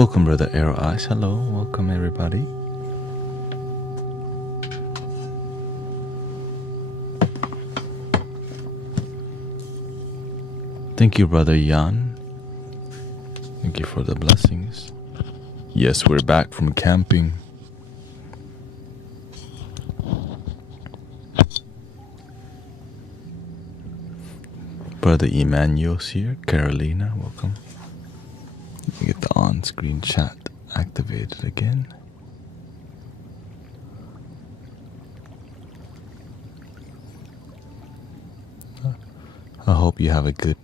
Welcome, Brother Arrow Eyes. Hello, welcome everybody. Thank you, Brother Jan. Thank you for the blessings. Yes, we're back from camping. Brother Emmanuel's here. Carolina, welcome. Let me get the on-screen chat activated again. I hope you have a good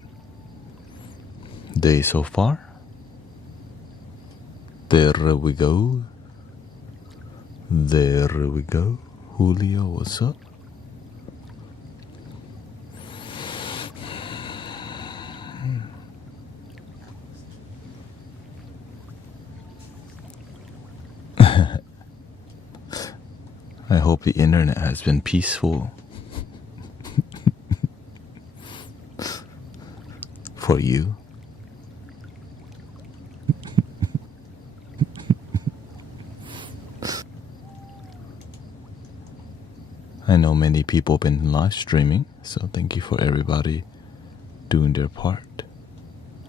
day so far. There we go. There we go. Julio, what's up? I hope the internet has been peaceful for you. I know many people have been live streaming, so thank you for everybody doing their part.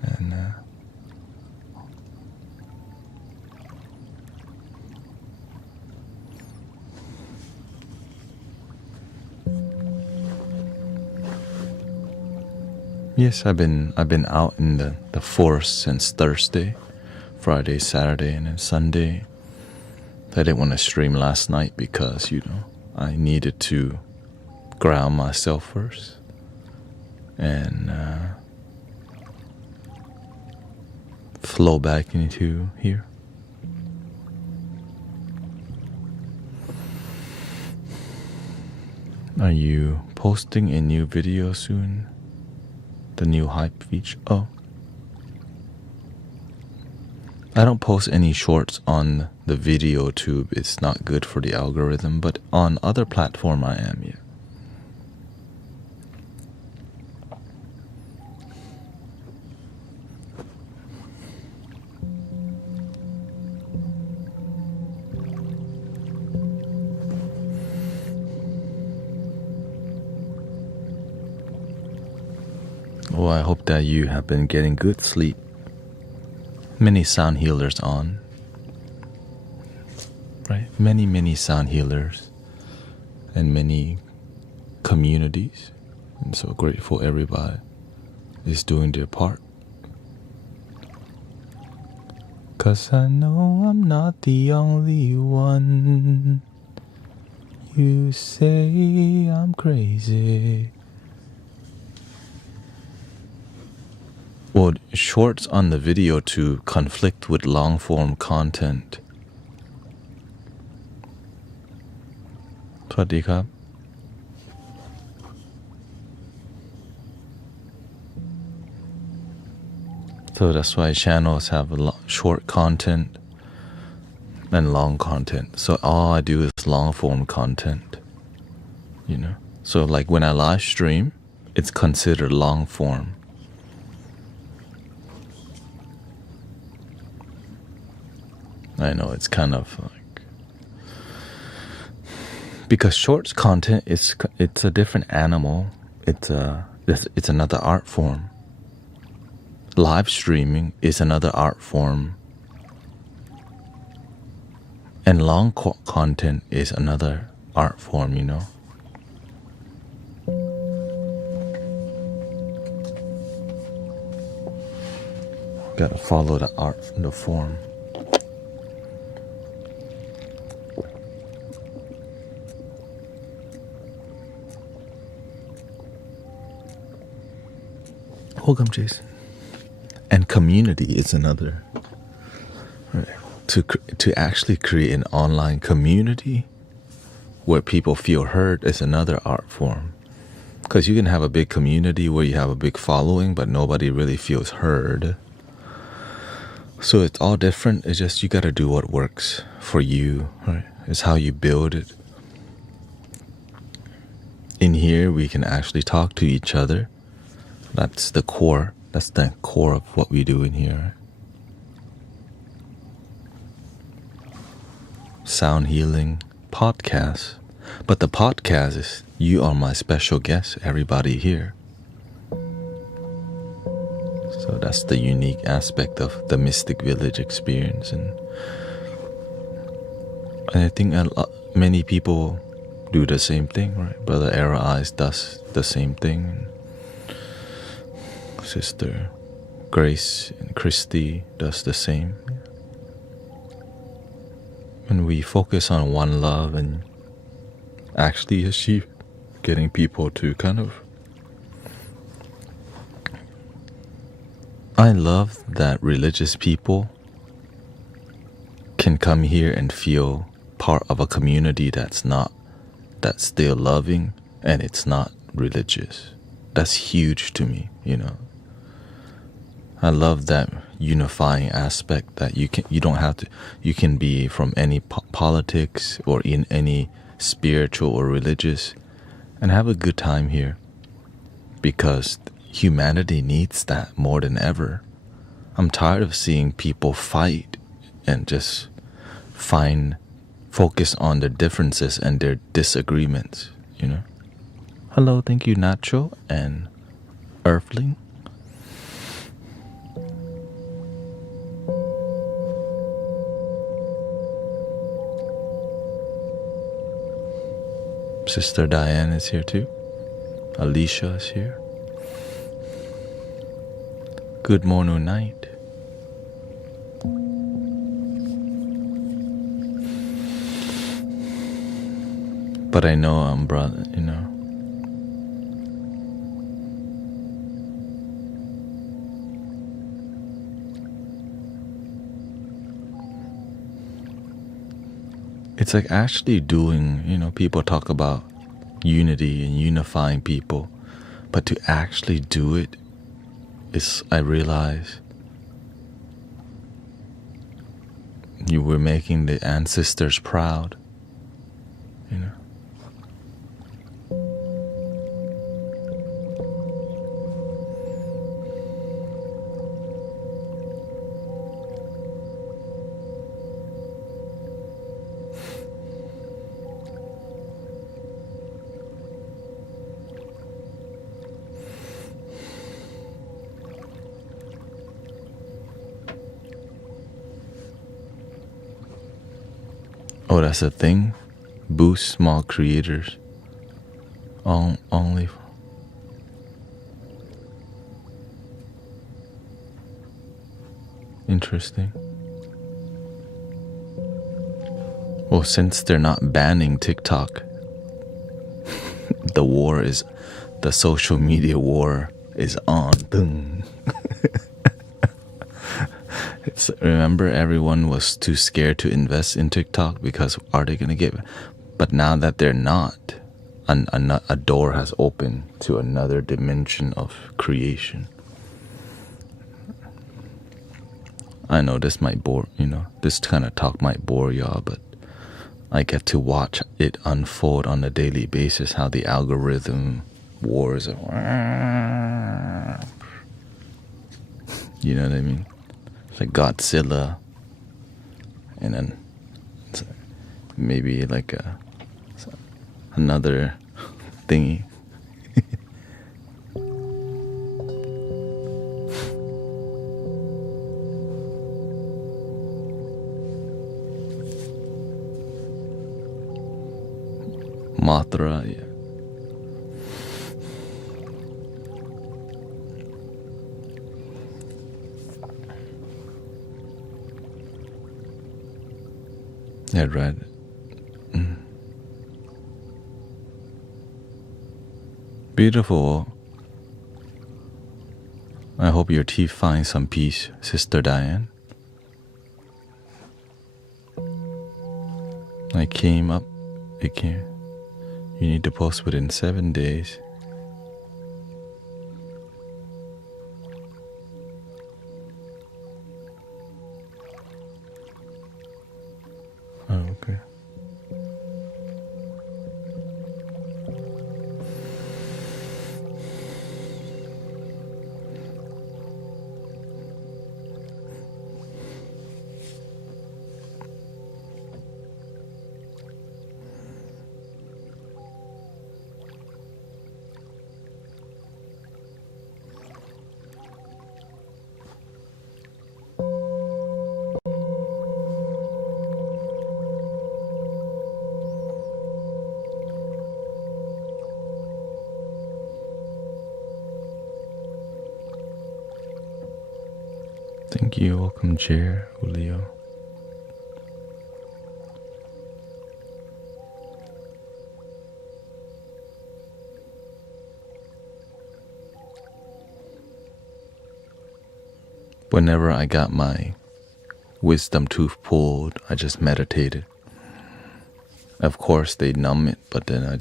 And yes, I've been out in the forest since Thursday, Friday, Saturday, and then Sunday. I didn't want to stream last night because, I needed to ground myself first and flow back into here. Are you posting a new video soon? The new hype feature? Oh. I don't post any shorts on the video tube. It's not good for the algorithm, but on other platform I am, yeah. Well, I hope that you have been getting good sleep. Many sound healers on, right? Many sound healers and many communities. I'm so grateful everybody is doing their part. 'Cause I know I'm not the only one. You say I'm crazy. Well, shorts on the video to conflict with long-form content. สวัสดีครับ So that's why channels have short content and long content. So all I do is long-form content. So like when I live stream, it's considered long-form. I know it's kind of like, because shorts content it's a different animal. It's another art form. Live streaming is another art form, and long content is another art form. Gotta follow the art, the form. Welcome, Jason. And community is another. Right. To actually create an online community where people feel heard is another art form. Because you can have a big community where you have a big following, but nobody really feels heard. So it's all different. It's just you got to do what works for you. Right? It's how you build it. In here, we can actually talk to each other. That's the core. That's the core of what we do in here. sound healing podcast. But the podcast is you are my special guest, everybody here. So that's the unique aspect of the Mystic Village experience. And I think many people do the same thing, right? Brother Era Eyes does the same thing. Sister Grace and Christy does the same. When we focus on one love and actually achieve getting people to kind of... I love that religious people can come here and feel part of a community that's still loving and it's not religious. That's huge to me, you know. I love that unifying aspect that you can be from any politics or in any spiritual or religious and have a good time here, because humanity needs that more than ever. I'm tired of seeing people fight and just focus on their differences and their disagreements, you know. Hello, thank you, Nacho and Earthling. Sister Diane is here too. Alicia is here. Good morning, night. But I know I'm brother, you know. It's like actually doing, you know, people talk about unity and unifying people, but to actually do it is, I realize, you were making the ancestors proud, you know. Oh, that's a thing? Boost small creators. Only. Interesting. Well, since they're not banning TikTok, the social media war is on. Remember, everyone was too scared to invest in TikTok because are they going to get... But now that they're not, a door has opened to another dimension of creation. I know this might bore, you know, this kind of talk might bore y'all, but I get to watch it unfold on a daily basis, how the algorithm wars are... You know what I mean? Like Godzilla, and then maybe like another thingy. Mothra, yeah. Yeah, right. Beautiful. I hope your teeth find some peace, Sister Diane. I came up. It came. You need to post within 7 days. Oh, okay. Thank you. Welcome, Jer, Julio. Whenever I got my wisdom tooth pulled, I just meditated. Of course, they numb it, but then I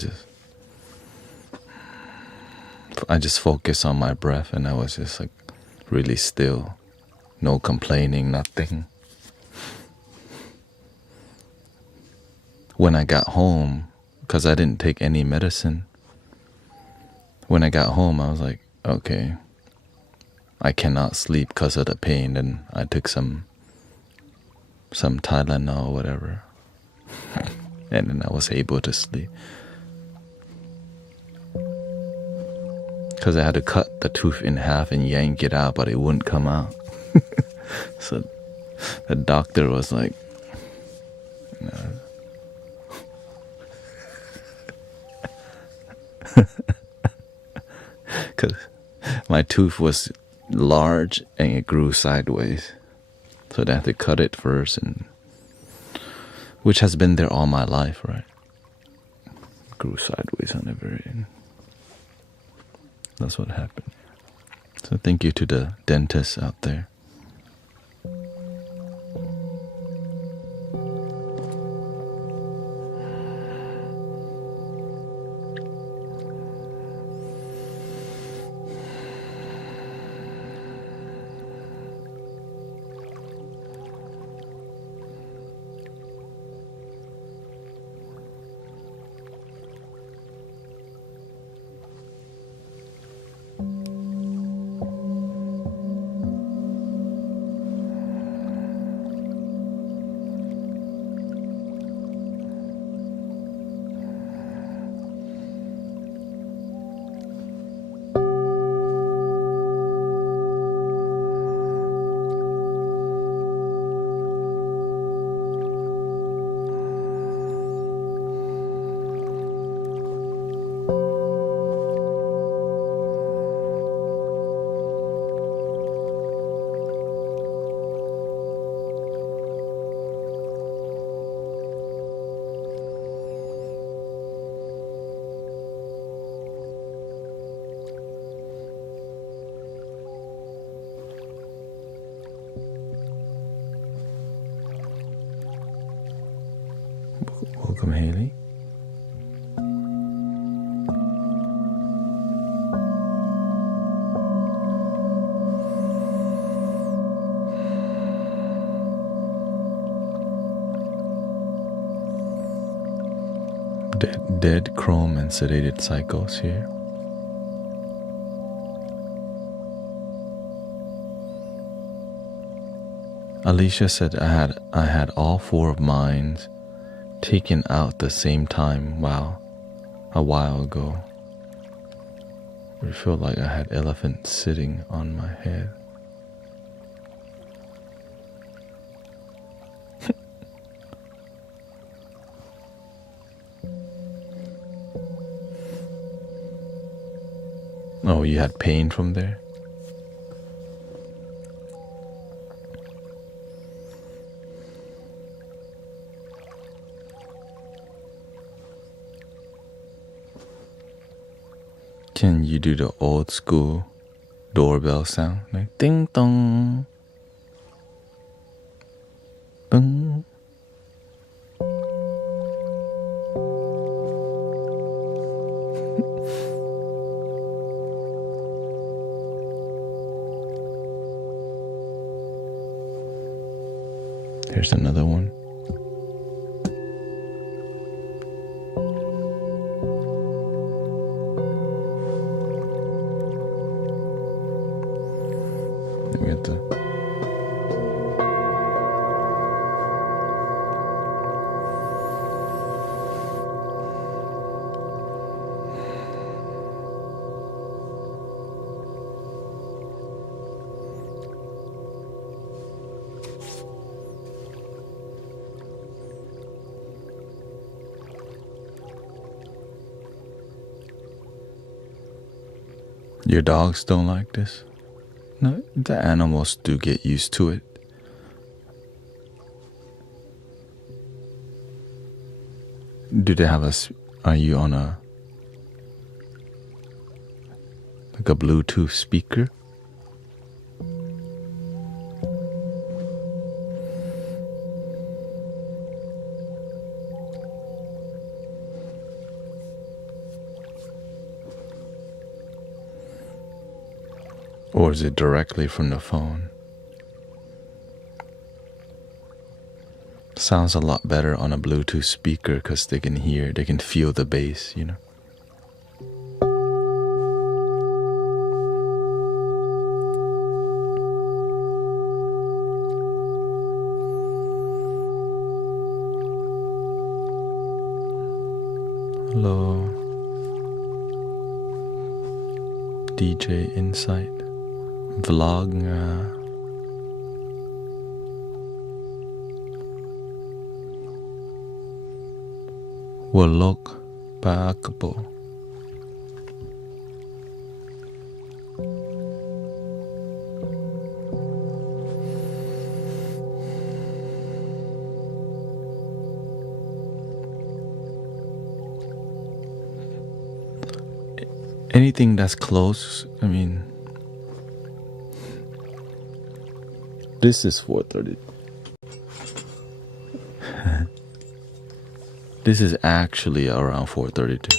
just focused on my breath, and I was just like really still, no complaining, nothing. When I got home, because I didn't take any medicine, when I got home, I was like, okay, I cannot sleep because of the pain, and I took some Tylenol or whatever, and then I was able to sleep. Because I had to cut the tooth in half and yank it out, but it wouldn't come out. So the doctor was like, because my tooth was large and it grew sideways. So they had to cut it first, and which has been there all my life, right? Grew sideways on the very end. That's what happened. So thank you to the dentists out there. Welcome, Haley. Dead chrome and sedated cycles here. Alicia said I had all four of mine taken out the same time. Wow, a while ago. I feel like I had elephants sitting on my head. Oh, you had pain from there? Can you do the old school doorbell sound? Like ding dong. Ding. Here's another one. We have to. Your dogs don't like this? No, the animals do get used to it. Do they have are you on like a Bluetooth speaker? Or is it directly from the phone? Sounds a lot better on a Bluetooth speaker because they can feel the bass, you know. Hello, DJ Insight, vlog nga. Walok Pakabo. Anything that's close, I mean, this is 4:30. This is actually around 4:32.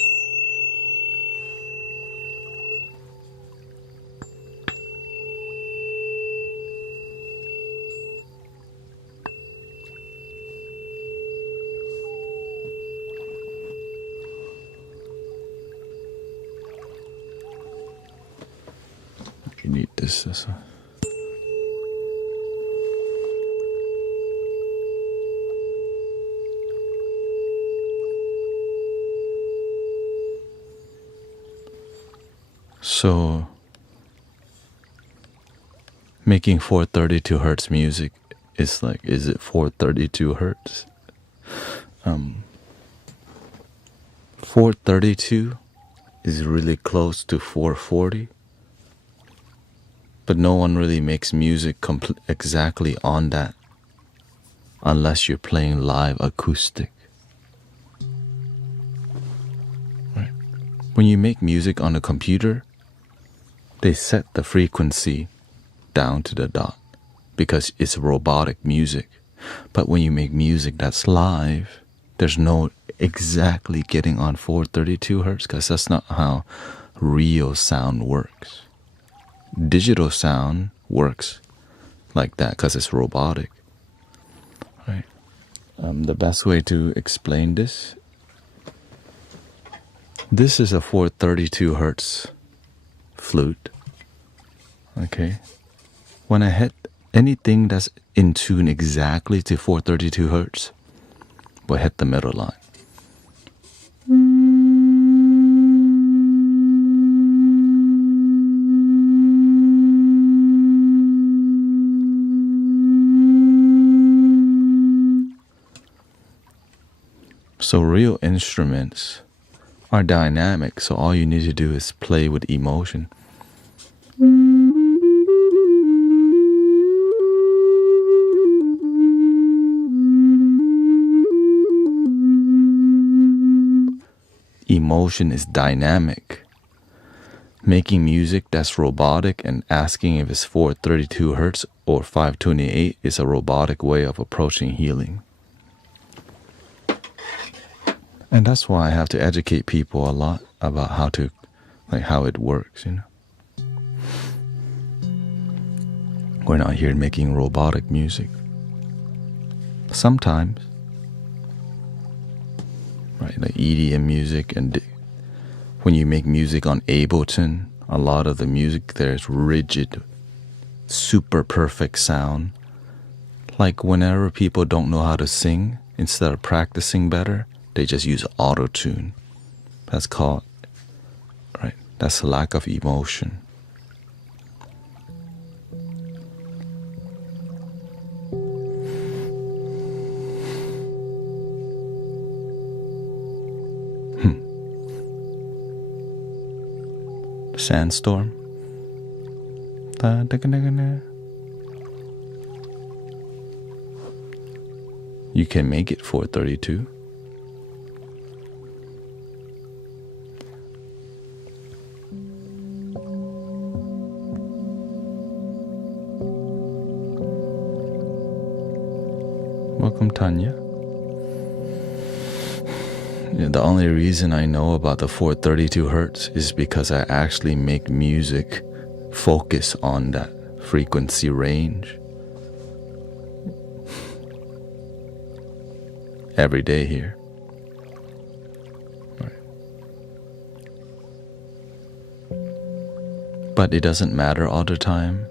You need this. So, making 432 hertz music is like, is it 432 hertz? 432 is really close to 440, but no one really makes music exactly on that unless you're playing live acoustic. Right. When you make music on a computer, they set the frequency down to the dot because it's robotic music. But when you make music that's live, there's no exactly getting on 432 hertz because that's not how real sound works. Digital sound works like that because it's robotic. Right. The best way to explain this is a 432 hertz flute. Okay. When I hit anything that's in tune exactly to 432 hertz, we'll hit the middle line. So real instruments are dynamic, so all you need to do is play with emotion. Emotion is dynamic. Making music that's robotic and asking if it's 432 hertz or 528 is a robotic way of approaching healing. And that's why I have to educate people a lot about how it works, you know. We're not here making robotic music. Sometimes, right, like EDM music, and when you make music on Ableton, a lot of the music there is rigid, super perfect sound. Like whenever people don't know how to sing, instead of practicing better, they just use auto-tune. That's called, right, that's a lack of emotion. Sandstorm. You can make it 432. Welcome, Tanya. Yeah, the only reason I know about the 432 hertz is because I actually make music focus on that frequency range every day here. Right. But it doesn't matter all the time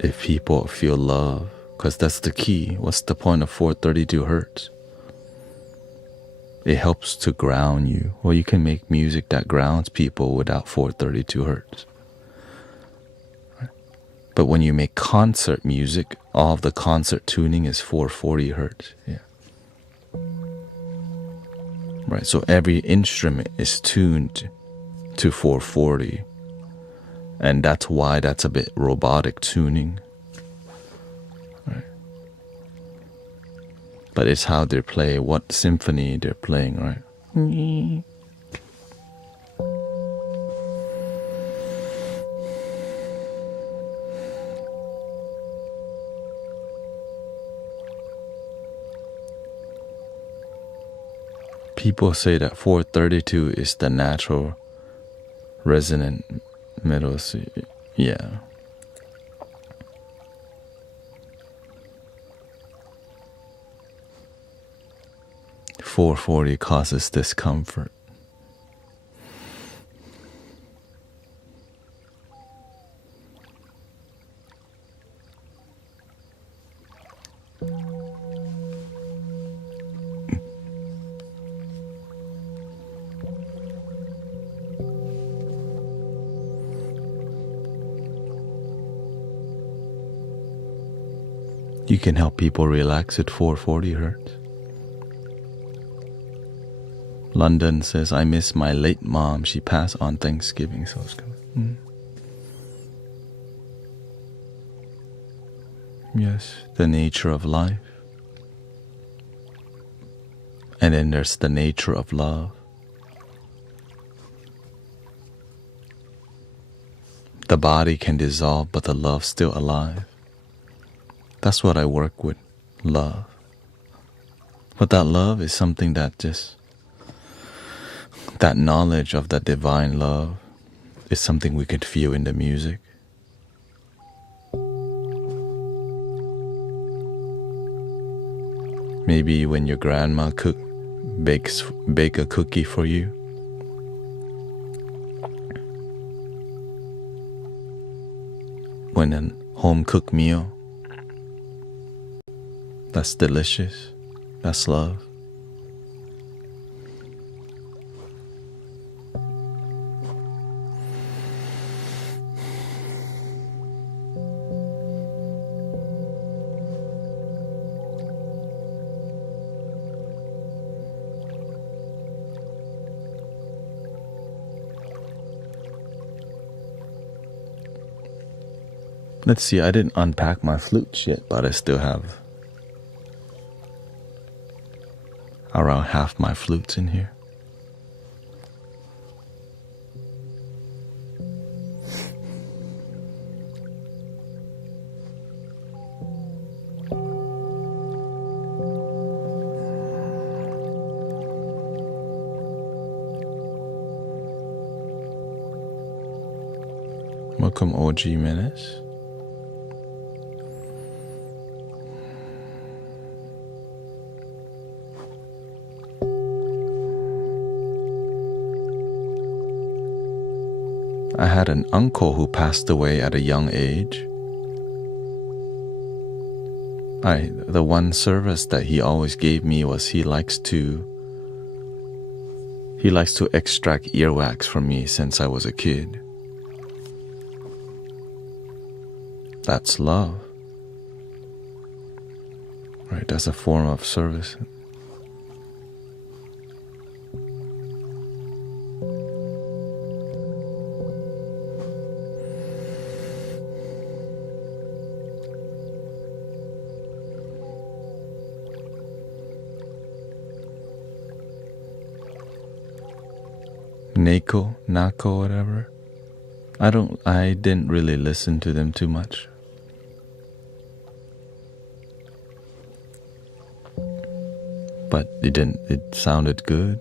if people feel love, because that's the key. What's the point of 432 hertz? It helps to ground you. Well, you can make music that grounds people without 432 hertz. Right. But when you make concert music, all of the concert tuning is 440 hertz. Yeah. Right. So every instrument is tuned to 440. And that's why that's a bit robotic tuning. Right. But it's how they play, what symphony they're playing, right? People say that 432 is the natural resonant middle. Yeah. .440 causes discomfort. You can help people relax at 440 hertz. London says, I miss my late mom. She passed on Thanksgiving, so it's good. Yes, the nature of life. And then there's the nature of love. The body can dissolve, but the love's still alive. That's what I work with, love. But that love is something that that knowledge of that divine love is something we could feel in the music. Maybe when your grandma bake a cookie for you. When a home cooked meal, that's delicious. That's love. Let's see, I didn't unpack my flutes yet, but I still have around half my flutes in here. Welcome, OG Menace. I had an uncle who passed away at a young age. The one service that he always gave me was he likes to extract earwax from me since I was a kid. That's love. Right, that's a form of service. Nako, whatever. I didn't really listen to them too much. But it sounded good.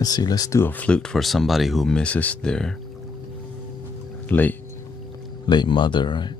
Let's see, let's do a flute for somebody who misses their late mother, right?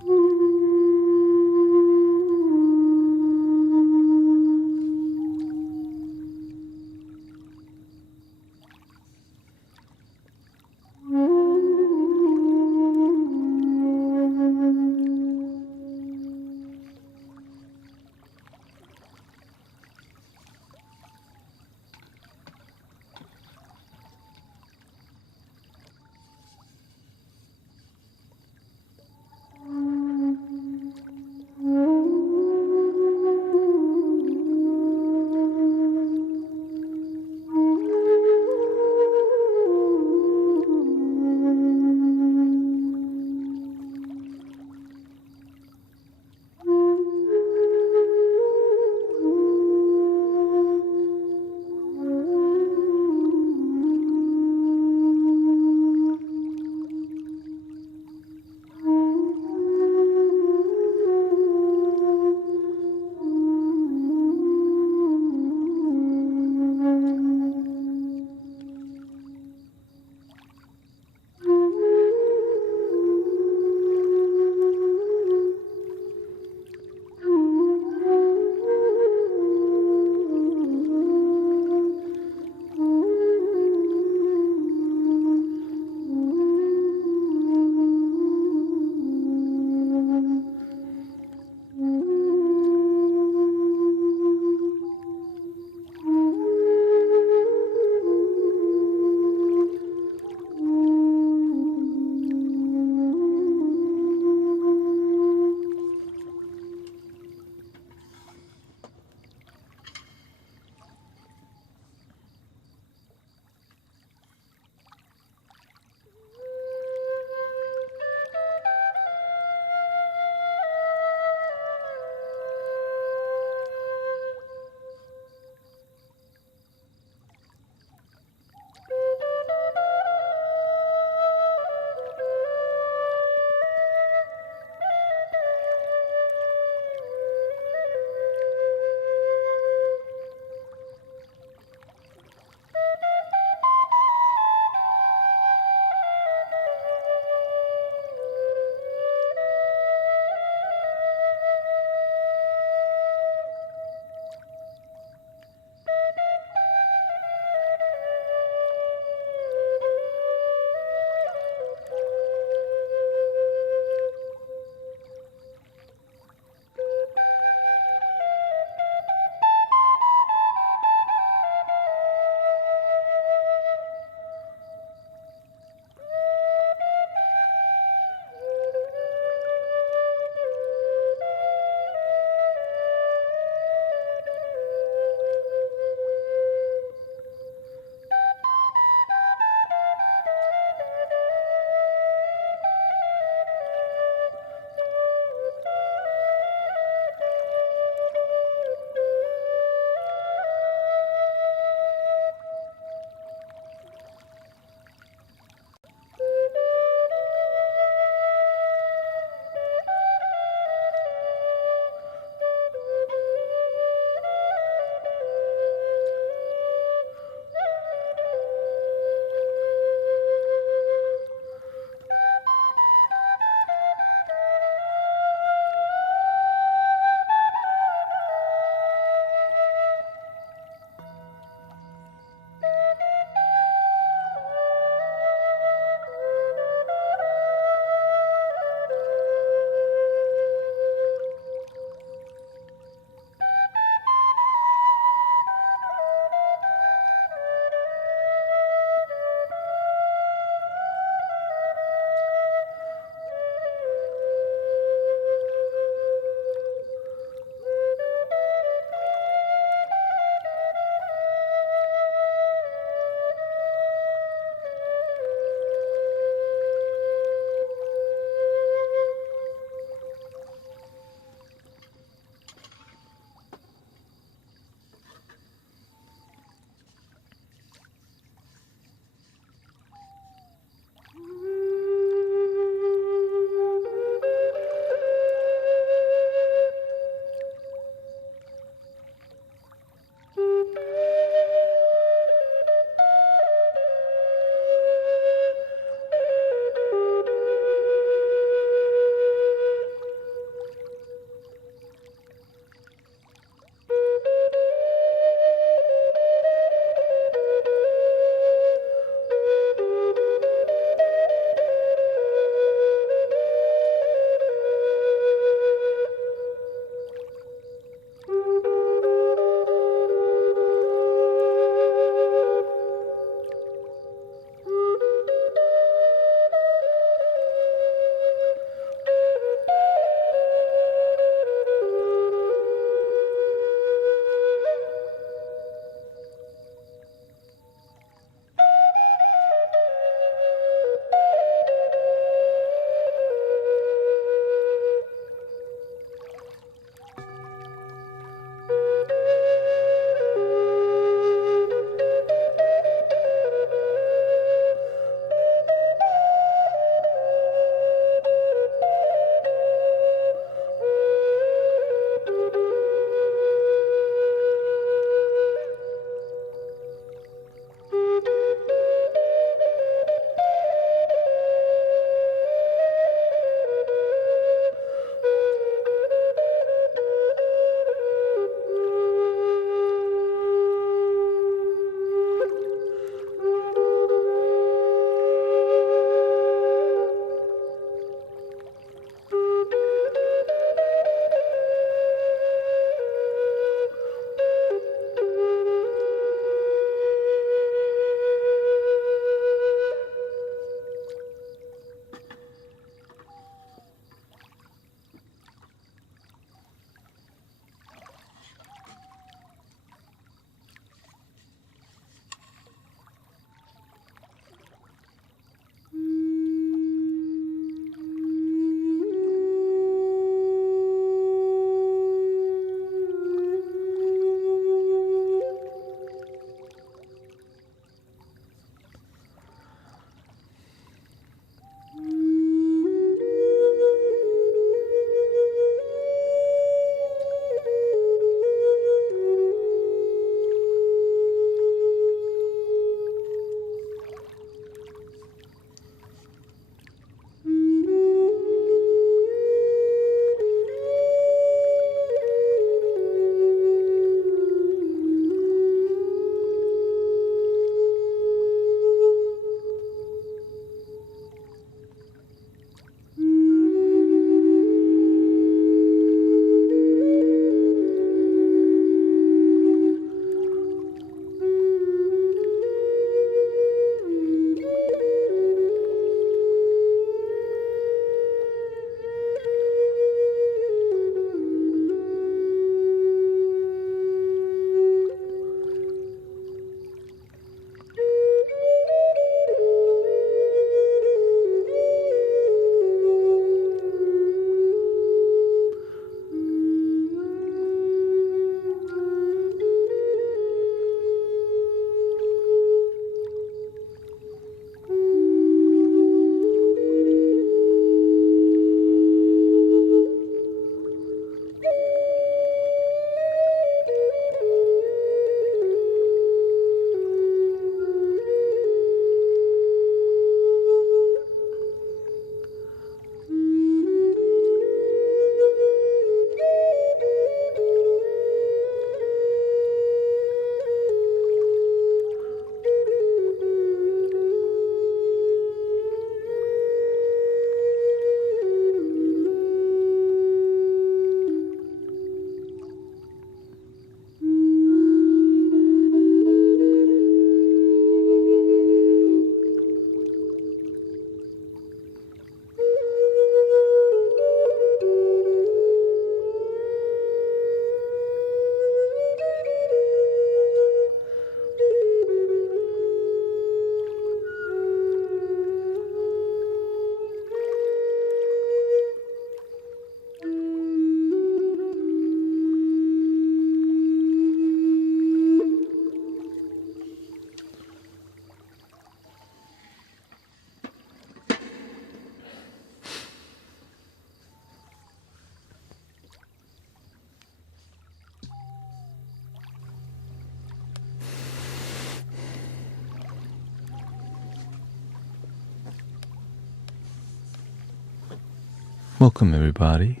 Welcome everybody.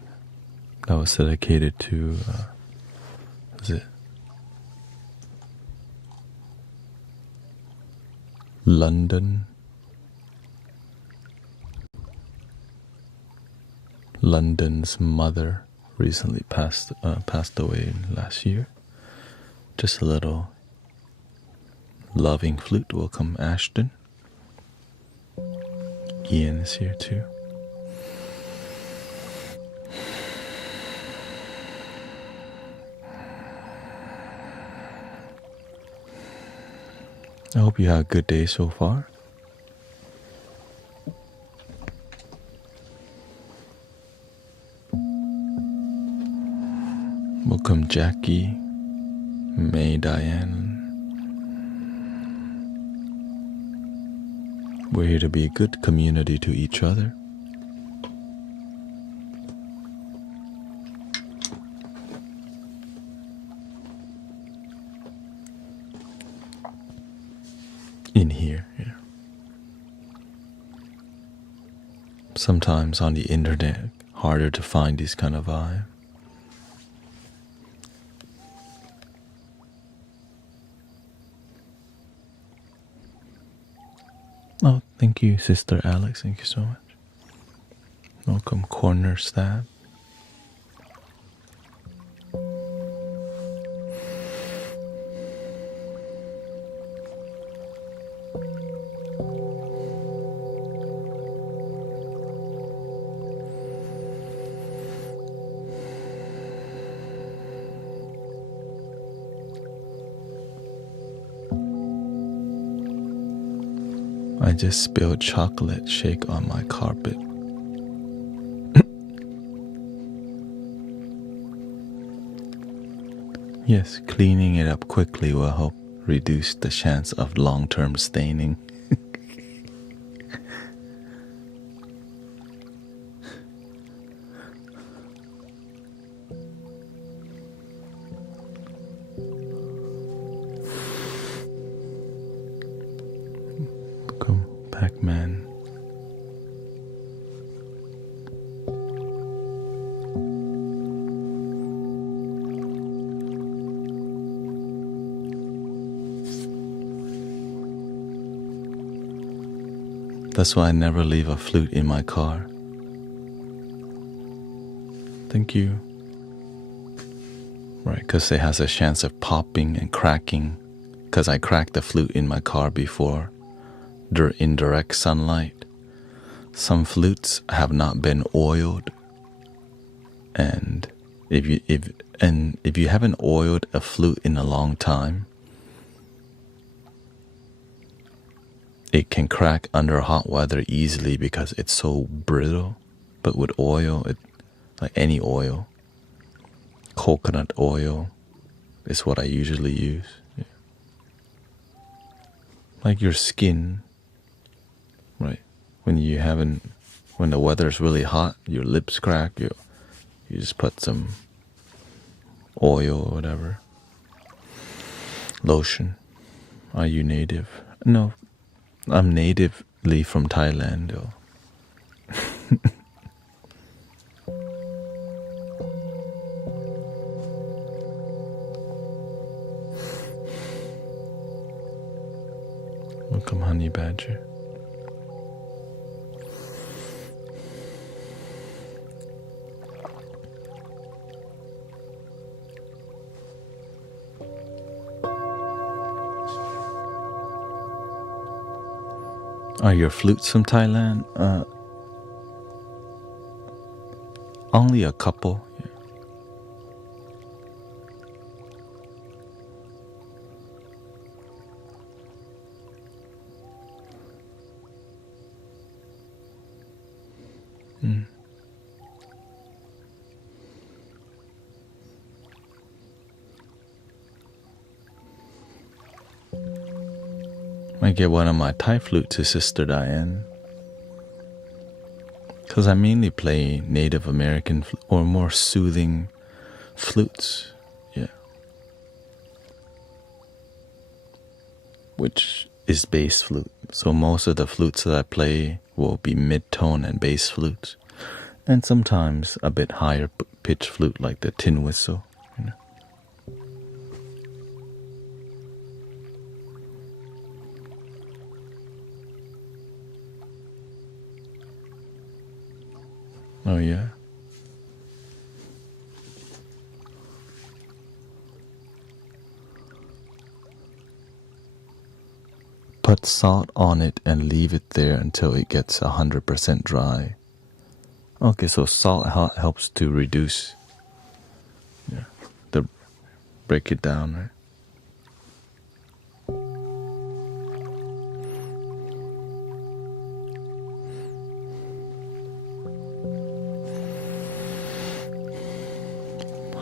That was dedicated to, is it London? London's mother recently passed away last year. Just a little loving flute. Welcome Ashton. Ian is here too. I hope you have a good day so far. Welcome Jackie, May, Diane. We're here to be a good community to each other. In here, yeah. Sometimes on the internet, harder to find this kind of vibe. Oh, thank you, Sister Alex. Thank you so much. Welcome, Corner Stab. I just spilled chocolate shake on my carpet. Yes, cleaning it up quickly will help reduce the chance of long-term staining. Welcome, Pac-Man. That's why I never leave a flute in my car. Thank you. Right, because it has a chance of popping and cracking. Because I cracked the flute in my car before, in direct sunlight. Some flutes have not been oiled, and if you haven't oiled a flute in a long time, it can crack under hot weather easily because it's so brittle. But with oil, like any oil, coconut oil is what I usually use. Yeah. Like your skin, right? When the weather's really hot, your lips crack. You just put some oil or whatever. Lotion. Are you native? No. I'm natively from Thailand, though. Welcome, Honey Badger. Are your flutes from Thailand? Only a couple. Yeah. I get one of my Thai flutes to Sister Diane. Because I mainly play Native American or more soothing flutes. Yeah. Which is bass flute. So most of the flutes that I play will be mid-tone and bass flutes. And sometimes a bit higher pitch flute like the tin whistle. You know? Oh yeah. Put salt on it and leave it there until it gets 100% dry. Okay, so salt helps to reduce, the break it down, right?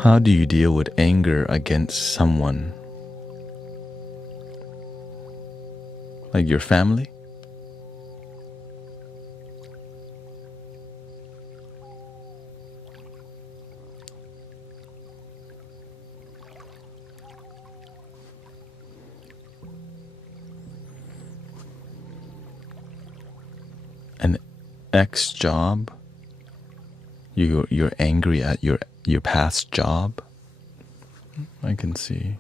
How do you deal with anger against someone? Like your family? An ex job? You're angry at your past job? I can see.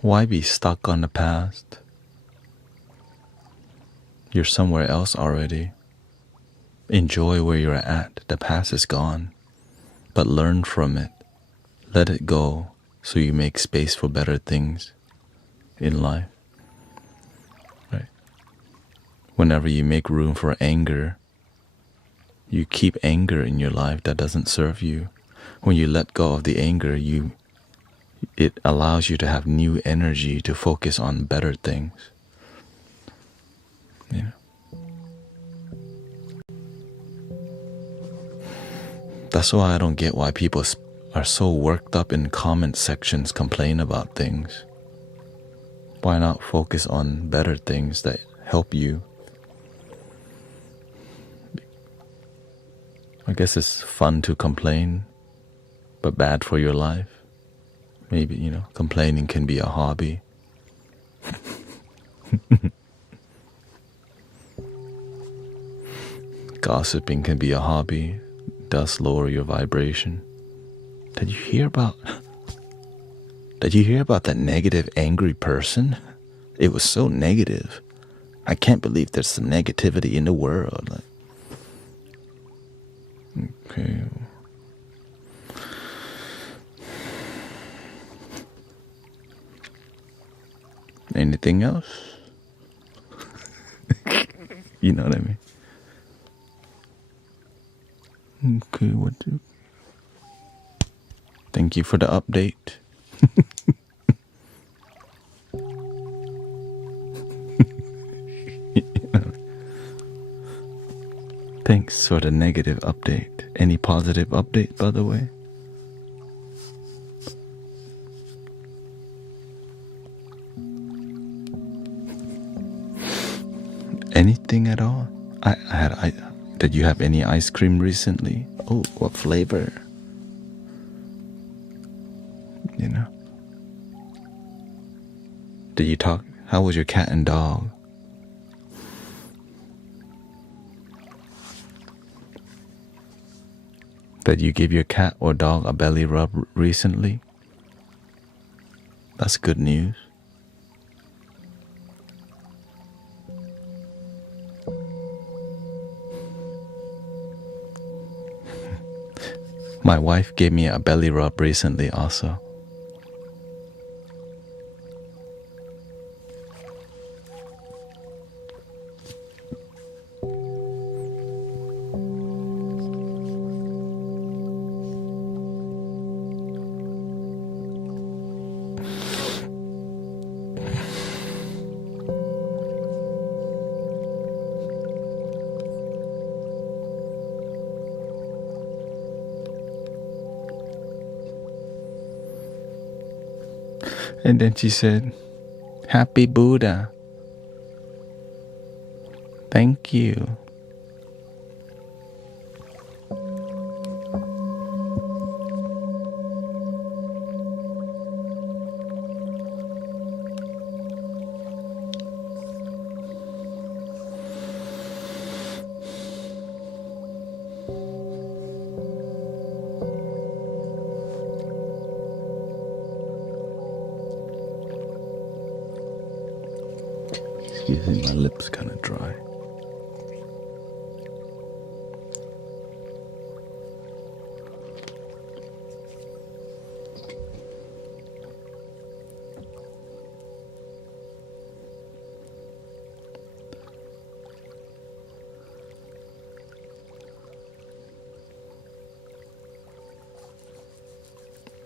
Why be stuck on the past? You're somewhere else already. Enjoy where you're at. The past is gone. But learn from it. Let it go so you make space for better things in life. Right? Whenever you make room for anger, you keep anger in your life that doesn't serve you. When you let go of the anger, it allows you to have new energy to focus on better things. You know? That's why I don't get why people are so worked up in comment sections, complain about things. Why not focus on better things that help you? I guess it's fun to complain, but bad for your life. Maybe, complaining can be a hobby. Gossiping can be a hobby. It does lower your vibration. Did you hear about that negative, angry person? It was so negative. I can't believe there's some negativity in the world. Okay. Anything else? You know what I mean? Okay, thank you for the update. Thanks for the negative update. Any positive update, by the way? Anything at all? Did you have any ice cream recently? Oh, what flavor? Did you talk? How was your cat and dog? Did you give your cat or dog a belly rub recently? That's good news. My wife gave me a belly rub recently also. And then she said, "Happy Buddha. Thank you." Excuse me, my lips kind of dry.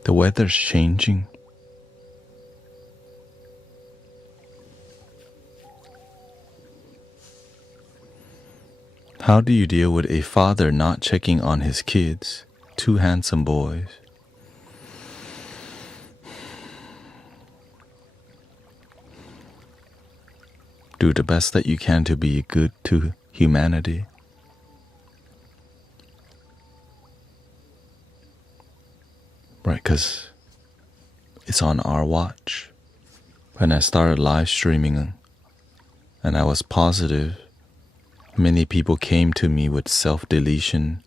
The weather's changing. How do you deal with a father not checking on his kids, two handsome boys? Do the best that you can to be good to humanity. Right, because it's on our watch. When I started live streaming and I was positive, many people came to me with self-deletion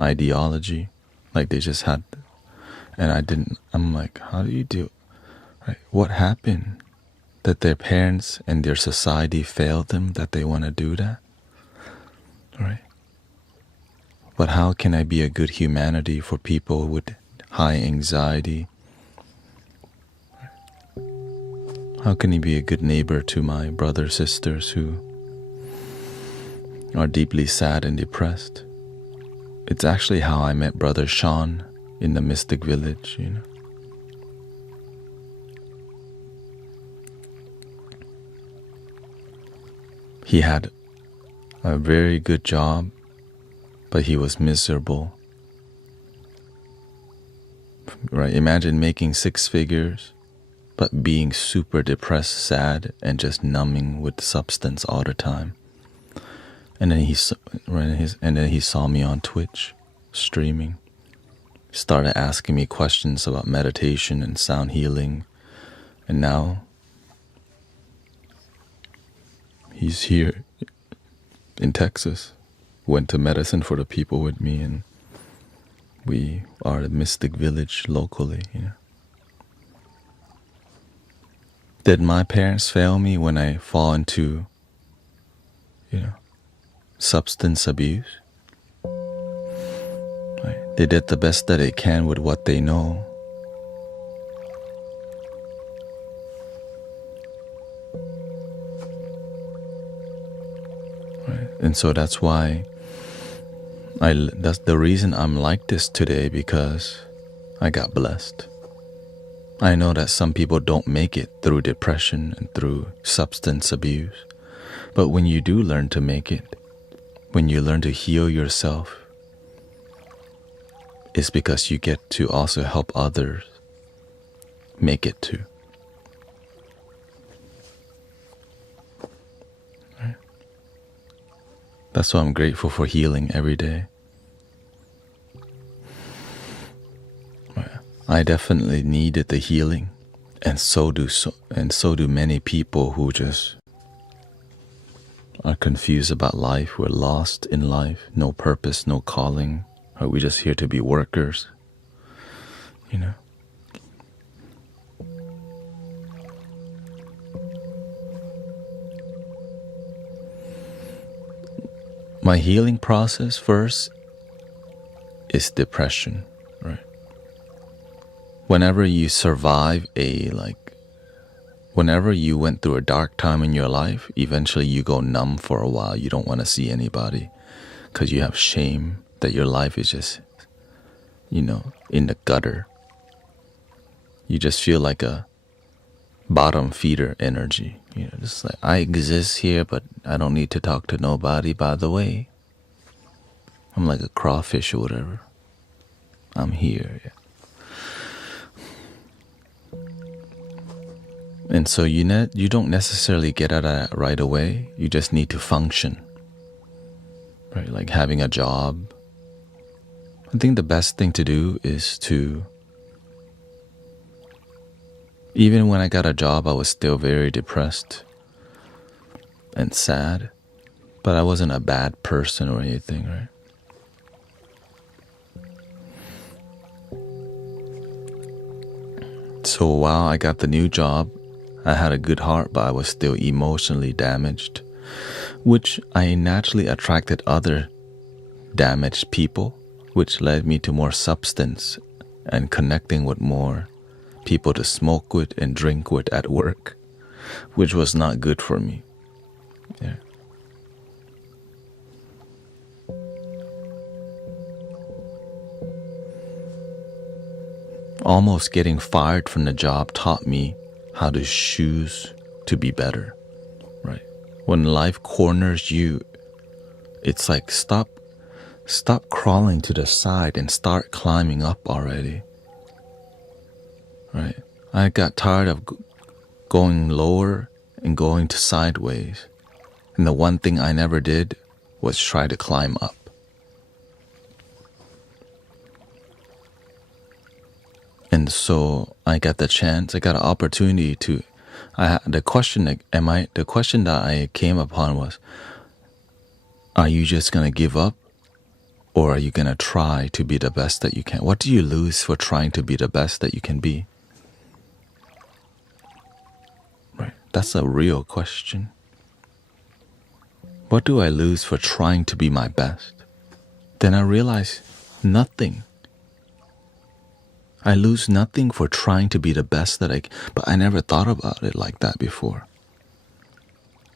ideology. Like they just had, and I'm like, how do you do it? Right? What happened? That their parents and their society failed them, that they want to do that? Right? But how can I be a good humanity for people with high anxiety? How can you be a good neighbor to my brothers, sisters who are deeply sad and depressed? It's actually how I met Brother Sean in the Mystic Village, you know. He had a very good job, but he was miserable. Right? Imagine making 6 figures, but being super depressed, sad, and just numbing with substance all the time. And then he saw me on Twitch streaming. Started asking me questions about meditation and sound healing, and now he's here in Texas. Went to medicine for the people with me, and we are the Mystic Village locally, you know. Did my parents fail me when I fall into, you know, substance abuse? Right. They did the best that they can with what they know. Right. And so that's why that's the reason I'm like this today, because I got blessed. I know that some people don't make it through depression and through substance abuse. But when you do learn to make it, when you learn to heal yourself, it's because you get to also help others make it too. Right? That's why I'm grateful for healing every day. I definitely needed the healing, and so do many people who just are confused about life. We're lost in life, no purpose, no calling. Are we just here to be workers? You know. My healing process first is depression, right? Whenever you survive whenever you went through a dark time in your life, eventually you go numb for a while. You don't want to see anybody because you have shame that your life is just, you know, in the gutter. You just feel like a bottom feeder energy. You know, just like, I exist here, but I don't need to talk to nobody, by the way. I'm like a crawfish or whatever. I'm here, yeah. And so you don't necessarily get out of that right away. You just need to function, right? Like having a job. I think the best thing to do is to, even when I got a job, I was still very depressed and sad, but I wasn't a bad person or anything, right? So while I got the new job, I had a good heart, but I was still emotionally damaged, which I naturally attracted other damaged people, which led me to more substance and connecting with more people to smoke with and drink with at work, which was not good for me. Yeah. Almost getting fired from the job taught me how to choose to be better, right? When life corners you, it's like stop crawling to the side and start climbing up already, right? I got tired of going lower and going to sideways. And the one thing I never did was try to climb up. And so I got the chance, I got an opportunity to, the question that I came upon was, are you just going to give up? Or are you going to try to be the best that you can? What do you lose for trying to be the best that you can be? Right. That's a real question. What do I lose for trying to be my best? Then I realized nothing. I lose nothing for trying to be the best but I never thought about it like that before.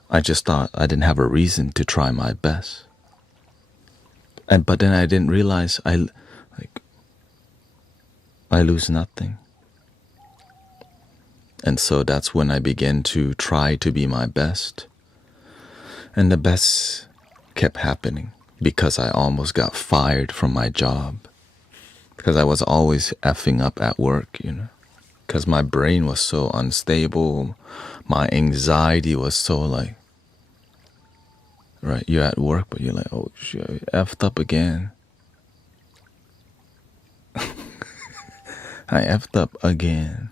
I just thought I didn't have a reason to try my best. But then I didn't realize I lose nothing. And so that's when I began to try to be my best. And the best kept happening because I almost got fired from my job. Because I was always effing up at work, Because my brain was so unstable. My anxiety was so right, you're at work, but you're like, oh shit, I effed up again. I effed up again.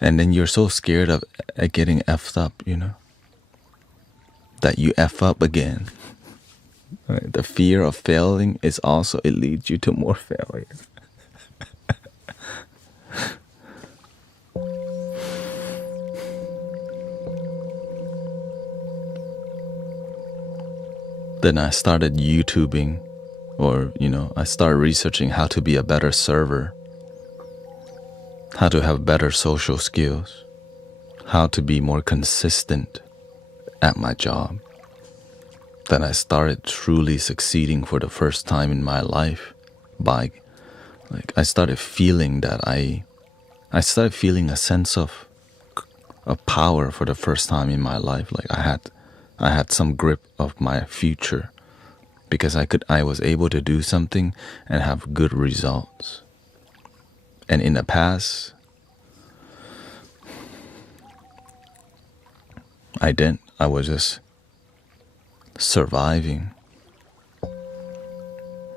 And then you're so scared of getting effed up, that you eff up again. Right? The fear of failing is also, it leads you to more failure. Then I started YouTubing, or, I started researching how to be a better server, how to have better social skills, how to be more consistent at my job. Then I started truly succeeding for the first time in my life by, I started feeling that I started feeling a sense of power for the first time in my life. I had some grip of my future because I was able to do something and have good results. And in the past, I didn't. I was just surviving.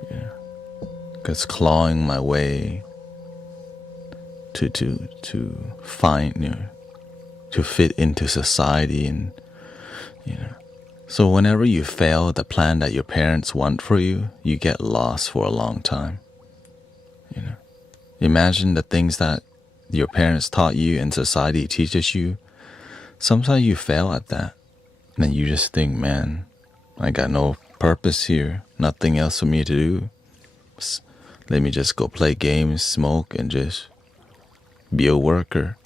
Yeah. Because clawing my way to find, to fit into society and, So whenever you fail the plan that your parents want for you, you get lost for a long time. Imagine the things that your parents taught you and society teaches you. Sometimes you fail at that. And you just think, man, I got no purpose here. Nothing else for me to do. Let me just go play games, smoke, and just be a worker.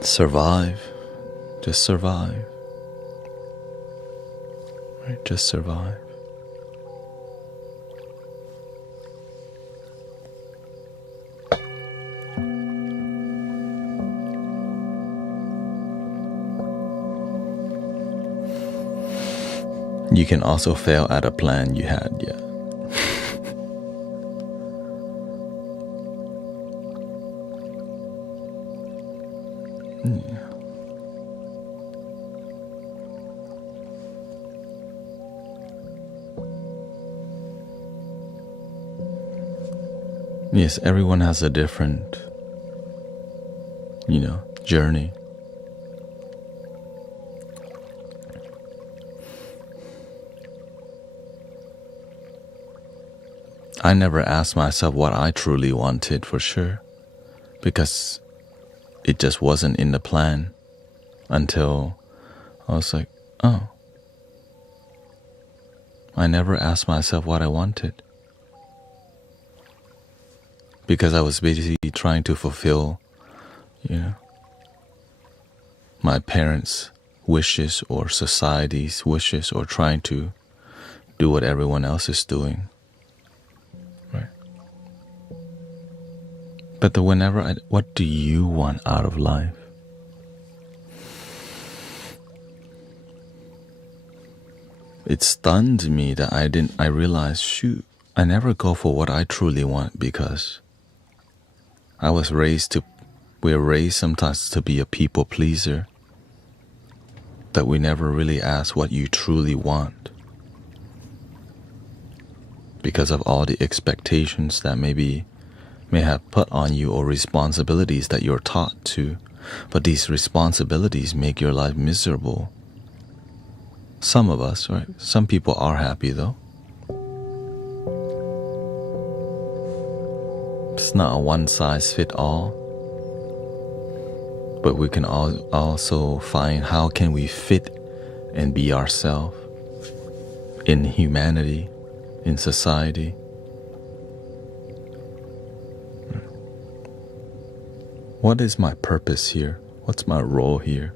Survive. Just survive. Right? Just survive. You can also fail at a plan you had, yeah. Yes, everyone has a different, journey. I never asked myself what I truly wanted for sure, because it just wasn't in the plan until I was like, oh, I never asked myself what I wanted, because I was busy trying to fulfill, my parents' wishes or society's wishes, or trying to do what everyone else is doing. Right? But what do you want out of life? It stunned me that I realized, shoot, I never go for what I truly want, because we're raised sometimes to be a people pleaser, that we never really ask what you truly want, because of all the expectations that may have put on you, or responsibilities that you're taught to. But these responsibilities make your life miserable. Some of us, right? Some people are happy though. It's not a one size fit all. But we can also find how can we fit and be ourselves in humanity, in society. What is my purpose here? What's my role here?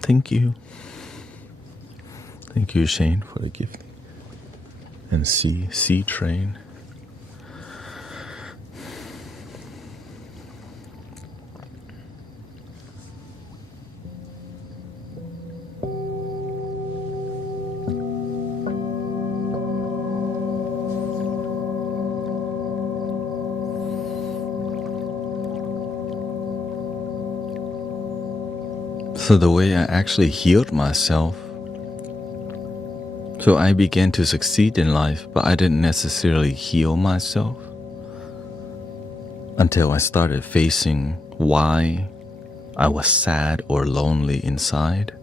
Thank you. Thank you, Shane, for the gift. And C Train. So the way I actually healed myself, so I began to succeed in life, but I didn't necessarily heal myself until I started facing why I was sad or lonely inside.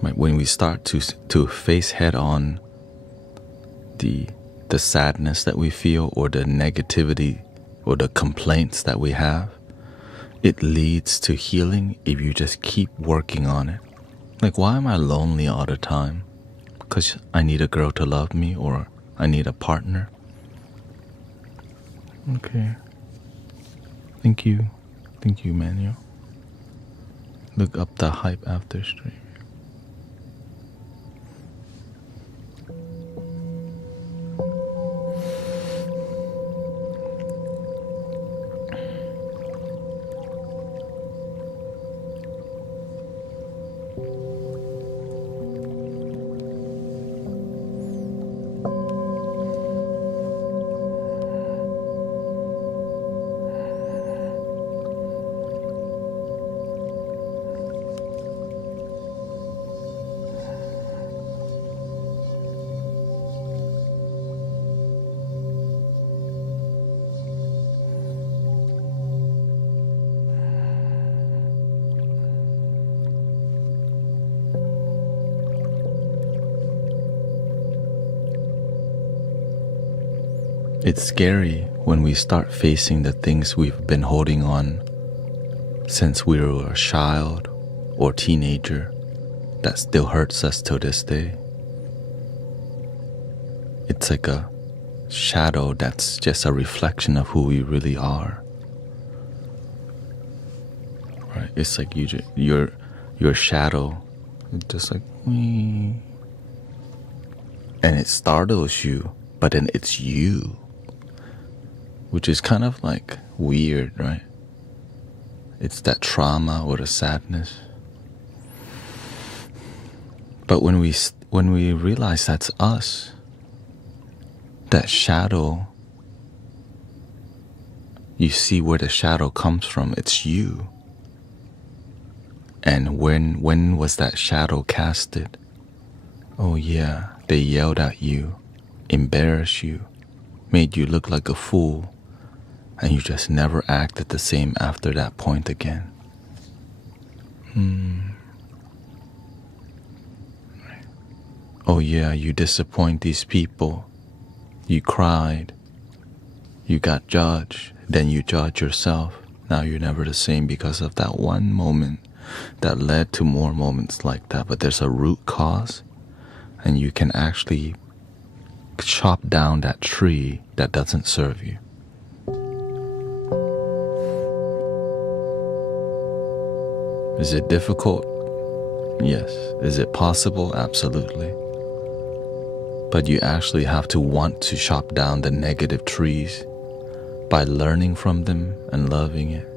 When we start to face head on the sadness that we feel, or the negativity or the complaints that we have, it leads to healing if you just keep working on it. Like, why am I lonely all the time? Because I need a girl to love me, or I need a partner. Okay. Thank you. Thank you, Manuel. Look up the hype after stream. It's scary when we start facing the things we've been holding on since we were a child or teenager that still hurts us till this day. It's like a shadow that's just a reflection of who we really are. Right? It's like your shadow, it's just like, and it startles you, but then it's you. Which is kind of like weird, right? It's that trauma or the sadness. But when we realize that's us, that shadow, you see where the shadow comes from. It's you. And when was that shadow casted? Oh yeah, they yelled at you, embarrassed you, made you look like a fool, and you just never acted the same after that point again. Oh yeah, you disappoint these people. You cried. You got judged. Then you judge yourself. Now you're never the same because of that one moment that led to more moments like that. But there's a root cause, and you can actually chop down that tree that doesn't serve you. Is it difficult? Yes. Is it possible? Absolutely. But you actually have to want to chop down the negative trees by learning from them and loving it.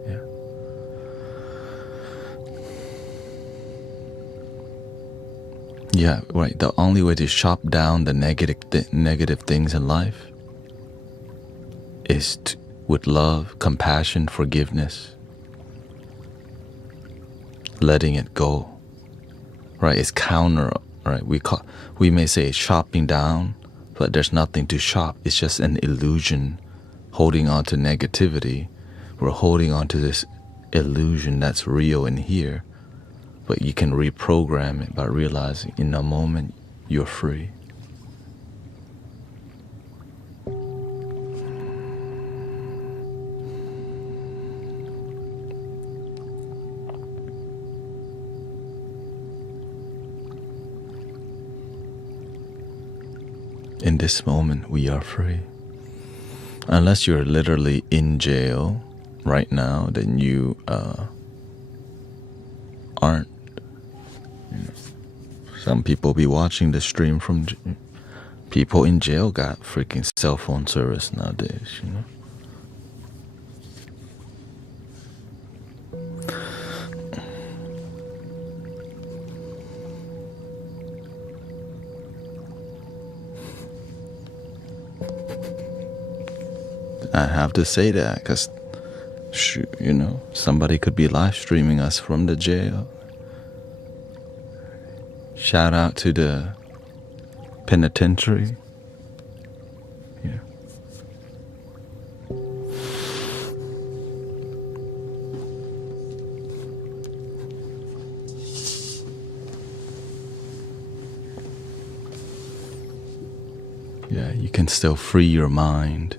Yeah, right. The only way to chop down the negative things in life is with love, compassion, forgiveness, letting it go. Right? It's counter. Right? We may say chopping down, but there's nothing to chop. It's just an illusion. Holding on to negativity, we're holding on to this illusion that's real in here, but you can reprogram it by realizing in a moment you're free. In this moment, we are free. Unless you're literally in jail right now, then you aren't. Some people be watching the stream from people in jail got freaking cell phone service nowadays, I have to say that because, somebody could be live streaming us from the jail. Shout out to the penitentiary. Yeah. Yeah, you can still free your mind.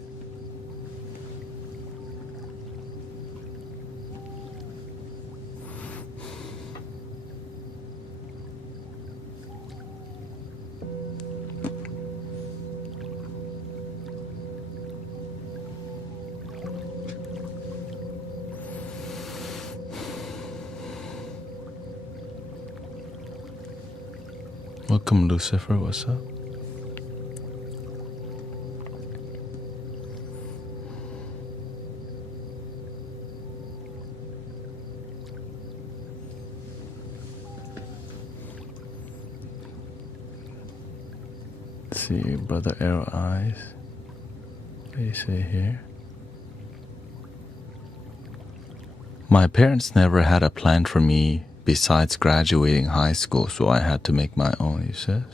Welcome, Lucifer. What's up? Let's see, Brother Arrow Eyes. What do you say here? My parents never had a plan for me besides graduating high school, so I had to make my own, he says.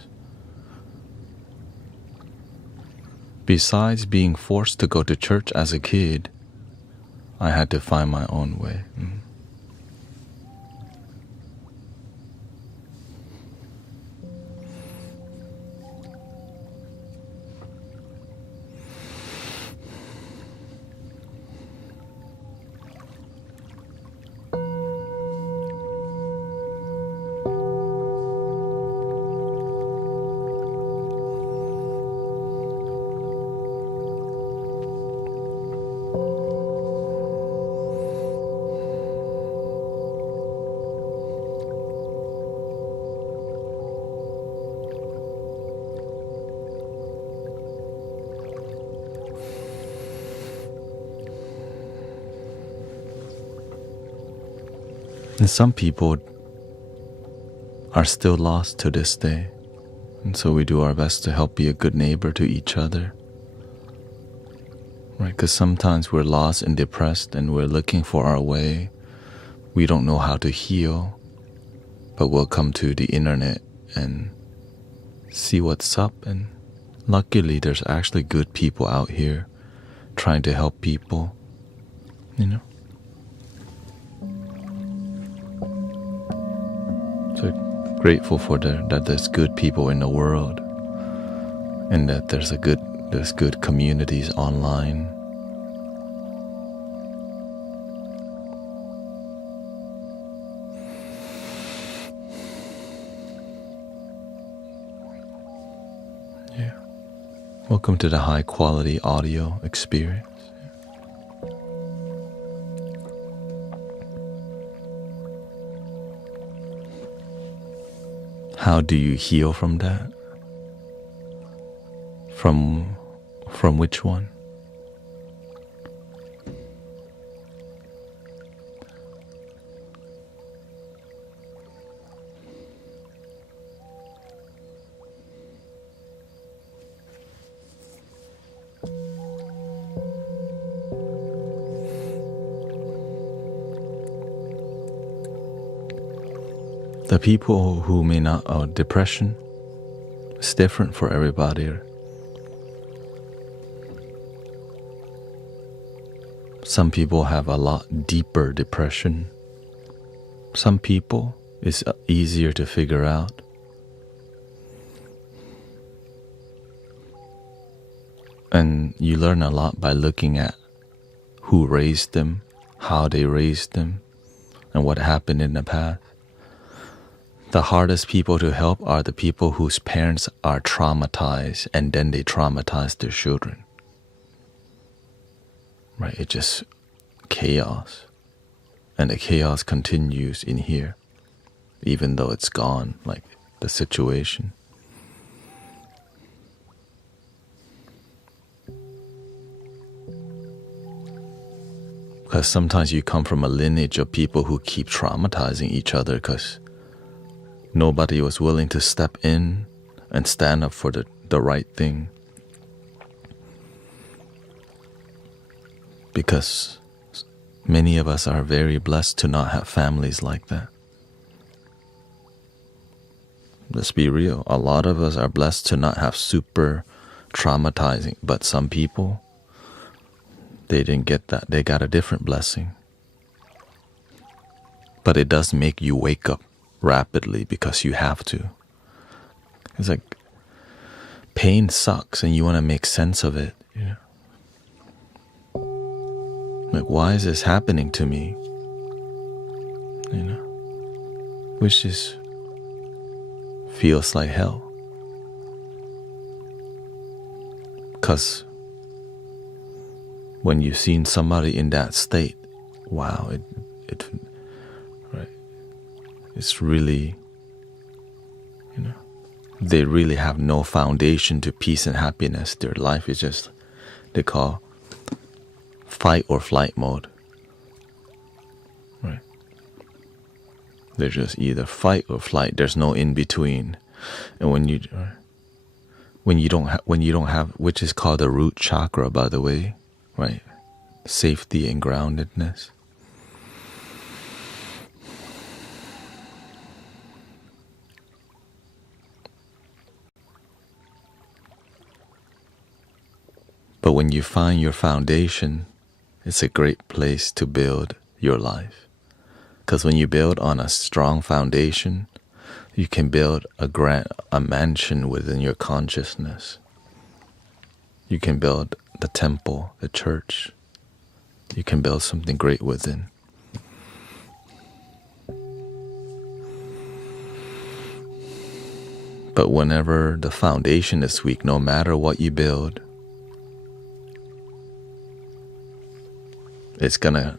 Besides being forced to go to church as a kid, I had to find my own way. And some people are still lost to this day. And so we do our best to help be a good neighbor to each other. Right? Because sometimes we're lost and depressed and we're looking for our way. We don't know how to heal. but we'll come to the internet and see what's up. And luckily, there's actually good people out here trying to help people, you know. So grateful for that there's good people in the world, and that there's good communities online. Yeah. Welcome to the high quality audio experience. How do you heal from that? From which one? The people who may not, depression is different for everybody. Some people have a lot deeper depression. Some people it's easier to figure out. And you learn a lot by looking at who raised them, how they raised them, and what happened in the past. The hardest people to help are the people whose parents are traumatized and then they traumatize their children. Right? It's just chaos. And the chaos continues in here, even though it's gone, like the situation. Because sometimes you come from a lineage of people who keep traumatizing each other because nobody was willing to step in and stand up for the right thing. Because many of us are very blessed to not have families like that. Let's be real. A lot of us are blessed to not have super traumatizing, but some people, they didn't get that. They got a different blessing. But it does make you wake up rapidly because you have to. It's like pain sucks and you want to make sense of it, you know. Like, why is this happening to me? You know, which is feels like hell. Because when you've seen somebody in that state, wow, it's really, you know, they really have no foundation to peace and happiness. Their life is just, they call fight or flight mode. Right? They're just either fight or flight. There's no in between. And when you don't have, which is called the root chakra, by the way, right? Safety and groundedness. But when you find your foundation, it's a great place to build your life. Because when you build on a strong foundation, you can build a mansion within your consciousness. You can build the temple, the church. You can build something great within. But whenever the foundation is weak, no matter what you build, it's gonna,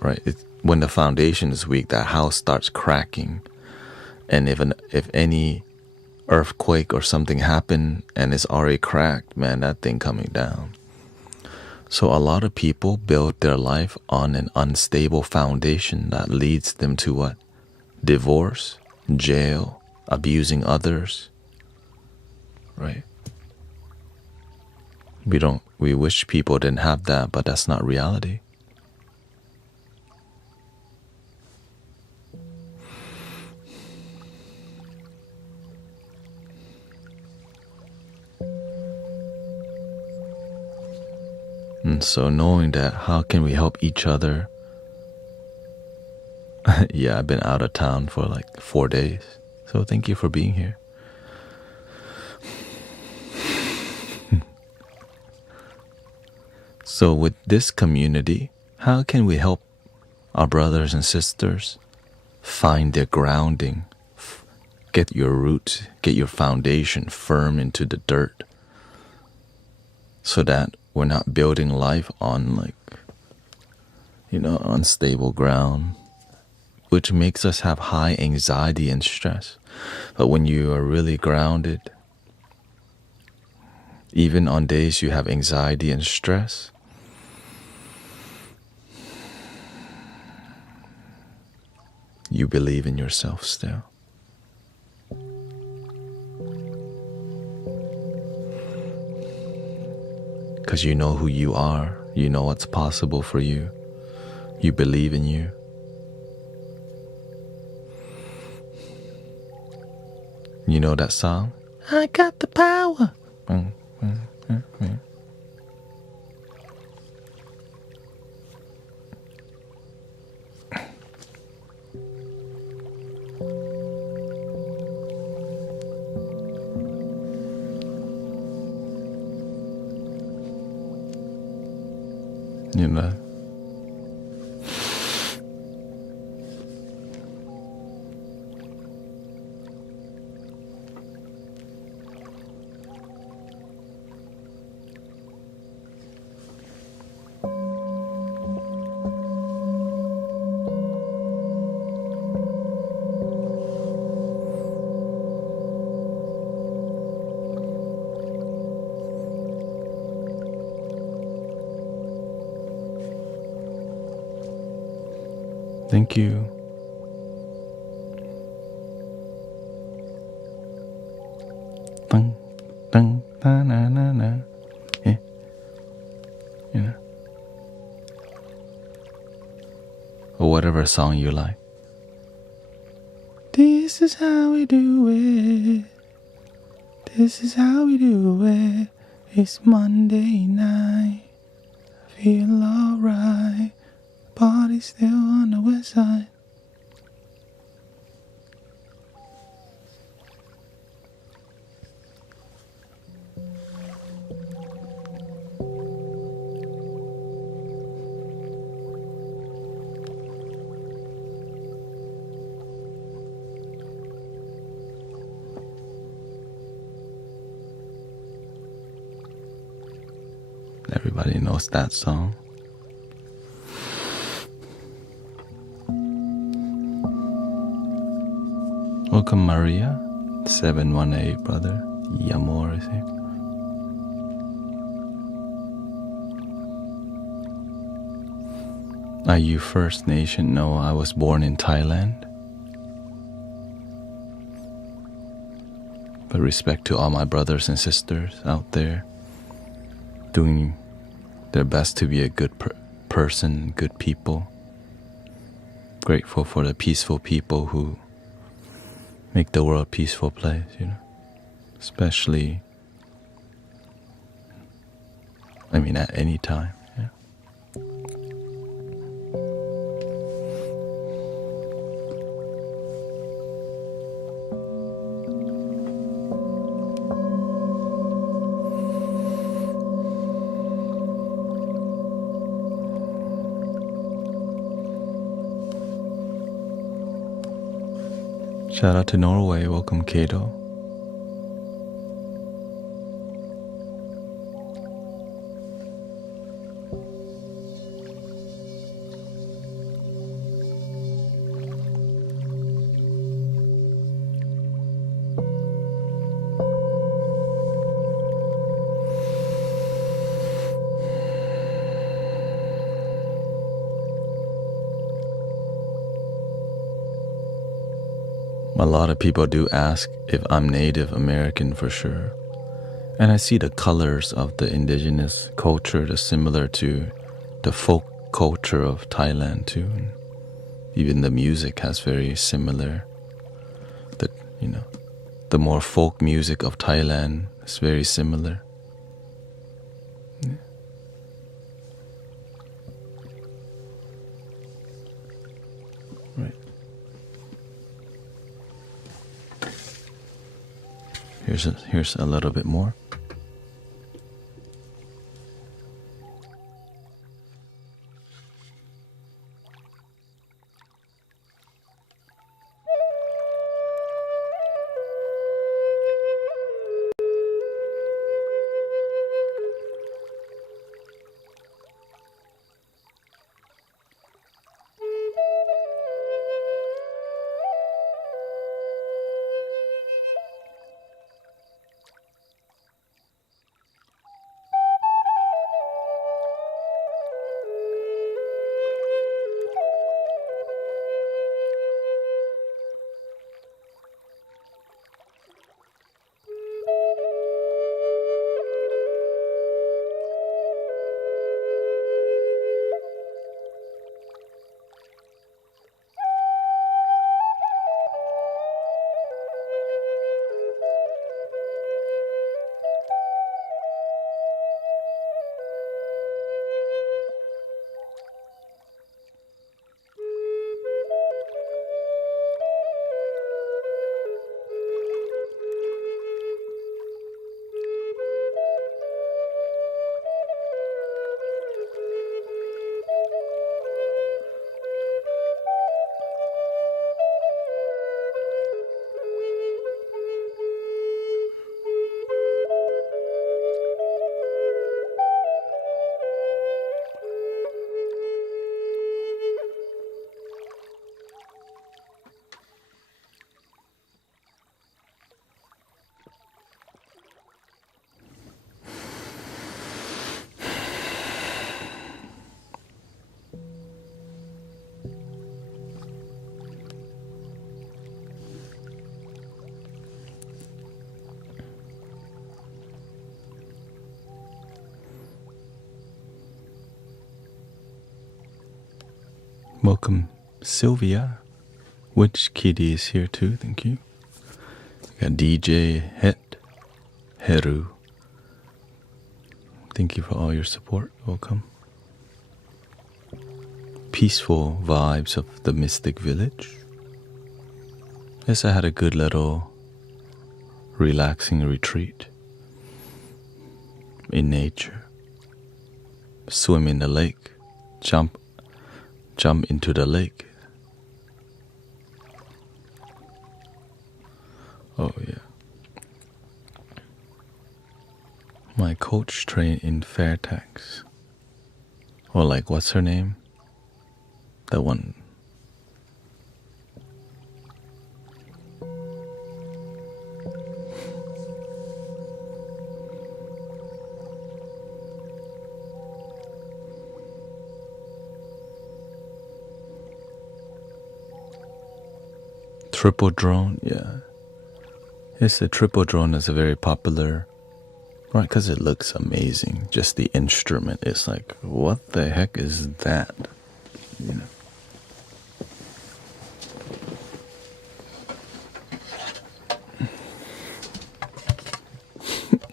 right? When the foundation is weak, that house starts cracking. And if any earthquake or something happened and it's already cracked, man, that thing coming down. So a lot of people build their life on an unstable foundation that leads them to what? Divorce, jail, abusing others, right? We wish people didn't have that, but that's not reality. And so knowing that, how can we help each other? Yeah, I've been out of town for like 4 days. So thank you for being here. So with this community, how can we help our brothers and sisters find their grounding, get your roots, get your foundation firm into the dirt, so that we're not building life on unstable ground, which makes us have high anxiety and stress. But when you are really grounded, even on days you have anxiety and stress, you believe in yourself still. Because you know who you are, you know what's possible for you, you believe in you. You know that song? I got the power. You know? Thank you. Dun, dun, da, na, na, na. Yeah. You know. Or whatever song you like. This is how we do it. This is how we do it. It's Monday night. I feel alright. Party's still on the west side. Everybody knows that song. Welcome, Maria. 718, brother. Yamor is here. Are you First Nation? No, I was born in Thailand. But respect to all my brothers and sisters out there doing their best to be a good person, good people. Grateful for the peaceful people who make the world a peaceful place, you know. Especially, at any time. Yeah. Shout out to Norway. Welcome, Kato. A lot of people do ask if I'm Native American for sure. And I see the colors of the indigenous culture that's similar to the folk culture of Thailand too. And even the music has very similar. The more folk music of Thailand is very similar. Yeah. Right. Here's a little bit more. Welcome, Sylvia. Witch Kitty is here too, thank you. Got DJ Heru. Thank you for all your support. Welcome. Peaceful vibes of the Mystic Village. Yes, I had a good little relaxing retreat in nature. Swim in the lake. Jump into the lake. Oh yeah. My coach trained in Fairtax. Or like, what's her name? That one. Triple drone, yeah. Yes, the triple drone is a very popular, right? Because it looks amazing. Just the instrument is like, what the heck is that? You know.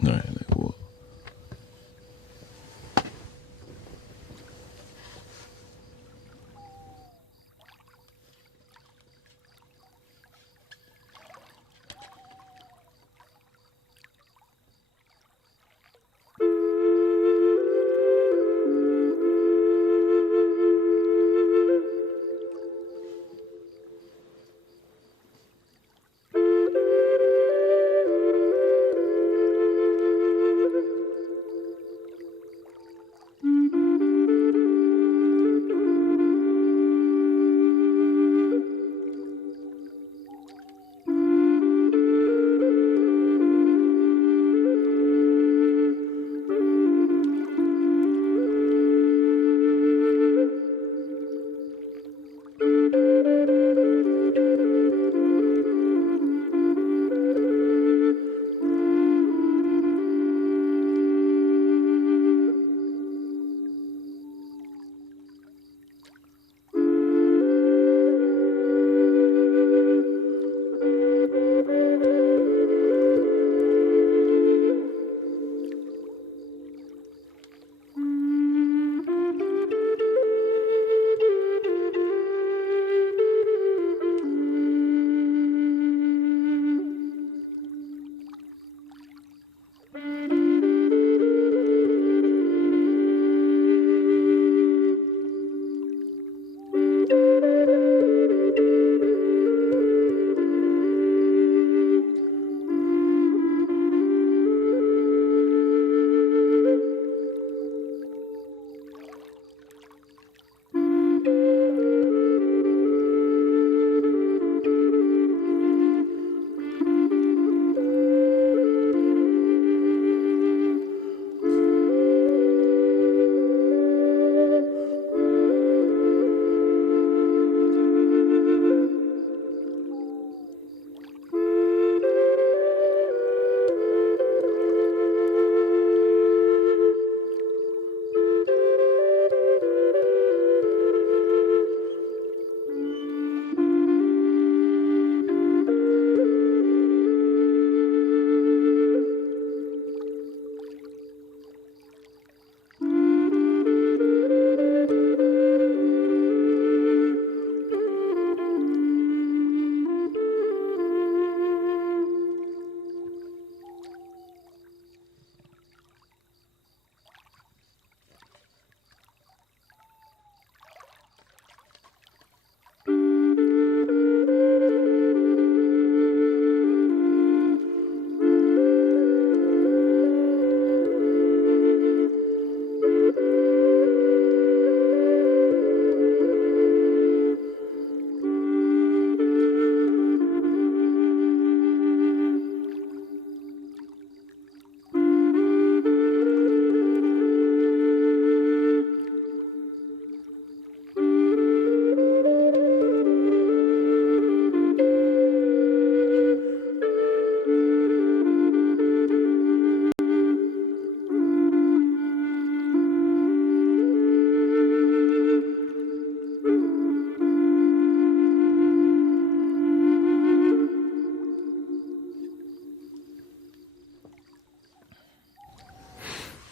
Right, like, whoa.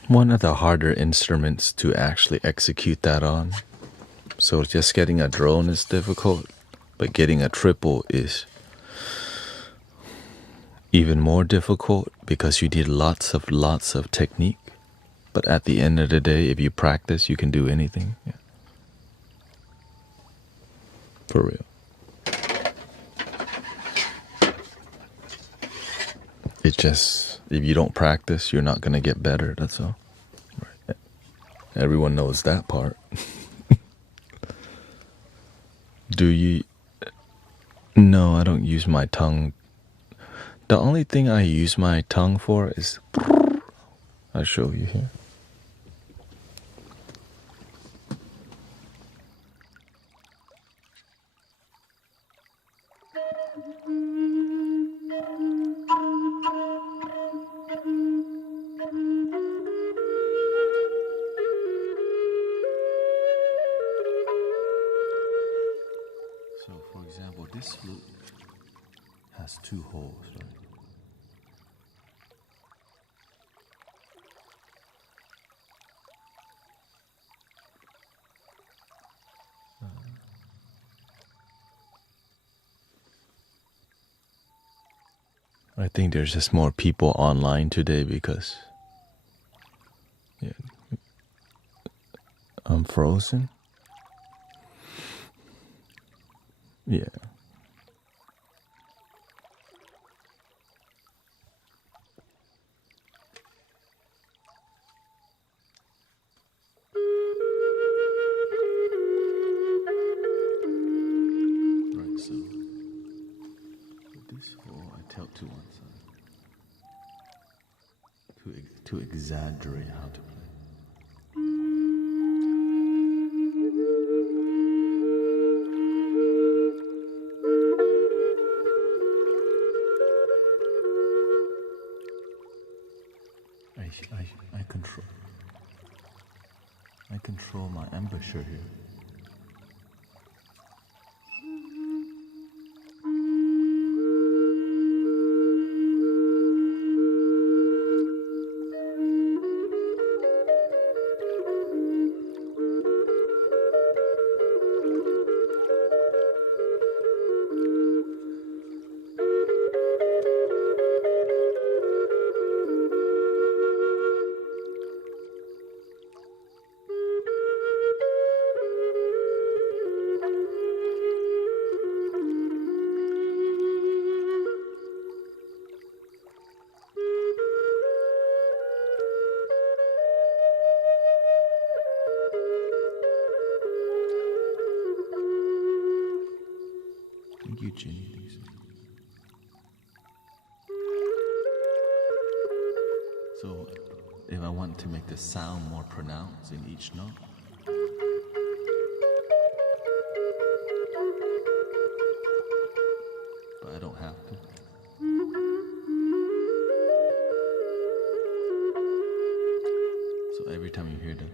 one of the harder instruments to actually execute that on. So just getting a drone is difficult, but getting a triple is even more difficult because you need lots of technique. But at the end of the day, if you practice, you can do anything. Yeah. For real. It's just, if you don't practice, you're not going to get better. That's all. Right. Everyone knows that part. Do you? No, I don't use my tongue. The only thing I use my tongue for is, I'll show you here. So, for example, this flute has 2 holes, right? I think there's just more people online today because I'm frozen. Yeah. Right, so with this hole, I tilt to one side to exaggerate how to play. I control my embouchure here. Thank you, Jenny. So, if I want to make the sound more pronounced in each note, but I don't have to. So every time you hear the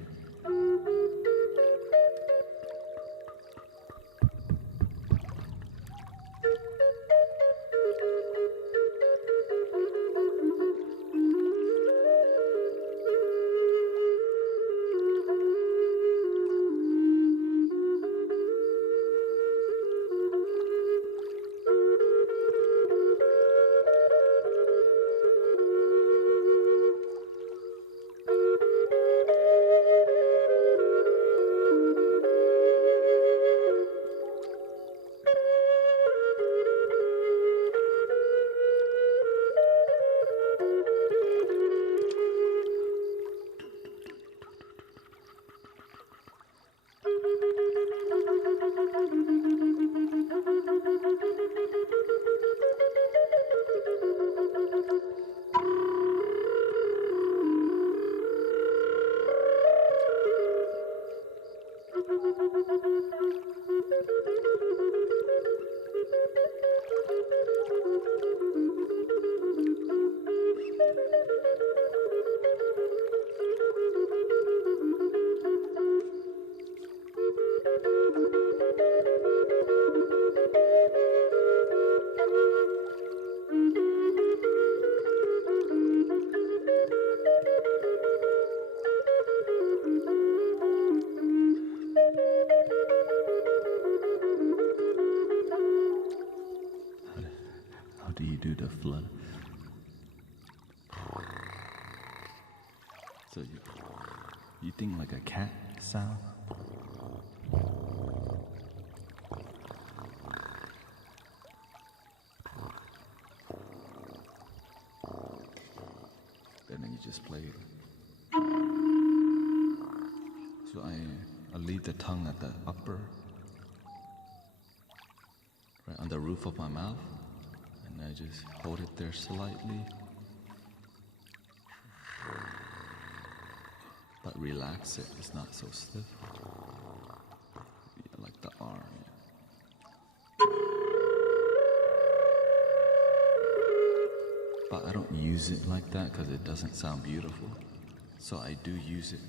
do you do the flood? So you think like a cat sound? And then you just play it. So I leave the tongue at the upper, right on the roof of my mouth, and I just hold it there slightly, but relax it. It's not so stiff. Yeah, like the R. Yeah. But I don't use it like that because it doesn't sound beautiful. So I do use it.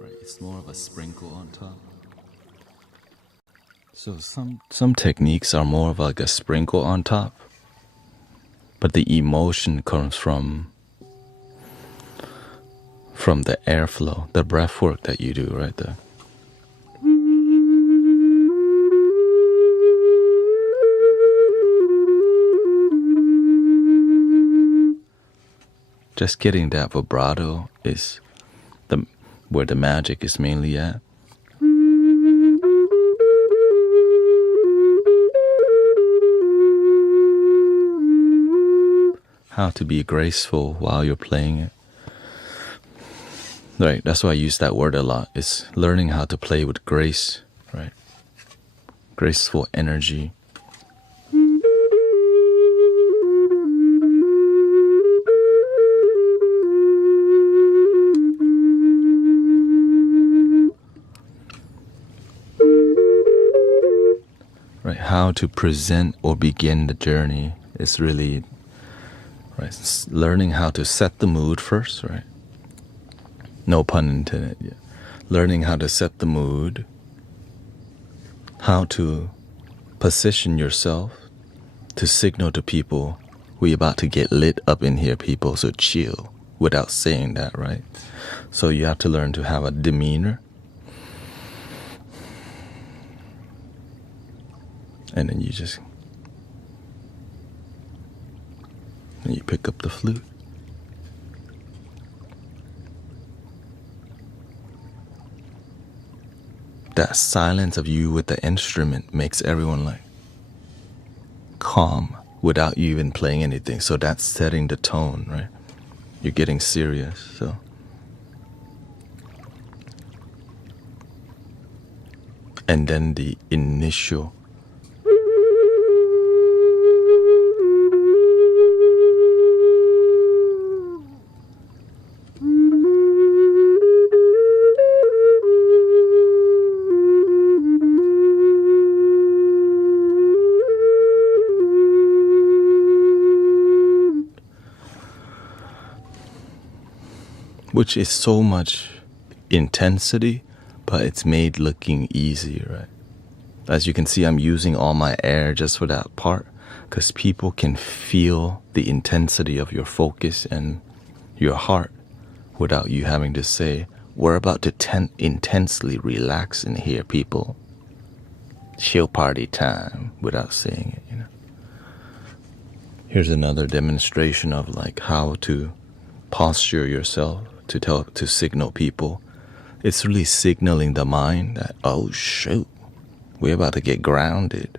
Right, it's more of a sprinkle on top. So some techniques are more of like a sprinkle on top, but the emotion comes from the airflow, the breath work that you do right there. Just getting that vibrato is where the magic is mainly at. How to be graceful while you're playing it. Right, that's why I use that word a lot. It's learning how to play with grace, right? Graceful energy. Right, how to present or begin the journey is really, right, it's learning how to set the mood first, right? No pun intended. Yeah. Learning how to set the mood, how to position yourself to signal to people, we about to get lit up in here, people, so chill, without saying that, right? So you have to learn to have a demeanor. And then you pick up the flute. That silence of you with the instrument makes everyone like calm without you even playing anything. So that's setting the tone, right? You're getting serious, so. And then the initial which is so much intensity, but it's made looking easy, right? As you can see, I'm using all my air just for that part, because people can feel the intensity of your focus and your heart without you having to say, we're about to intensely relax in here, people. Chill party time, without saying it, you know. Here's another demonstration of like how to posture yourself to signal people. It's really signaling the mind that, oh shoot, we're about to get grounded.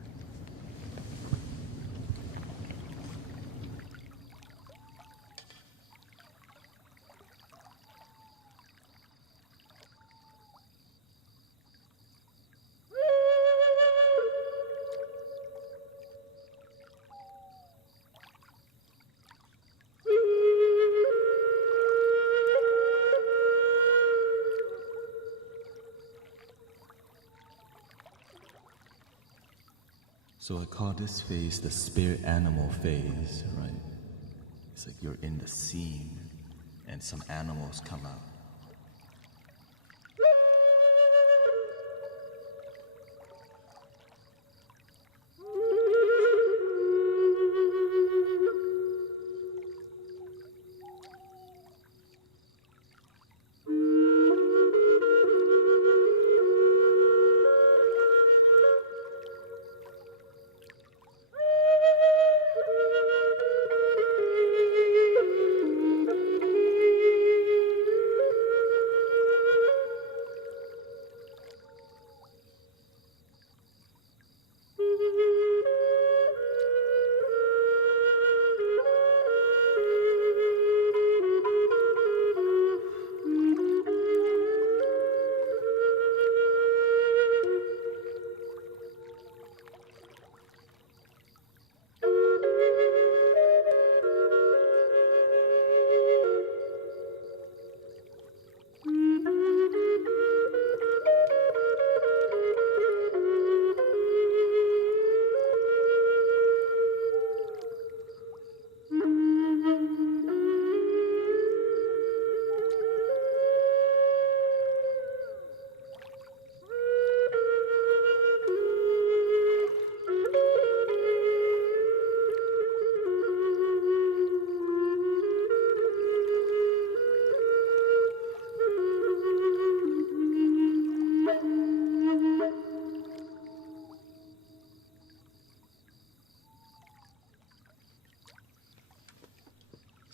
So I call this phase the spirit animal phase, right? It's like you're in the scene and some animals come out.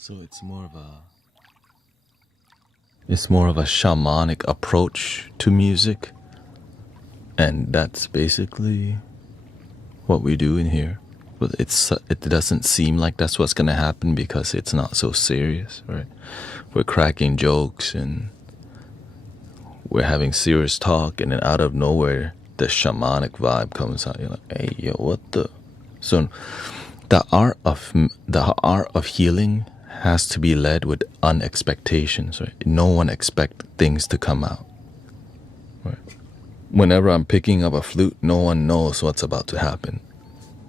So it's more of a shamanic approach to music, and that's basically what we do in here. But it doesn't seem like that's what's gonna happen because it's not so serious, right? We're cracking jokes and we're having serious talk, and then out of nowhere the shamanic vibe comes out. You're like, hey, yo, what the? So the art of healing has to be led with unexpectations, right? No one expects things to come out, right? Whenever I'm picking up a flute, no one knows what's about to happen.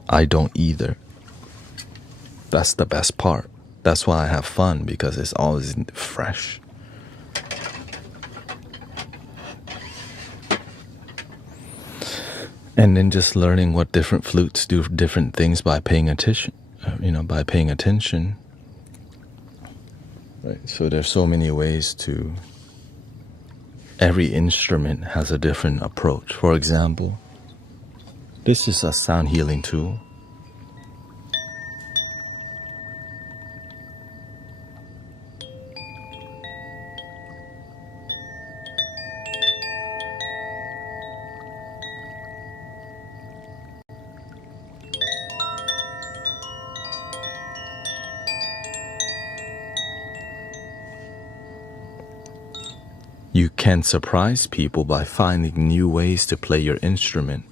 I don't either. That's the best part. That's why I have fun, because it's always fresh. And then just learning what different flutes do different things by paying attention. By paying attention. Right. So there's so many ways to. Every instrument has a different approach. For example, this is a sound healing tool. You can surprise people by finding new ways to play your instrument.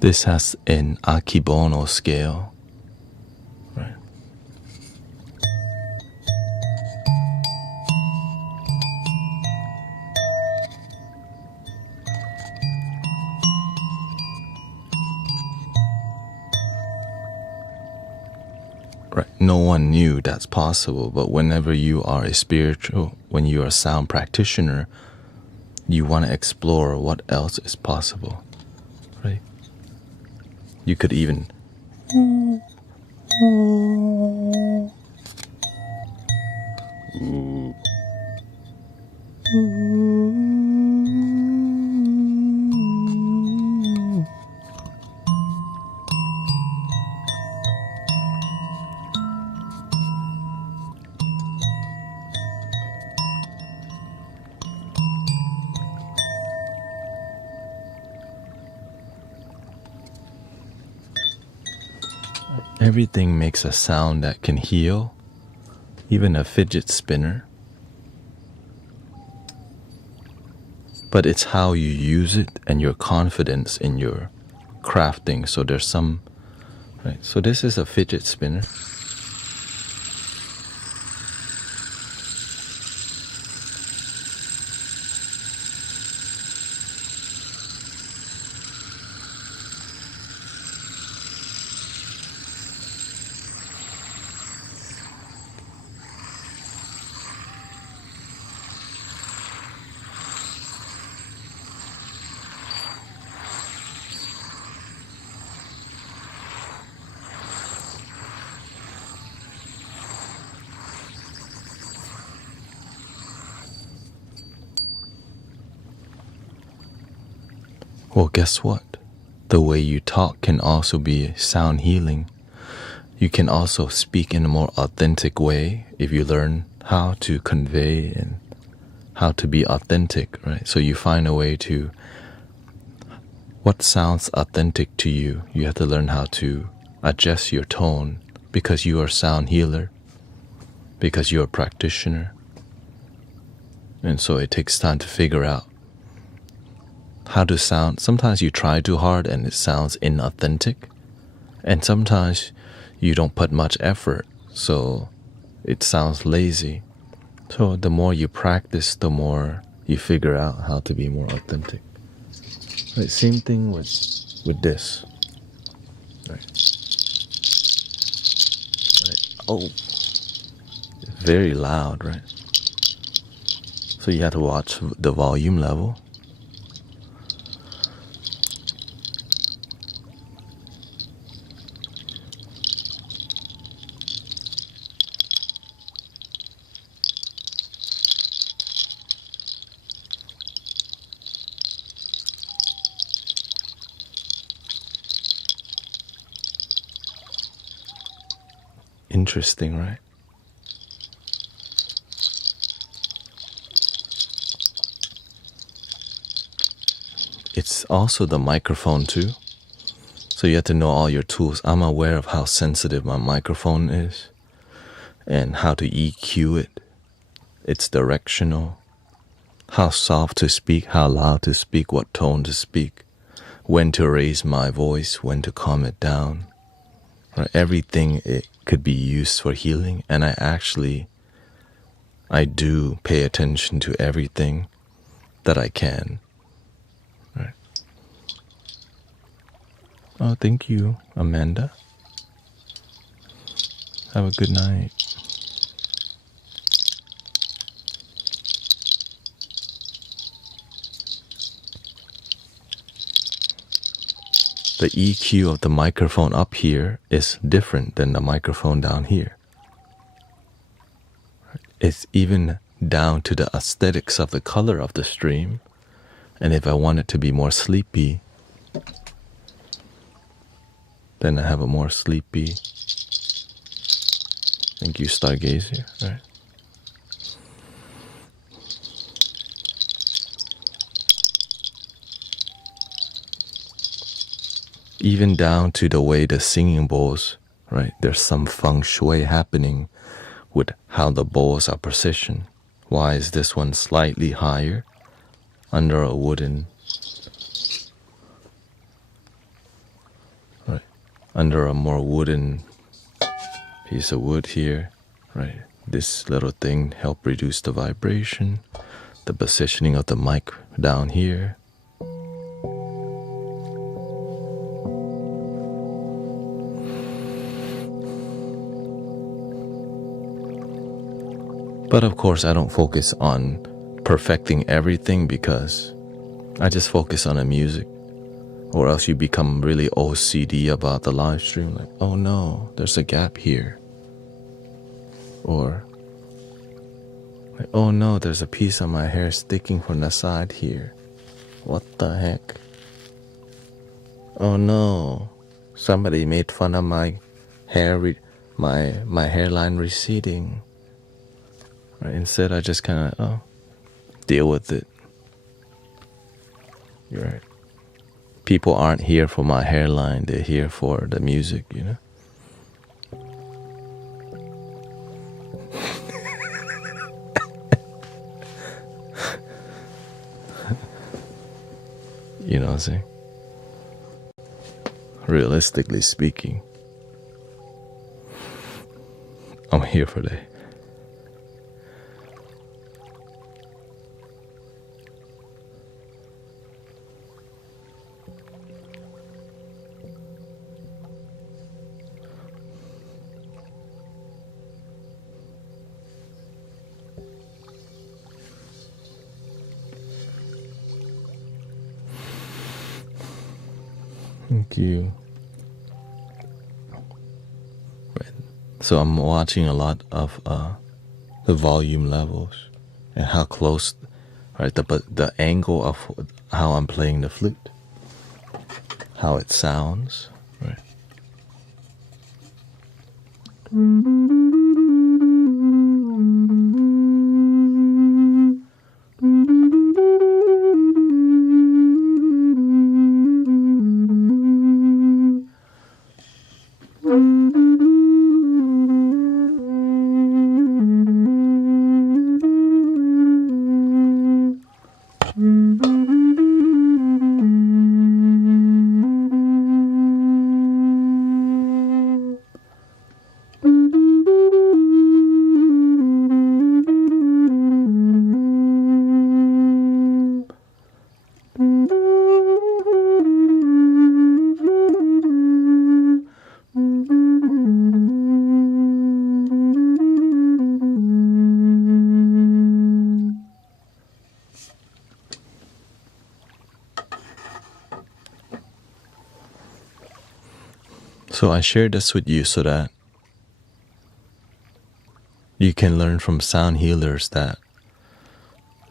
This has an Akibono scale, right? Right. No one knew that's possible, but whenever you are when you are a sound practitioner, you want to explore what else is possible, right? You could even everything makes a sound that can heal, even a fidget spinner. But it's how you use it and your confidence in your crafting. So there's some, right? So this is a fidget spinner. Well, guess what? The way you talk can also be sound healing. You can also speak in a more authentic way if you learn how to convey and how to be authentic, right? So you find a way to, what sounds authentic to you? You have to learn how to adjust your tone because you are a sound healer, because you're a practitioner. And so it takes time to figure out how to sound. Sometimes you try too hard and it sounds inauthentic, and sometimes you don't put much effort, so it sounds lazy. So the more you practice, the more you figure out how to be more authentic. Right, same thing with this. Right. Oh, it's very loud, right? So you have to watch the volume level. Interesting, right? It's also the microphone too. So you have to know all your tools. I'm aware of how sensitive my microphone is and how to EQ it. It's directional. How soft to speak, how loud to speak, what tone to speak, when to raise my voice, when to calm it down. Right? Everything it could be used for healing, and I do pay attention to everything that I can. Right? Oh, thank you, Amanda. Have a good night. The EQ of the microphone up here is different than the microphone down here. It's even down to the aesthetics of the color of the stream. And if I want it to be more sleepy, then I have a more sleepy. Thank you, Stargazer. Right. Even down to the way the singing bowls, right? There's some feng shui happening with how the bowls are positioned. Why is this one slightly higher under a wooden, right? Under a more wooden piece of wood here, right? This little thing help reduce the vibration. The positioning of the mic down here. But of course, I don't focus on perfecting everything because I just focus on the music. Or else you become really OCD about the live stream. Like, oh no, there's a gap here. Or, like, oh no, there's a piece of my hair sticking from the side here. What the heck? Oh no, somebody made fun of my hair, my hairline receding. Right? Instead, I just kind of, deal with it. You're right. People aren't here for my hairline. They're here for the music, you know? You know what I'm saying? Realistically speaking, I'm here for that. Thank you. Right. So I'm watching a lot of the volume levels and how close, right? The angle of how I'm playing the flute, how it sounds, right? So I share this with you so that you can learn from sound healers that,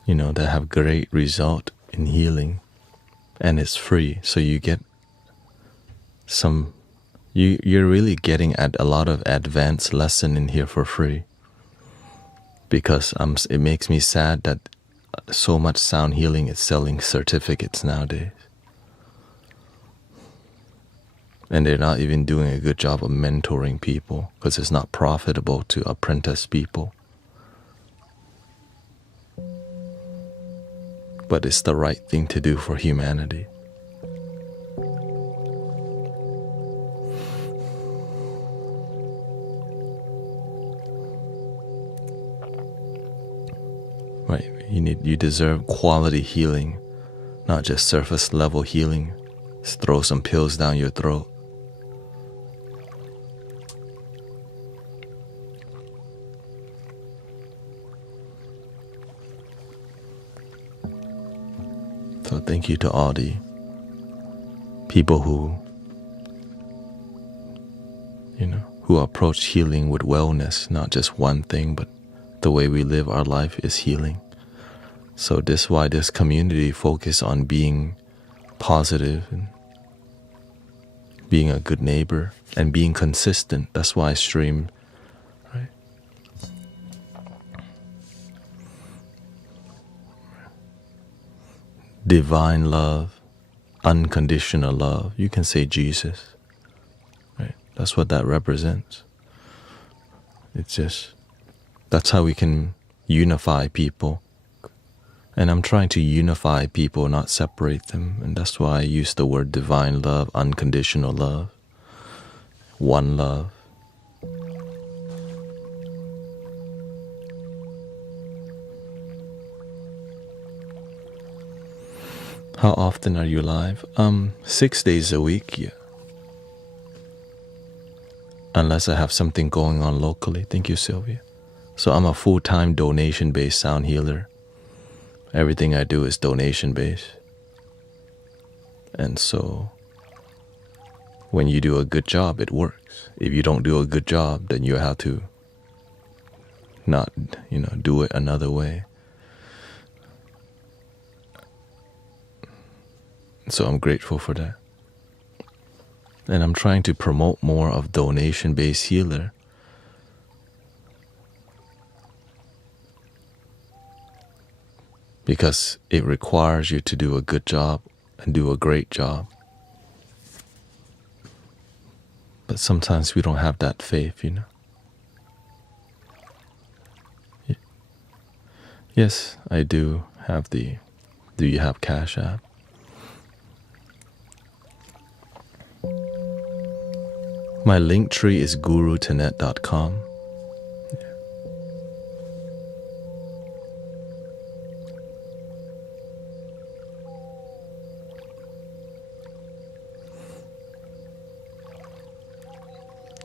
you know, that have great result in healing, and it's free. So you get You're really getting at a lot of advanced lesson in here for free. Because it makes me sad that so much sound healing is selling certificates nowadays. And they're not even doing a good job of mentoring people because it's not profitable to apprentice people. But it's the right thing to do for humanity. Right, you deserve quality healing, not just surface level healing. Just throw some pills down your throat. So thank you to all the people who approach healing with wellness, not just one thing, but the way we live our life is healing. So this is why this community focus on being positive and being a good neighbor and being consistent. That's why I stream, right? Divine love, unconditional love. You can say Jesus, right? That's what that represents. It's just, that's how we can unify people. And I'm trying to unify people, not separate them. And that's why I use the word divine love, unconditional love, one love. How often are you live? 6 days a week, yeah. Unless I have something going on locally. Thank you, Sylvia. So I'm a full-time donation-based sound healer. Everything I do is donation-based. And so when you do a good job, it works. If you don't do a good job, then you have to not, do it another way. So I'm grateful for that. And I'm trying to promote more of donation-based healer. Because it requires you to do a good job and do a great job. But sometimes we don't have that faith, Yes, I do have do you have Cash App? My link tree is guruthanet.com.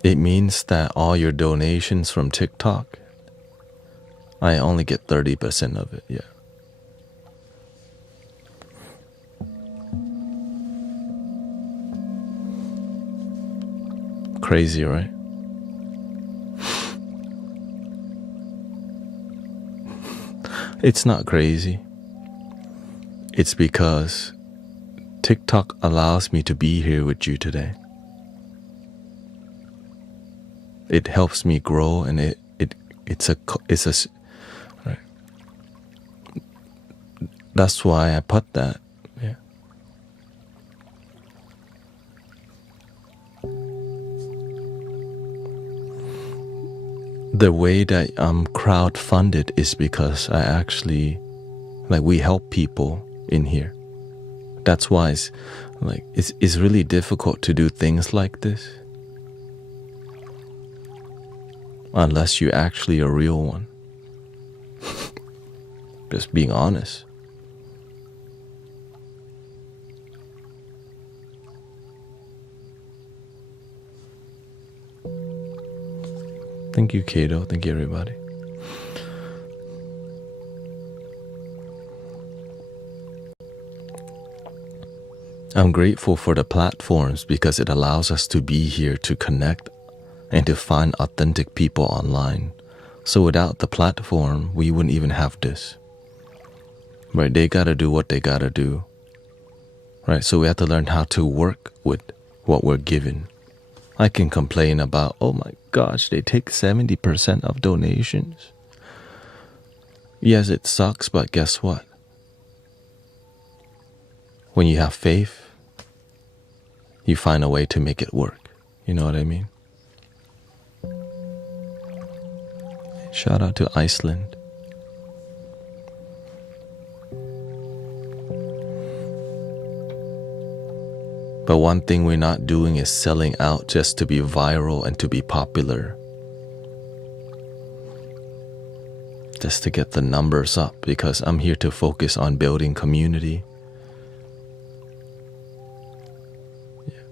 It means that all your donations from TikTok, I only get 30% of it, yeah. Crazy, right? It's not crazy. It's because TikTok allows me to be here with you today. It helps me grow, and it's a right. That's why I put that. Yeah. The way that I'm crowdfunded is because I actually, we help people in here. That's why it's really difficult to do things like this. Unless you're actually a real one. Just being honest. Thank you, Kato. Thank you, everybody. I'm grateful for the platforms because it allows us to be here to connect and to find authentic people online. So without the platform, we wouldn't even have this. Right? They gotta do what they gotta do. Right? So we have to learn how to work with what we're given. I can complain about, oh my gosh, they take 70% of donations. Yes, it sucks, but guess what? When you have faith, you find a way to make it work. You know what I mean? Shout out to Iceland. But one thing we're not doing is selling out just to be viral and to be popular. Just to get the numbers up, because I'm here to focus on building community. Yeah.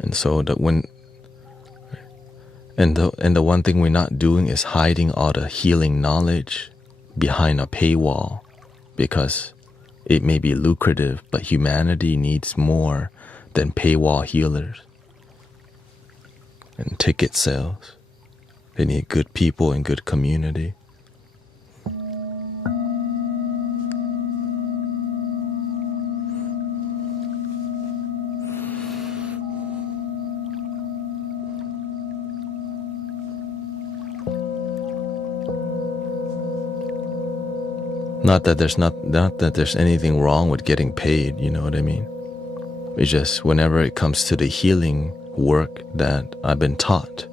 And so the one thing we're not doing is hiding all the healing knowledge behind a paywall, because it may be lucrative, but humanity needs more than paywall healers and ticket sales. They need good people and good community. Not that there's anything wrong with getting paid, you know what I mean? It's just whenever it comes to the healing work that I've been taught,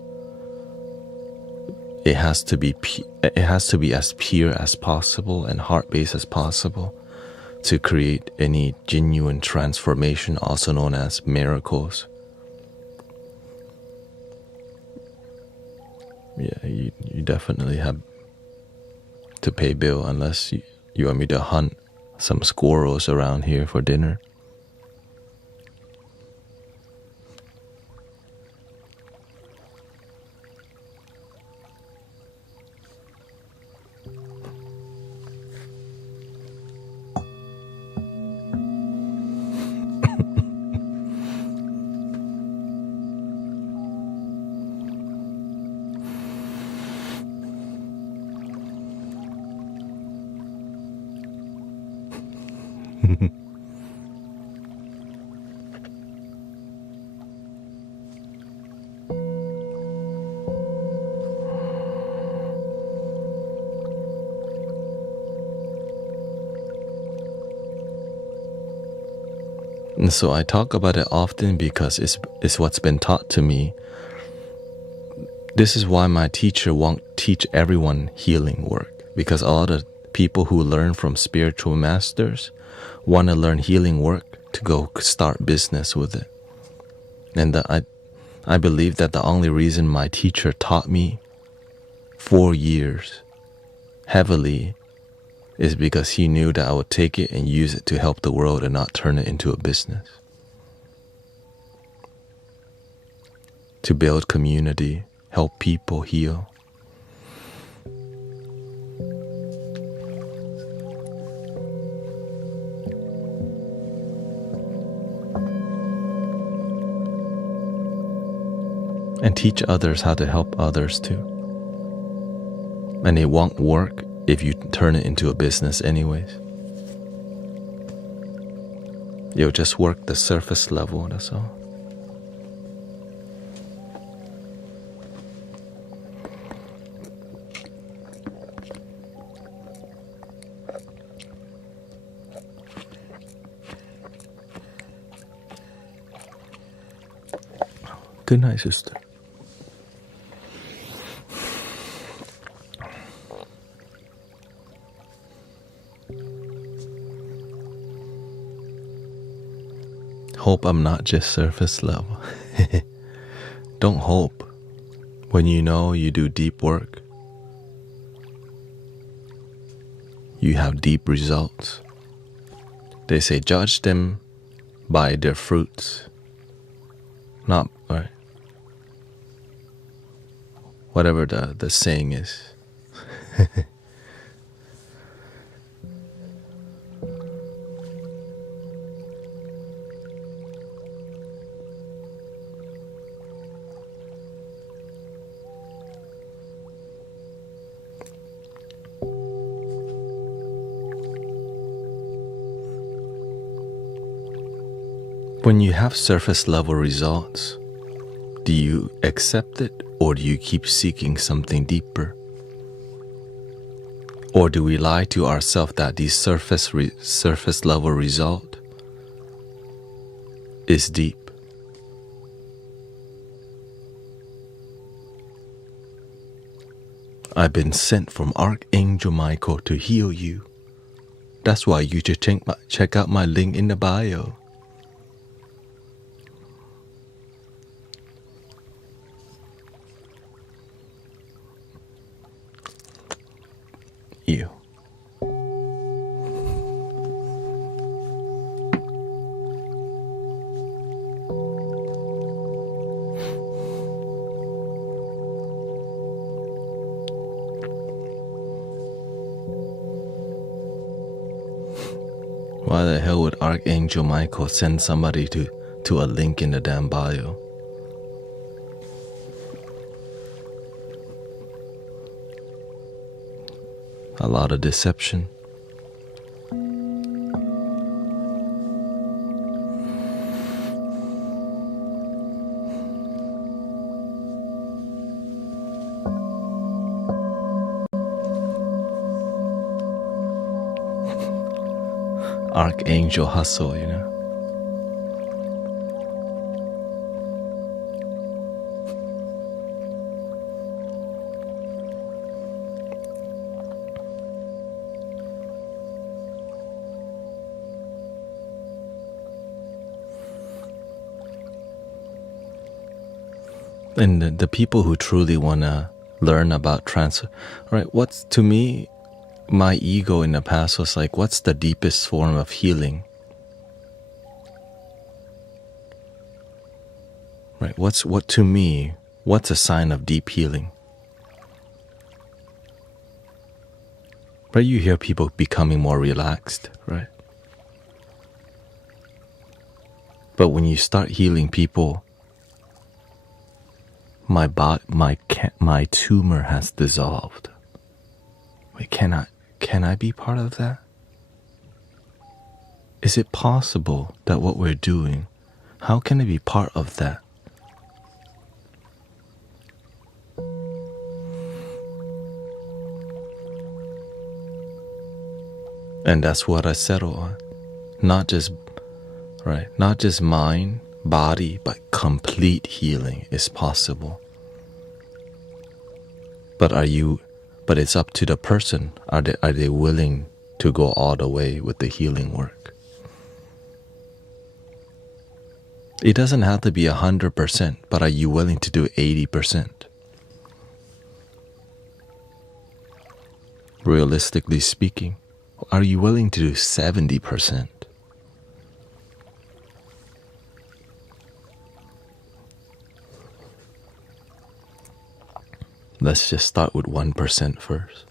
it has to be as pure as possible and heart-based as possible to create any genuine transformation, also known as miracles. Yeah, you definitely have to pay bill unless you want me to hunt some squirrels around here for dinner. And so I talk about it often because it's what's been taught to me. This is why my teacher won't teach everyone healing work, because a lot of people who learn from spiritual masters want to learn healing work to go start business with it. And I believe that the only reason my teacher taught me 4 years heavily is because he knew that I would take it and use it to help the world and not turn it into a business. To build community, help people heal. And teach others how to help others too. And it won't work if you turn it into a business anyways. You'll just work the surface level, that's all. Good night, sister. Hope I'm not just surface level. Don't hope. When you know you do deep work, you have deep results. They say judge them by their fruits, not right. Whatever the saying is. When you have surface level results, do you accept it or do you keep seeking something deeper? Or do we lie to ourselves that the surface level result is deep? I've been sent from Archangel Michael to heal you. That's why you should check out my link in the bio. You. Why the hell would Archangel Michael send somebody to a link in the damn bio? A lot of deception. Archangel hustle, you know. And the people who truly want to learn about right? What's, to me, my ego in the past was like, what's the deepest form of healing? Right? What's a sign of deep healing? Right? You hear people becoming more relaxed, right? But when you start healing people, my tumor has dissolved. Wait, can I be part of that? Is it possible that what we're doing, how can I be part of that? And that's what I settle on. Not just mind, body, but complete healing is possible. But it's up to the person. Are they willing to go all the way with the healing work? It doesn't have to be 100%, but are you willing to do 80%? Realistically speaking, are you willing to do 70%? Let's just start with 1% first.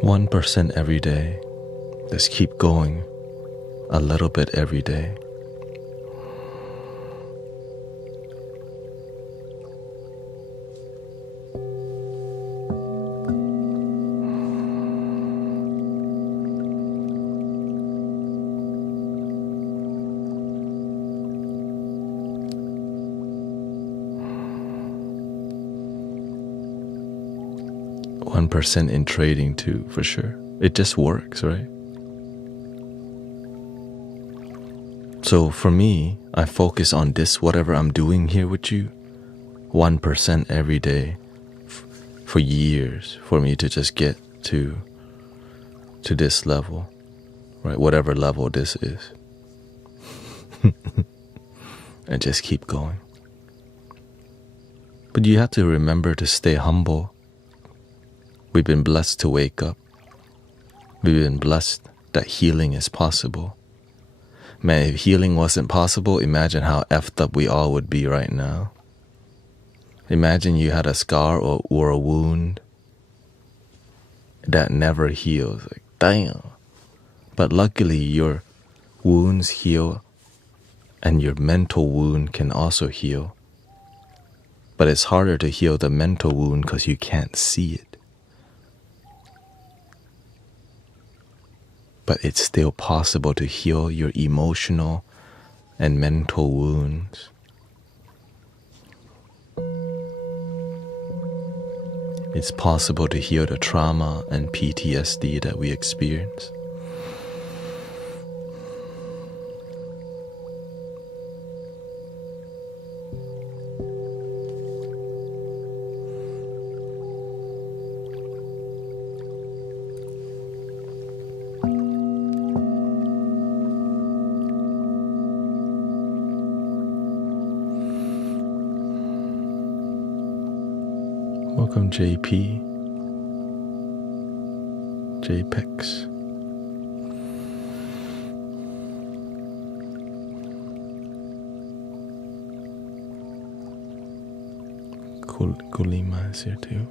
One 1% every day. Just keep going a little bit every day. Percent in trading too, for sure. It just works, right? So for me, I focus on this, whatever I'm doing here with you, 1% every day for years, for me to just get to this level, right? Whatever level this is. And just keep going. But you have to remember to stay humble. We've been blessed to wake up. We've been blessed that healing is possible. Man, if healing wasn't possible, imagine how effed up we all would be right now. Imagine you had a scar or a wound that never heals. Like, damn. But luckily, your wounds heal and your mental wound can also heal. But it's harder to heal the mental wound because you can't see it. But it's still possible to heal your emotional and mental wounds. It's possible to heal the trauma and PTSD that we experience. Welcome, JP, JPEX. Kulima is here too.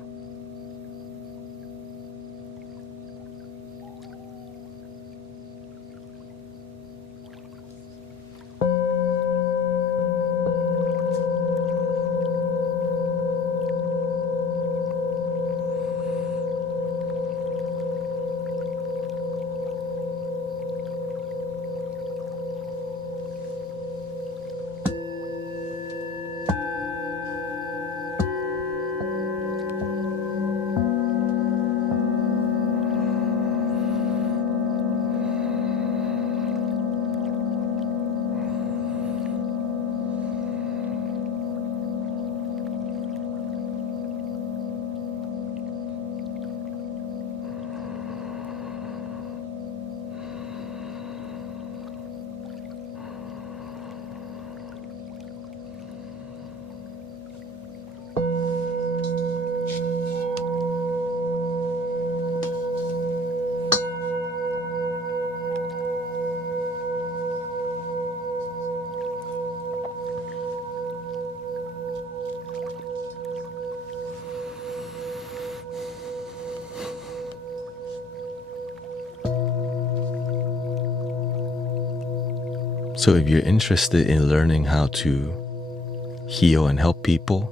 So if you're interested in learning how to heal and help people,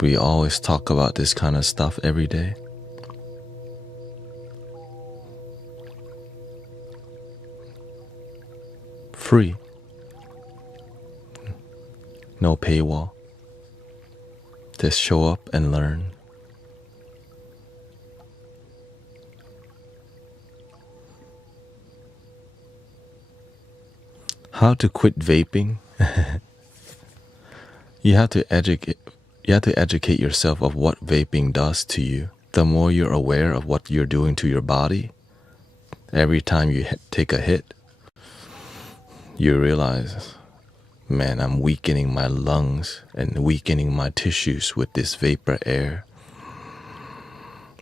we always talk about this kind of stuff every day. Free. No paywall. Just show up and learn. How to quit vaping? You have to educate yourself of what vaping does to you. The more you're aware of what you're doing to your body, every time you take a hit, you realize, man, I'm weakening my lungs and weakening my tissues with this vapor air.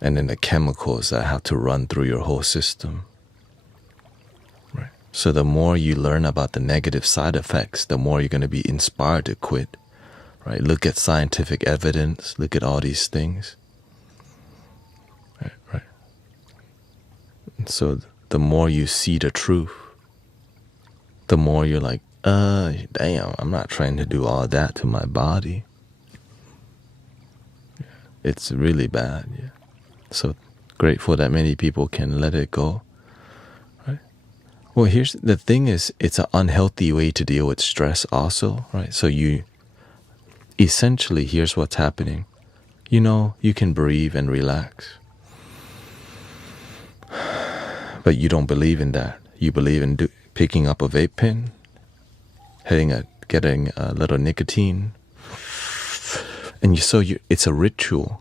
And then the chemicals that have to run through your whole system. Right. So the more you learn about the negative side effects, the more you're going to be inspired to quit. Right? Look at scientific evidence. Look at all these things. Right. And so the more you see the truth, the more you're like, damn, I'm not trying to do all that to my body. It's really bad. Yeah. So grateful that many people can let it go. Right? Well, here's the thing is, it's an unhealthy way to deal with stress also, right? So you, essentially, here's what's happening. You know, you can breathe and relax. But you don't believe in that. You believe in picking up a vape pen, getting a little nicotine. And it's a ritual.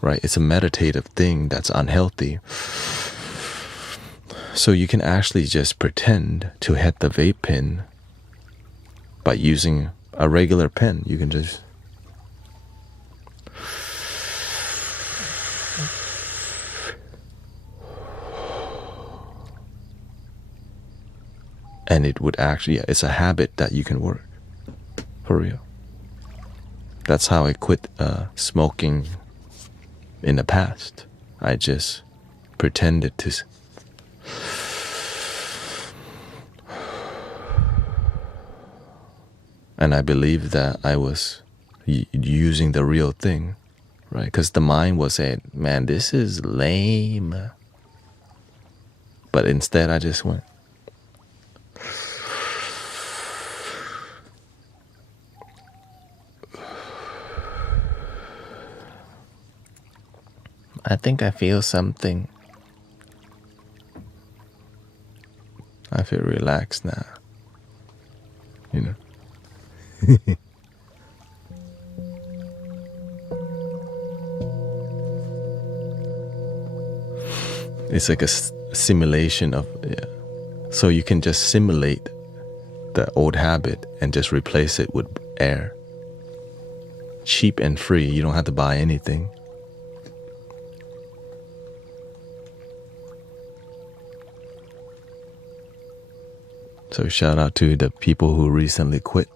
Right? It's a meditative thing that's unhealthy. So you can actually just pretend to hit the vape pen by using a regular pen. You can just and it would actually, it's a habit that you can work. For real. That's how I quit smoking in the past. I just pretended to. And I believe that I was using the real thing, right? Because the mind will say, man, this is lame. But instead I just went, I think I feel something. I feel relaxed now. You know? It's like a simulation of, yeah. So you can just simulate the old habit and just replace it with air. Cheap and free. You don't have to buy anything. So shout out to the people who recently quit.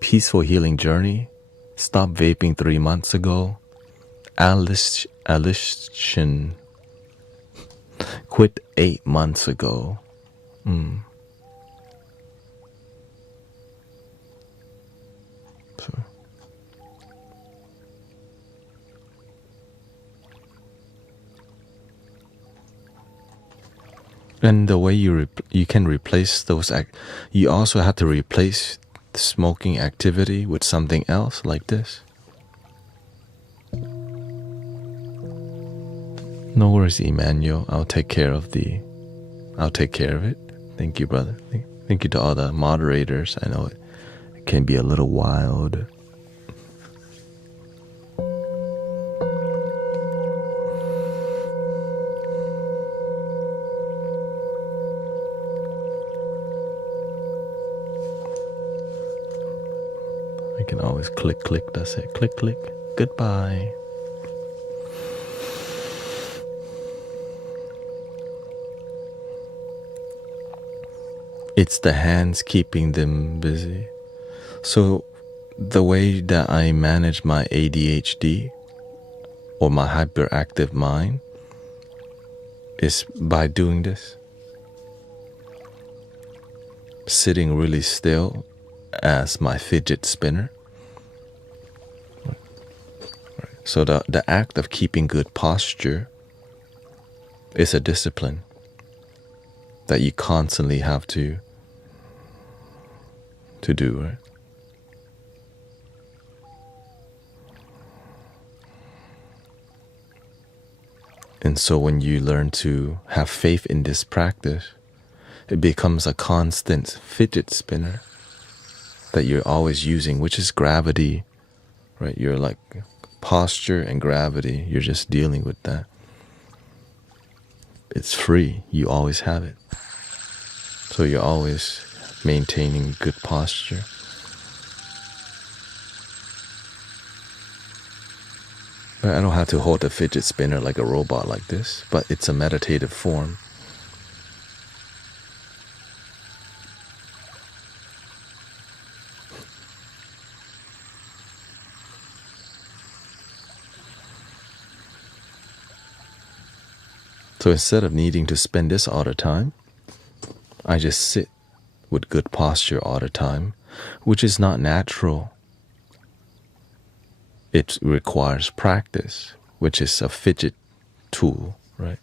Peaceful Healing Journey. Stopped vaping 3 months ago. Alishan quit 8 months ago. So. And the way you can replace those you also have to replace the smoking activity with something else like this. No worries, Emmanuel. I'll take care of it. Thank you, brother. Thank you to all the moderators. I know it can be a little wild. I can always click, that's it. Click, goodbye. It's the hands keeping them busy. So the way that I manage my ADHD or my hyperactive mind is by doing this. Sitting really still as my fidget spinner. So the act of keeping good posture is a discipline that you constantly have to do, right? And so when you learn to have faith in this practice, it becomes a constant fidget spinner that you're always using, which is gravity, right? You're like posture and gravity. You're just dealing with that. It's free. You always have it. So you're always maintaining good posture. But I don't have to hold a fidget spinner like a robot like this, but it's a meditative form. So instead of needing to spend this all the time, I just sit with good posture all the time, which is not natural. It requires practice, which is a fidget tool, right?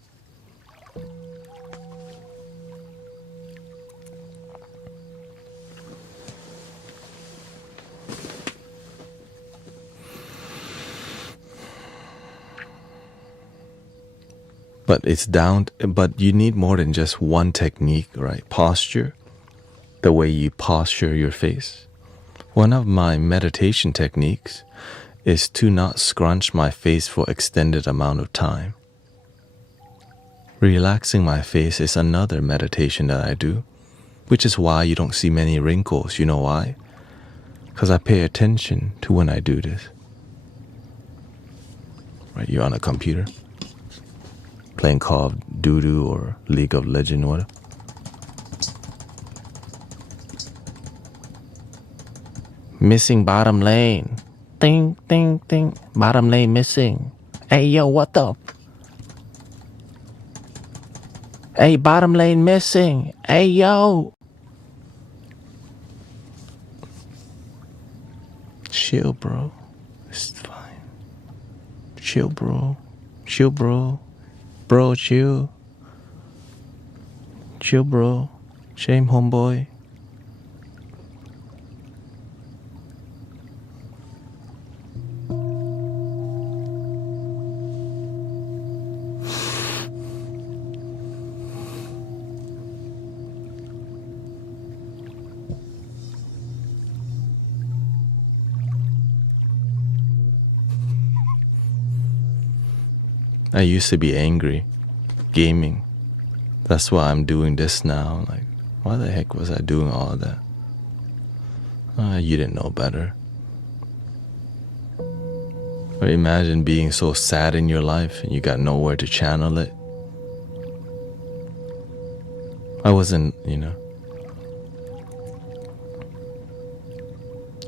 But you need more than just one technique, right? Posture, the way you posture your face. One of my meditation techniques is to not scrunch my face for extended amount of time. Relaxing my face is another meditation that I do, which is why you don't see many wrinkles. You know why? Because I pay attention to when I do this. Right, you're on a computer, playing Call of Duty or League of Legends or whatever. Missing bottom lane. Ding, ding, ding. Bottom lane missing. Hey, yo, what up? Hey, bottom lane missing. Hey, yo. Chill, bro. It's fine. Chill, bro. Chill, bro. Bro, chill. Chill, bro. Shame, homeboy. I used to be angry, gaming. That's why I'm doing this now. Like, why the heck was I doing all of that? You didn't know better. Or imagine being so sad in your life and you got nowhere to channel it. I wasn't,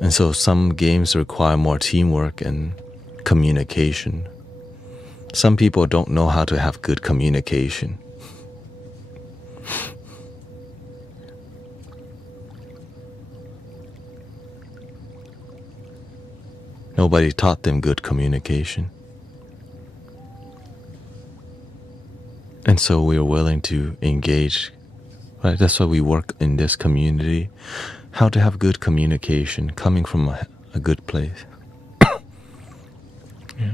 And so some games require more teamwork and communication. Some people don't know how to have good communication. Nobody taught them good communication. And so we're willing to engage, right? That's why we work in this community. How to have good communication coming from a good place. Yeah.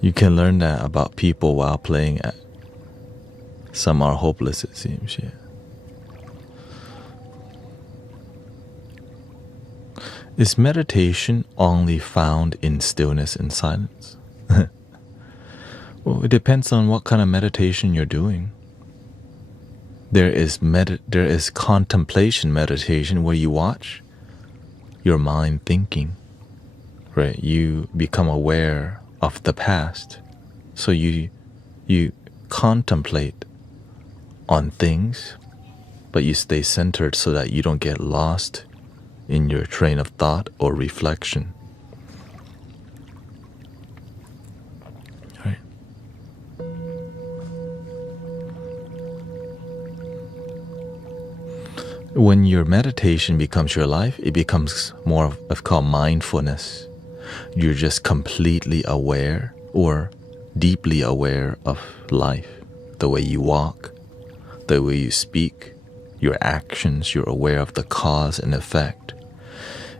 You can learn that about people while playing at. Some are hopeless, it seems, yeah. Is meditation only found in stillness and silence? Well, it depends on what kind of meditation you're doing. There is contemplation meditation where you watch your mind thinking, right? You become aware of the past. So you contemplate on things, but you stay centered so that you don't get lost in your train of thought or reflection. Right? When your meditation becomes your life, it becomes more of called mindfulness. You're just completely aware or deeply aware of life, the way you walk, the way you speak, your actions. You're aware of the cause and effect.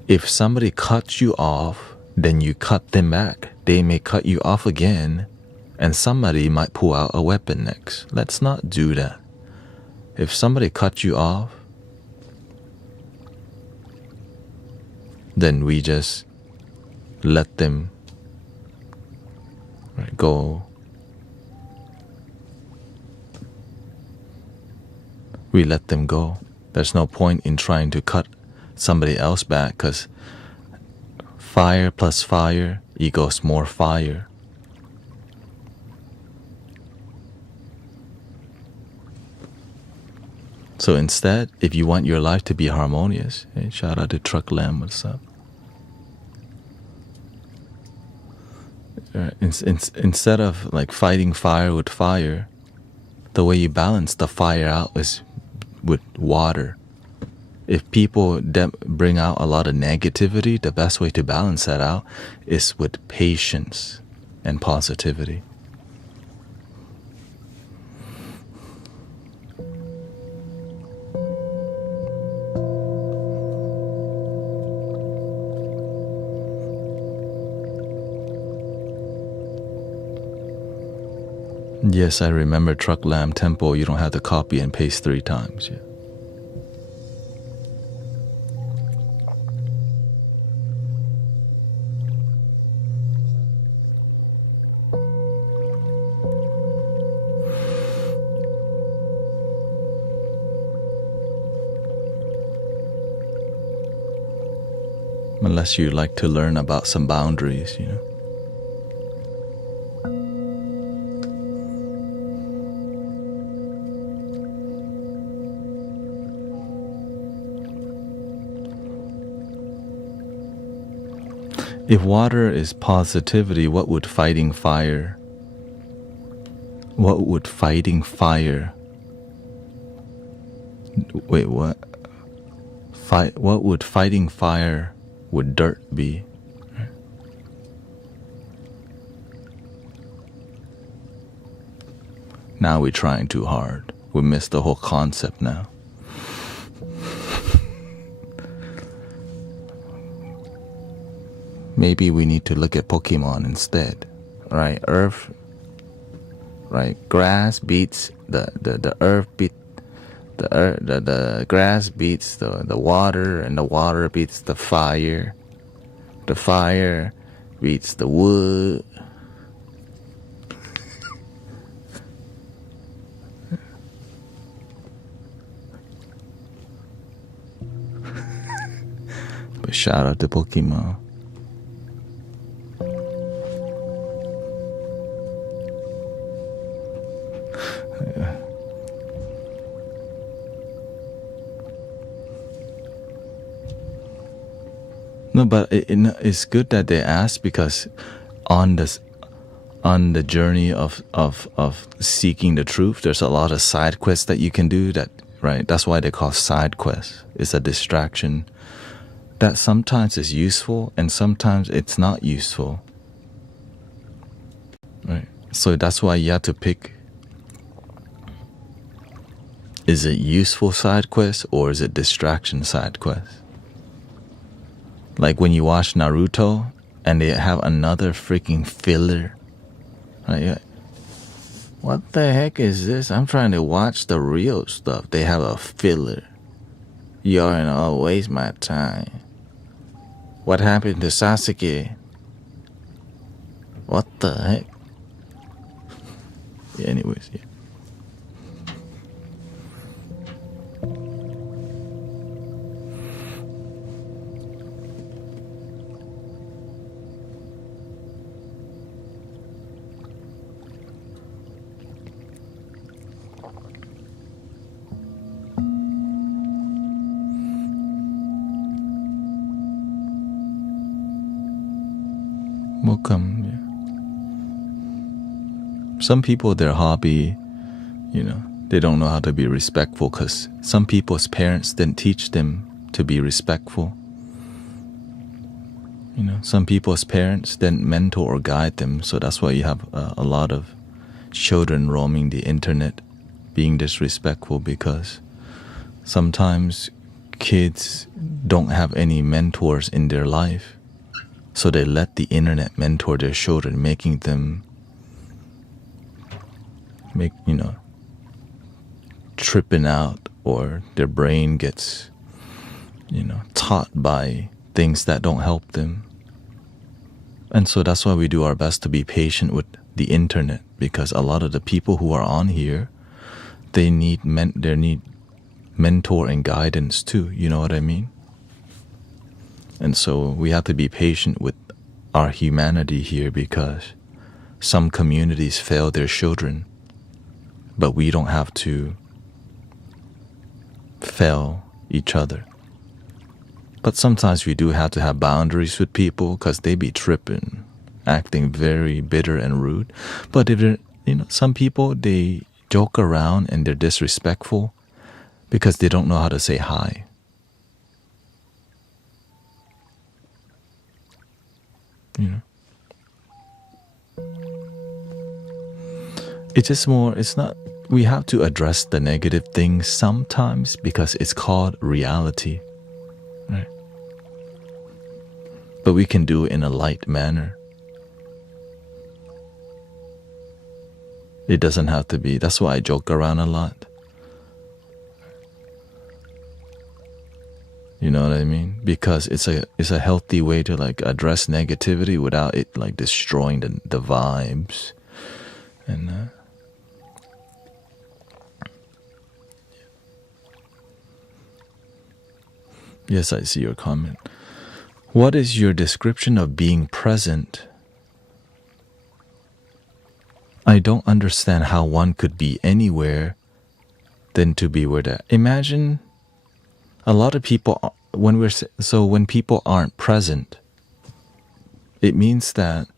If somebody cuts you off, then you cut them back. They may cut you off again, and somebody might pull out a weapon next. Let's not do that. If somebody cuts you off, then we just let them go. We let them go. There's no point in trying to cut somebody else back, because fire plus fire equals more fire. So instead, if you want your life to be harmonious, hey, shout out to Truck Lamb, what's up? Instead of like fighting fire with fire, the way you balance the fire out is with water. If people bring out a lot of negativity, the best way to balance that out is with patience and positivity. Yes, I remember Truck Lamb Tempo. You don't have to copy and paste 3 times. Yeah. Unless you like to learn about some boundaries, If water is positivity, what would fighting fire? What would fighting fire? Wait, what? What would fighting fire with dirt be? Now we're trying too hard. We missed the whole concept now. Maybe we need to look at Pokemon instead, right? Earth, right? Grass beats the earth beat the earth, the grass beats the water, and the water beats the fire. The fire beats the wood. But shout out to Pokemon. No, but it's good that they ask, because on the journey of seeking the truth, there's a lot of side quests that you can do. That, right? That's why they call side quests. It's a distraction that sometimes is useful and sometimes it's not useful, right? So that's why you have to pick. Is it useful side quest or is it distraction side quest? Like when you watch Naruto and they have another freaking filler. Right? What the heck is this? I'm trying to watch the real stuff. They have a filler. You're gonna waste my time. What happened to Sasuke? What the heck? Yeah, anyways, yeah. Welcome. Yeah. Some people, their hobby, they don't know how to be respectful because some people's parents didn't teach them to be respectful. Some people's parents didn't mentor or guide them, so that's why you have a lot of children roaming the internet being disrespectful, because sometimes kids don't have any mentors in their life. So they let the internet mentor their children, making them tripping out, or their brain gets, taught by things that don't help them. And so that's why we do our best to be patient with the internet, because a lot of the people who are on here, they need mentor and guidance too. You know what I mean? And so we have to be patient with our humanity here, because some communities fail their children, but we don't have to fail each other. But sometimes we do have to have boundaries with people, because they be tripping, acting very bitter and rude. But if they're, some people, they joke around and they're disrespectful because they don't know how to say hi. It's just more, it's not, we have to address the negative things sometimes because it's called reality, right? But we can do it in a light manner. It doesn't have to be, that's why I joke around a lot. You know what I mean? Because it's a healthy way to address negativity without it destroying the vibes. And yes, I see your comment. What is your description of being present? I don't understand how one could be anywhere than to be where that. Imagine a lot of people when people aren't present, It means that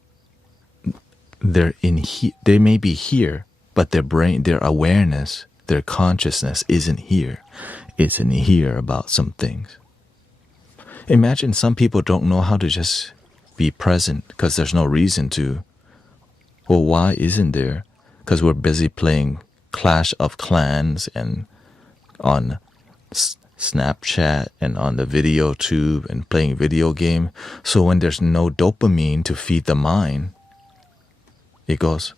they may be here, but their brain, their awareness, their consciousness isn't here. It's in here about some things. Imagine some people don't know how to just be present because there's no reason to. Well, why isn't there? Because we're busy playing Clash of Clans and on Snapchat and on the video tube and playing video game. So when there's no dopamine to feed the mind, it goes,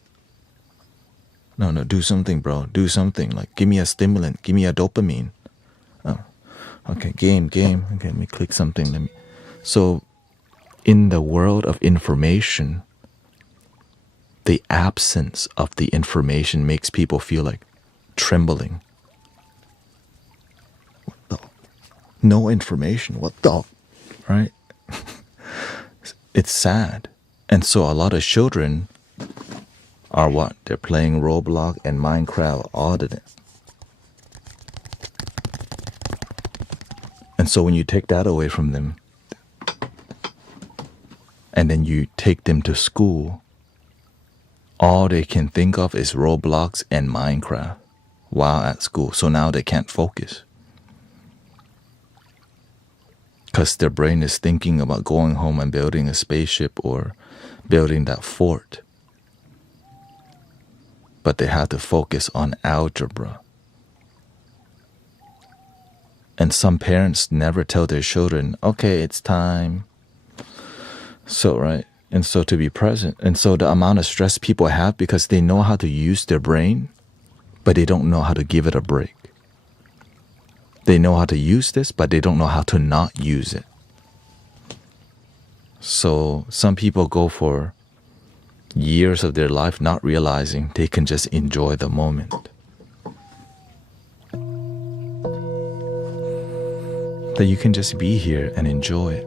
no, do something, bro. Do something. Like, give me a stimulant. Give me a dopamine. Oh, okay, game. Okay, let me click something. So in the world of information, the absence of the information makes people feel like trembling. What the? No information. What the? Right? It's sad. And so a lot of children are what? They're playing Roblox and Minecraft all the time. And so when you take that away from them, and then you take them to school, all they can think of is Roblox and Minecraft while at school. So now they can't focus. Because their brain is thinking about going home and building a spaceship or building that fort. But they have to focus on algebra. And some parents never tell their children, okay, it's time. So, right? And so to be present. And so the amount of stress people have because they know how to use their brain, but they don't know how to give it a break. They know how to use this, but they don't know how to not use it. So some people go for years of their life not realizing they can just enjoy the moment. That you can just be here and enjoy it.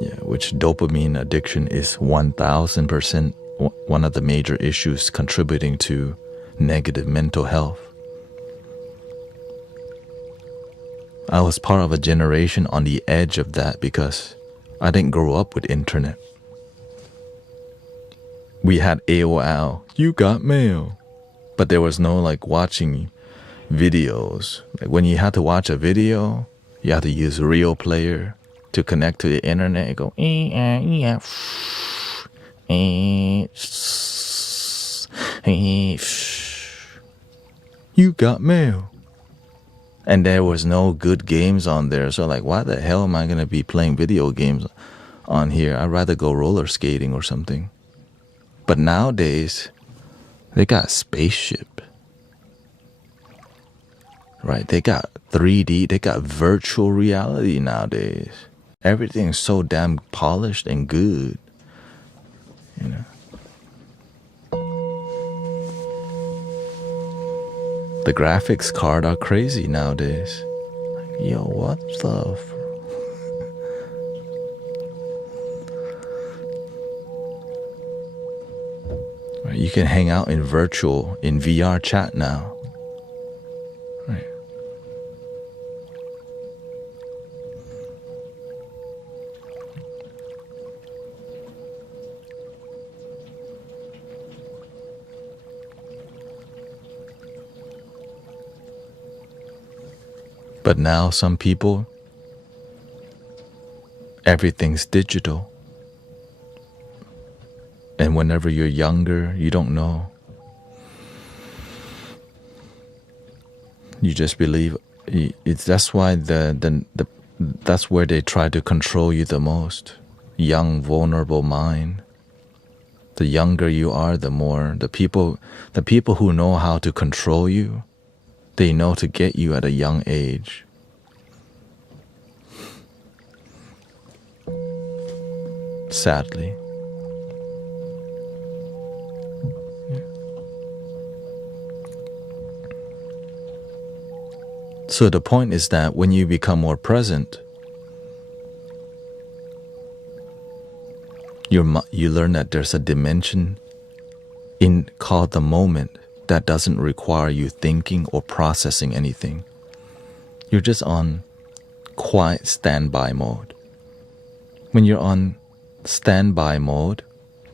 Yeah, which dopamine addiction is 1000% one of the major issues contributing to negative mental health. I was part of a generation on the edge of that because I didn't grow up with internet. We had AOL, you got mail, but there was no like watching videos. Like when you had to watch a video, you had to use Real Player to connect to the internet. You go, you got mail. And there was no good games on there. So like, why the hell am I going to be playing video games on here? I'd rather go roller skating or something. But nowadays, they got spaceship. Right? They got 3D. They got virtual reality nowadays. Everything's so damn polished and good. You know? The graphics card are crazy nowadays. Like, yo, what the Right, you can hang out in VR chat now. Right. But now some people, everything's digital. And whenever you're younger, you don't know. You just believe that's why that's where they try to control you the most. Young, vulnerable mind. The younger you are, the more the people who know how to control you, they know to get you at a young age. Sadly. So the point is that when you become more present, you learn that there's a dimension called the moment that doesn't require you thinking or processing anything. You're just on quiet standby mode. When you're on standby mode,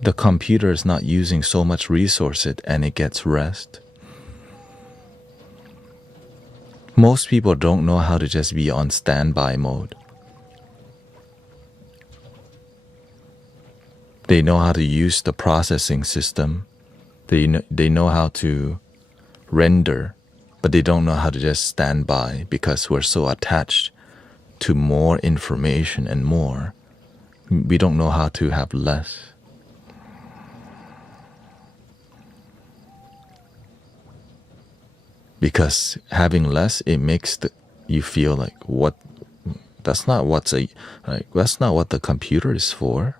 the computer is not using so much resources and it gets rest. Most people don't know how to just be on standby mode. They know how to use the processing system. They know how to render, but they don't know how to just stand by because we're so attached to more information and more. We don't know how to have less. Because having less, it makes you feel like that's not what the computer is for.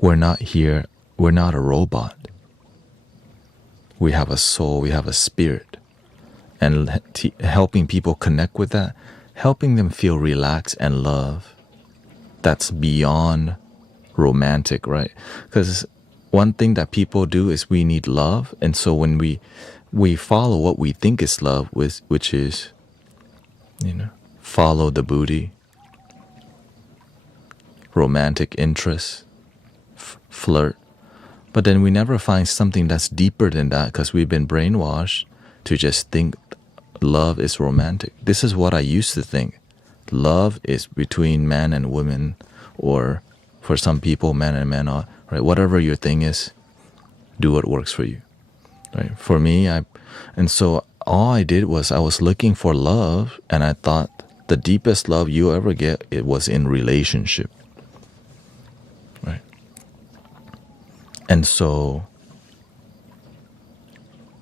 We're not here, we're not a robot. We have a soul, we have a spirit. And helping people connect with that, helping them feel relaxed and love, that's beyond romantic, right? Because one thing that people do is we need love. And so when we follow what we think is love, which is, follow the booty, romantic interest, flirt. But then we never find something that's deeper than that because we've been brainwashed to just think love is romantic. This is what I used to think. Love is between man and woman, or for some people, man and man, right? Whatever your thing is, do what works for you, right? For me, and so all I did was I was looking for love, and I thought the deepest love you ever get, it was in relationship, right? And so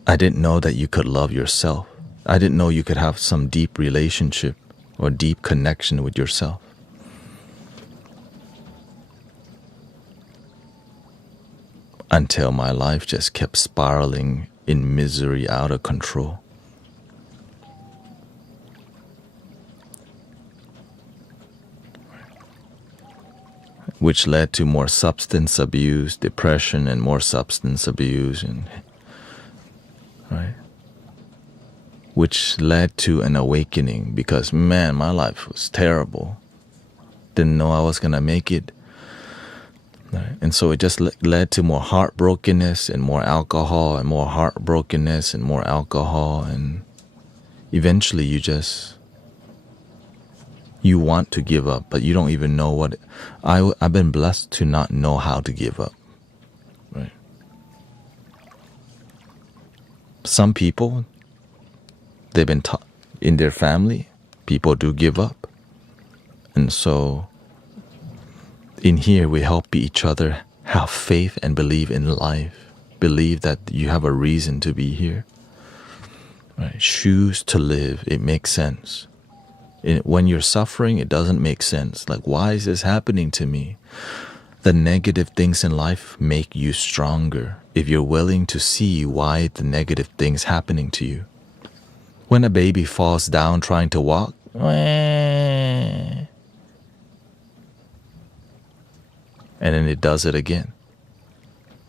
I didn't know that you could love yourself. I didn't know you could have some deep relationship or deep connection with yourself. Until my life just kept spiraling in misery, out of control. Which led to more substance abuse, depression, and more substance abuse, and right? Which led to an awakening because, man, my life was terrible. Didn't know I was gonna make it. Right? And so it just led to more heartbrokenness and more alcohol and more heartbrokenness and more alcohol. And eventually you want to give up, but you don't even know what. I've been blessed to not know how to give up. Right? Some people, they've been taught in their family, people do give up. And so in here, we help each other have faith and believe in life. Believe that you have a reason to be here. Right? Choose to live. It makes sense. When you're suffering, it doesn't make sense. Like, why is this happening to me? The negative things in life make you stronger if you're willing to see why the negative things happening to you. When a baby falls down trying to walk, and then it does it again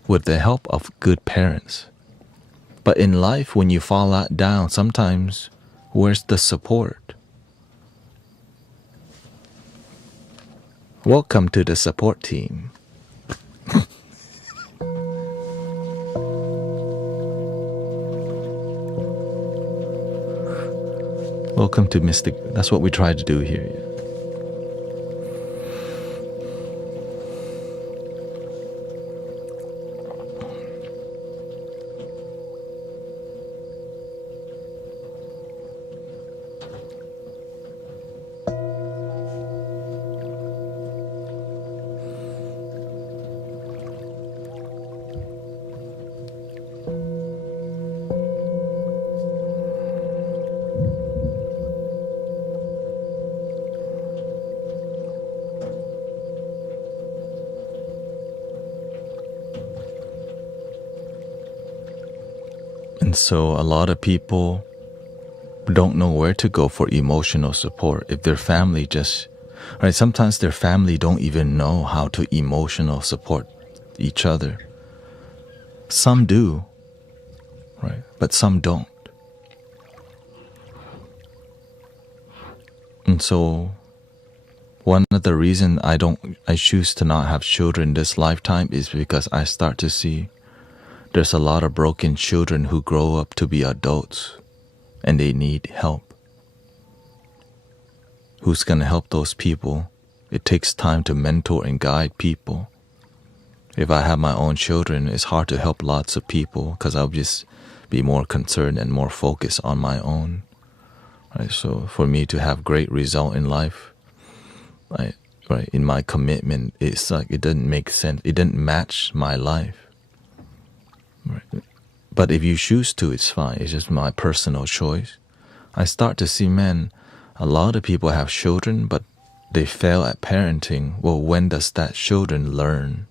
with the help of good parents. But in life, when you fall out down, sometimes where's the support? Welcome to the support team. Welcome to Mystic. That's what we try to do here. And so a lot of people don't know where to go for emotional support. If their family right? Sometimes their family don't even know how to emotional support each other. Some do, right? But some don't. And so one of the reasons I choose to not have children this lifetime is because I start to see there's a lot of broken children who grow up to be adults and they need help. Who's going to help those people? It takes time to mentor and guide people. If I have my own children, it's hard to help lots of people because I'll just be more concerned and more focused on my own. Right? So for me to have great result in life, right, in my commitment, it's like it doesn't make sense. It didn't match my life. Right? But if you choose to, it's fine. It's just my personal choice. I start to see, man, a lot of people have children, but they fail at parenting. Well, when does that children learn?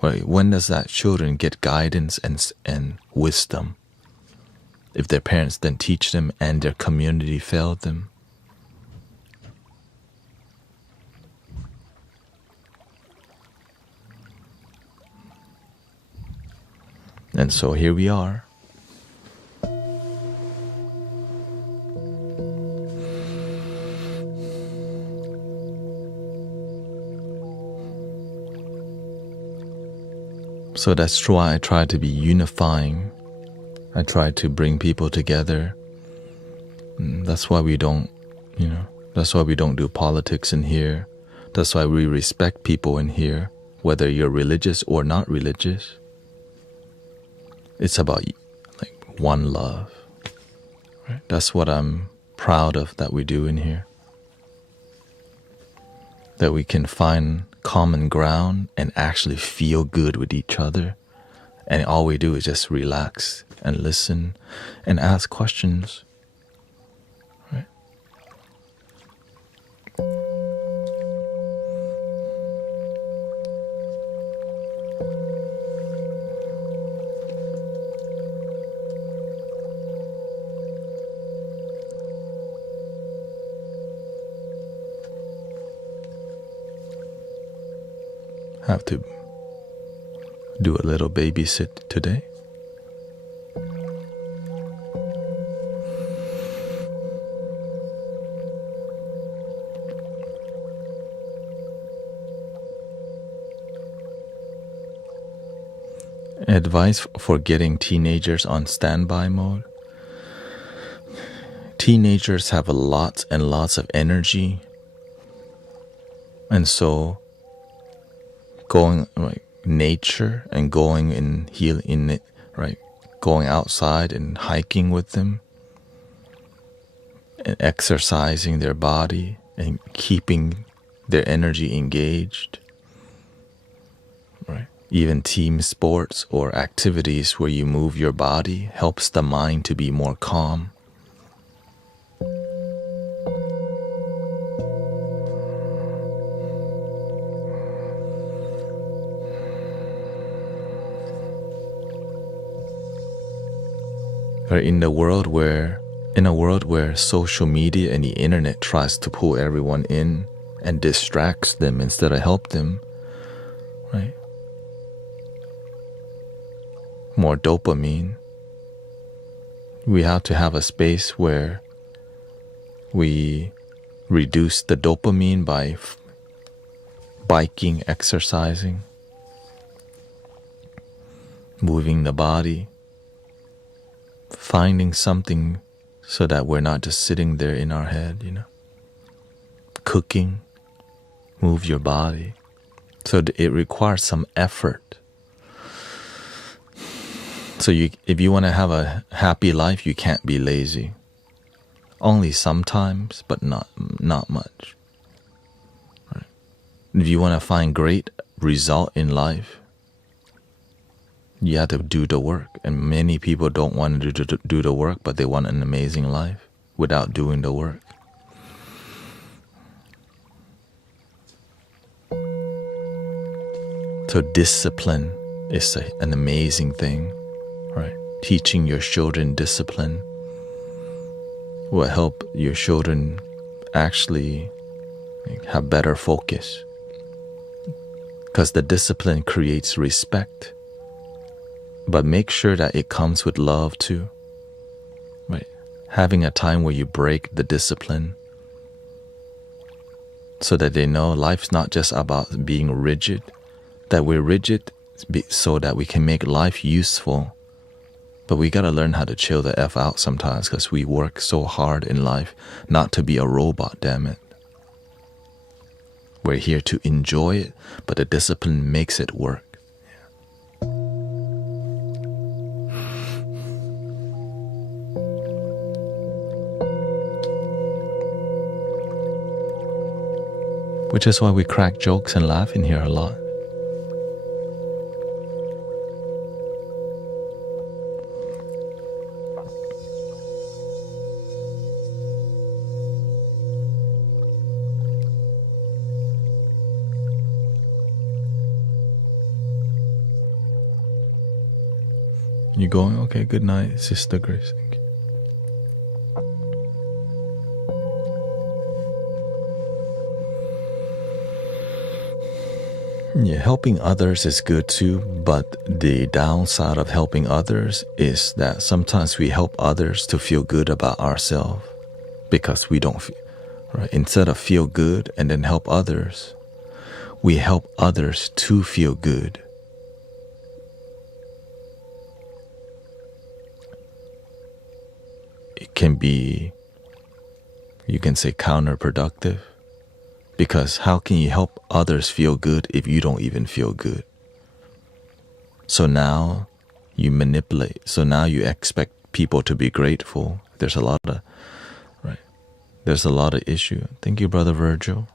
Right? When does that children get guidance and wisdom? If their parents then teach them and their community failed them. And so here we are. So that's why I try to be unifying. I try to bring people together. That's why we don't, that's why we don't do politics in here. That's why we respect people in here, whether you're religious or not religious. It's about like one love. Right? That's what I'm proud of that we do in here. That we can find common ground and actually feel good with each other. And all we do is just relax and listen and ask questions. Right? Have to do a little babysit today. Advice for getting teenagers on standby mode. Teenagers have lots and lots of energy. And so going like nature and going and healing in it, right? Going outside and hiking with them and exercising their body and keeping their energy engaged, right? Even team sports or activities where you move your body helps the mind to be more calm. In a world where social media and the internet tries to pull everyone in and distracts them instead of help them, right? More dopamine. We have to have a space where we reduce the dopamine by biking, exercising, moving the body, finding something so that we're not just sitting there in our head, Cooking, move your body. So it requires some effort. So if you want to have a happy life, you can't be lazy. Only sometimes, but not much. Right? If you want to find great result in life, you have to do the work. And many people don't want to do the work, but they want an amazing life without doing the work. So discipline is an amazing thing, right? Teaching your children discipline will help your children actually have better focus. Because the discipline creates respect. But make sure that it comes with love too, right? having a time where you break the discipline so that they know life's not just about being rigid, that we're rigid so that we can make life useful. But we gotta learn how to chill the F out sometimes because we work so hard in life not to be a robot, damn it. We're here to enjoy it, but the discipline makes it work. Which is why we crack jokes and laugh in here a lot. You going? Okay, good night, Sister Grace. Yeah, helping others is good too, but the downside of helping others is that sometimes we help others to feel good about ourselves because we don't feel, right? Instead of feel good and then help others, we help others to feel good. It can be, you can say, counterproductive. Because how can you help others feel good if you don't even feel good? So now you manipulate. So now you expect people to be grateful. There's a lot of, right? There's a lot of issue. Thank you, Brother Virgil.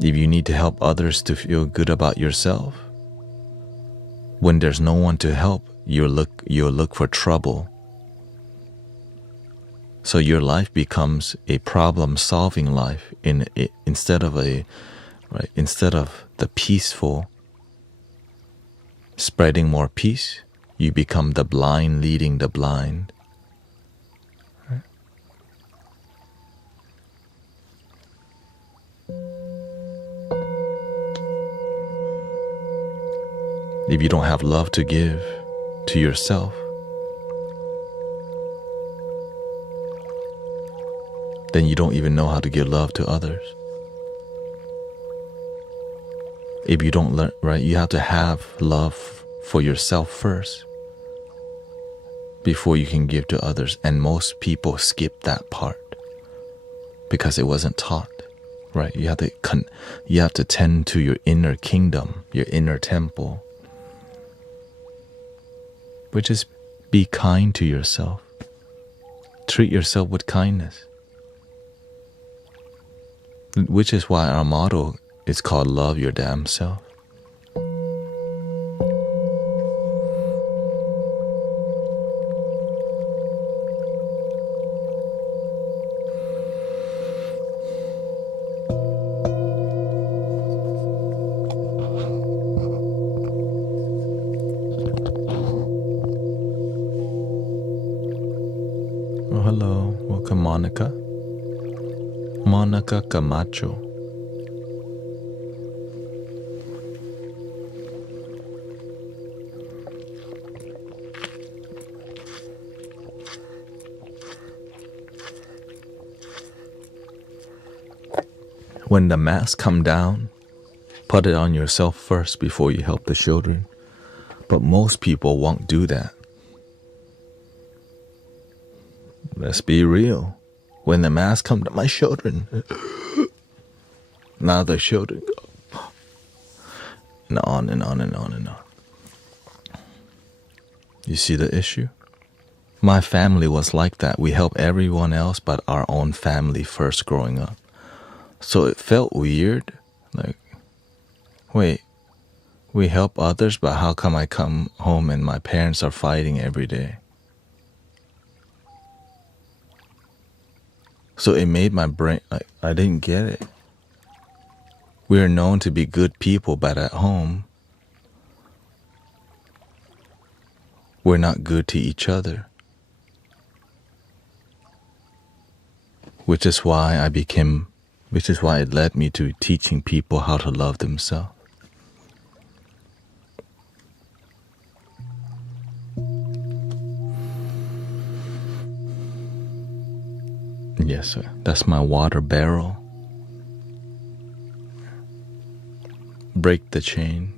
If you need to help others to feel good about yourself, when there's no one to help, you'll look for trouble. So your life becomes a problem-solving life instead of the peaceful, spreading more peace. You become the blind leading the blind. Right? If you don't have love to give to yourself, then you don't even know how to give love to others. If you don't learn, right, you have to have love for yourself first before you can give to others. And most people skip that part because it wasn't taught, right? You have to tend to your inner kingdom, your inner temple, which is be kind to yourself. Treat yourself with kindness. Which is why our motto is called Love Your Damn Self. Oh, hello. Welcome, Monica. Monica Camacho. When the masks come down, put it on yourself first before you help the children. But most people won't do that. Let's be real. When the masks come to my children, now the children go, and on and on and on and on. You see the issue? My family was like that. We help everyone else but our own family first growing up. So it felt weird. Like, wait, we help others, but how come I come home and my parents are fighting every day? So it made my brain, like, I didn't get it. We are known to be good people, but at home, we're not good to each other. Which is why it led me to teaching people how to love themselves. Yes, sir. That's my water barrel. Break the chain.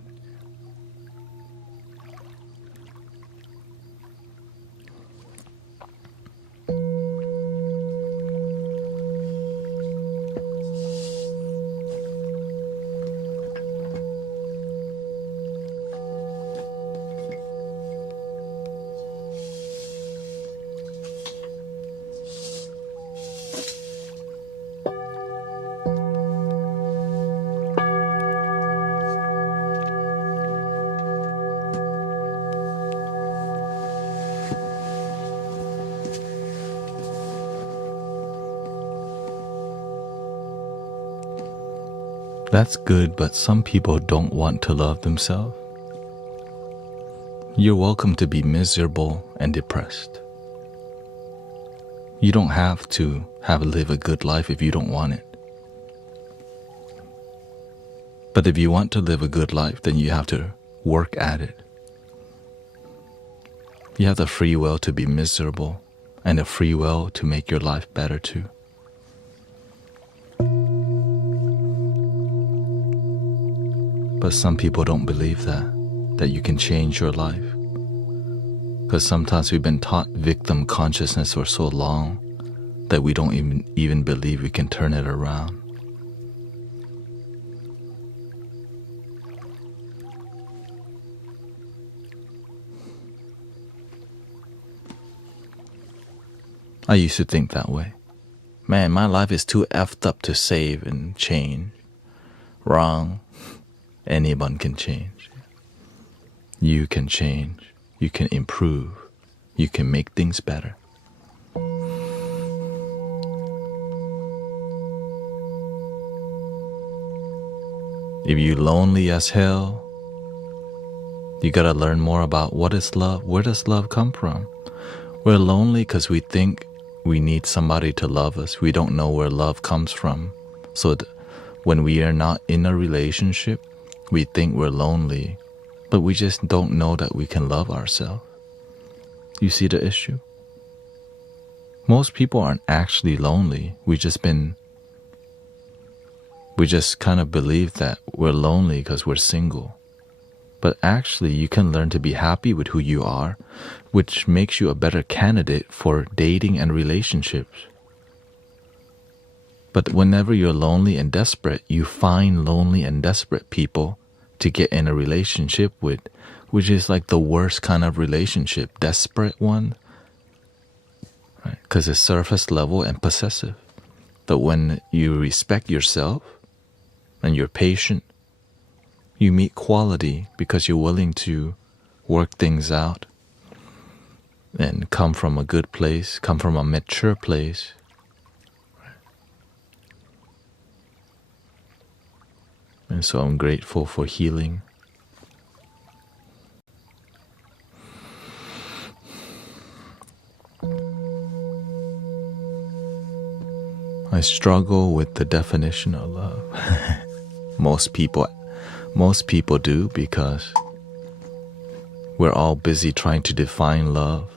That's good, but some people don't want to love themselves. You're welcome to be miserable and depressed. You don't have to live a good life if you don't want it. But if you want to live a good life, then you have to work at it. You have the free will to be miserable and the free will to make your life better too. But some people don't believe that you can change your life. Because sometimes we've been taught victim consciousness for so long that we don't even believe we can turn it around. I used to think that way. Man, my life is too effed up to save and change. Wrong. Anyone can change. You can change. You can improve. You can make things better. If you're lonely as hell, you gotta learn more about what is love. Where does love come from? We're lonely because we think we need somebody to love us. We don't know where love comes from. So when we are not in a relationship, we think we're lonely, but we just don't know that we can love ourselves. You see the issue? Most people aren't actually lonely. We just kind of believe that we're lonely because we're single. But actually, you can learn to be happy with who you are, which makes you a better candidate for dating and relationships. But whenever you're lonely and desperate, you find lonely and desperate people to get in a relationship with, which is like the worst kind of relationship, desperate one, right? Because it's surface level and possessive. But when you respect yourself and you're patient, you meet quality because you're willing to work things out and come from a good place, come from a mature place. And so I'm grateful for healing. I struggle with the definition of love. Most people do, because we're all busy trying to define love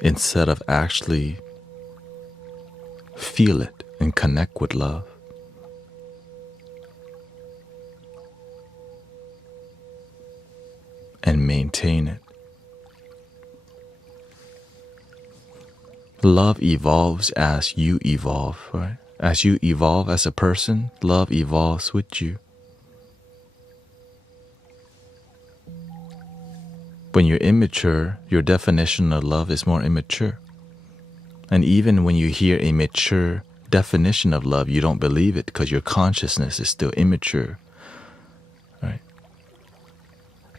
instead of actually feel it and connect with love. And maintain it. Love evolves as you evolve, right? As you evolve as a person, love evolves with you. When you're immature, your definition of love is more immature. And even when you hear a mature definition of love, you don't believe it because your consciousness is still immature, right?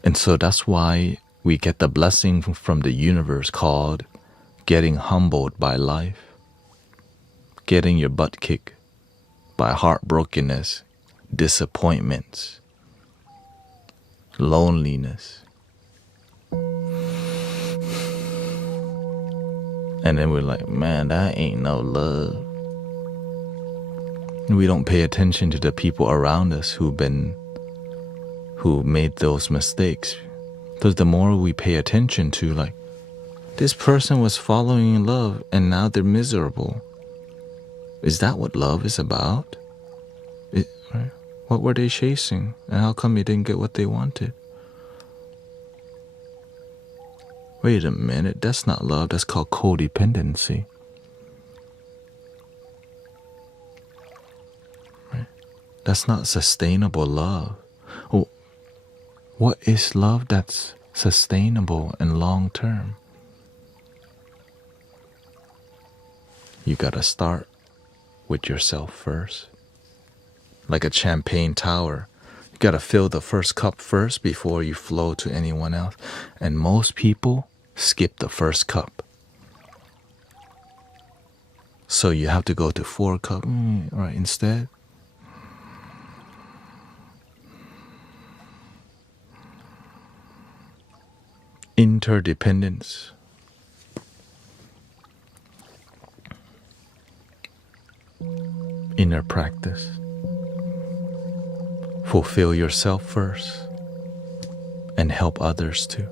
And so that's why we get the blessing from the universe called getting humbled by life, getting your butt kicked by heartbrokenness, disappointments, loneliness. And then we're like, man, that ain't no love. And we don't pay attention to the people around us who made those mistakes. Because the more we pay attention to, like, this person was following in love and now they're miserable. Is that what love is about? Right? What were they chasing? And how come they didn't get what they wanted? Wait a minute, that's not love, that's called codependency. Right? That's not sustainable love. Oh, what is love that's sustainable and long term? You gotta start with yourself first. Like a champagne tower. You gotta fill the first cup first before you flow to anyone else. And most people skip the first cup. So you have to go to 4 cups, right, instead. Interdependence. Inner practice. Fulfill yourself first and help others too.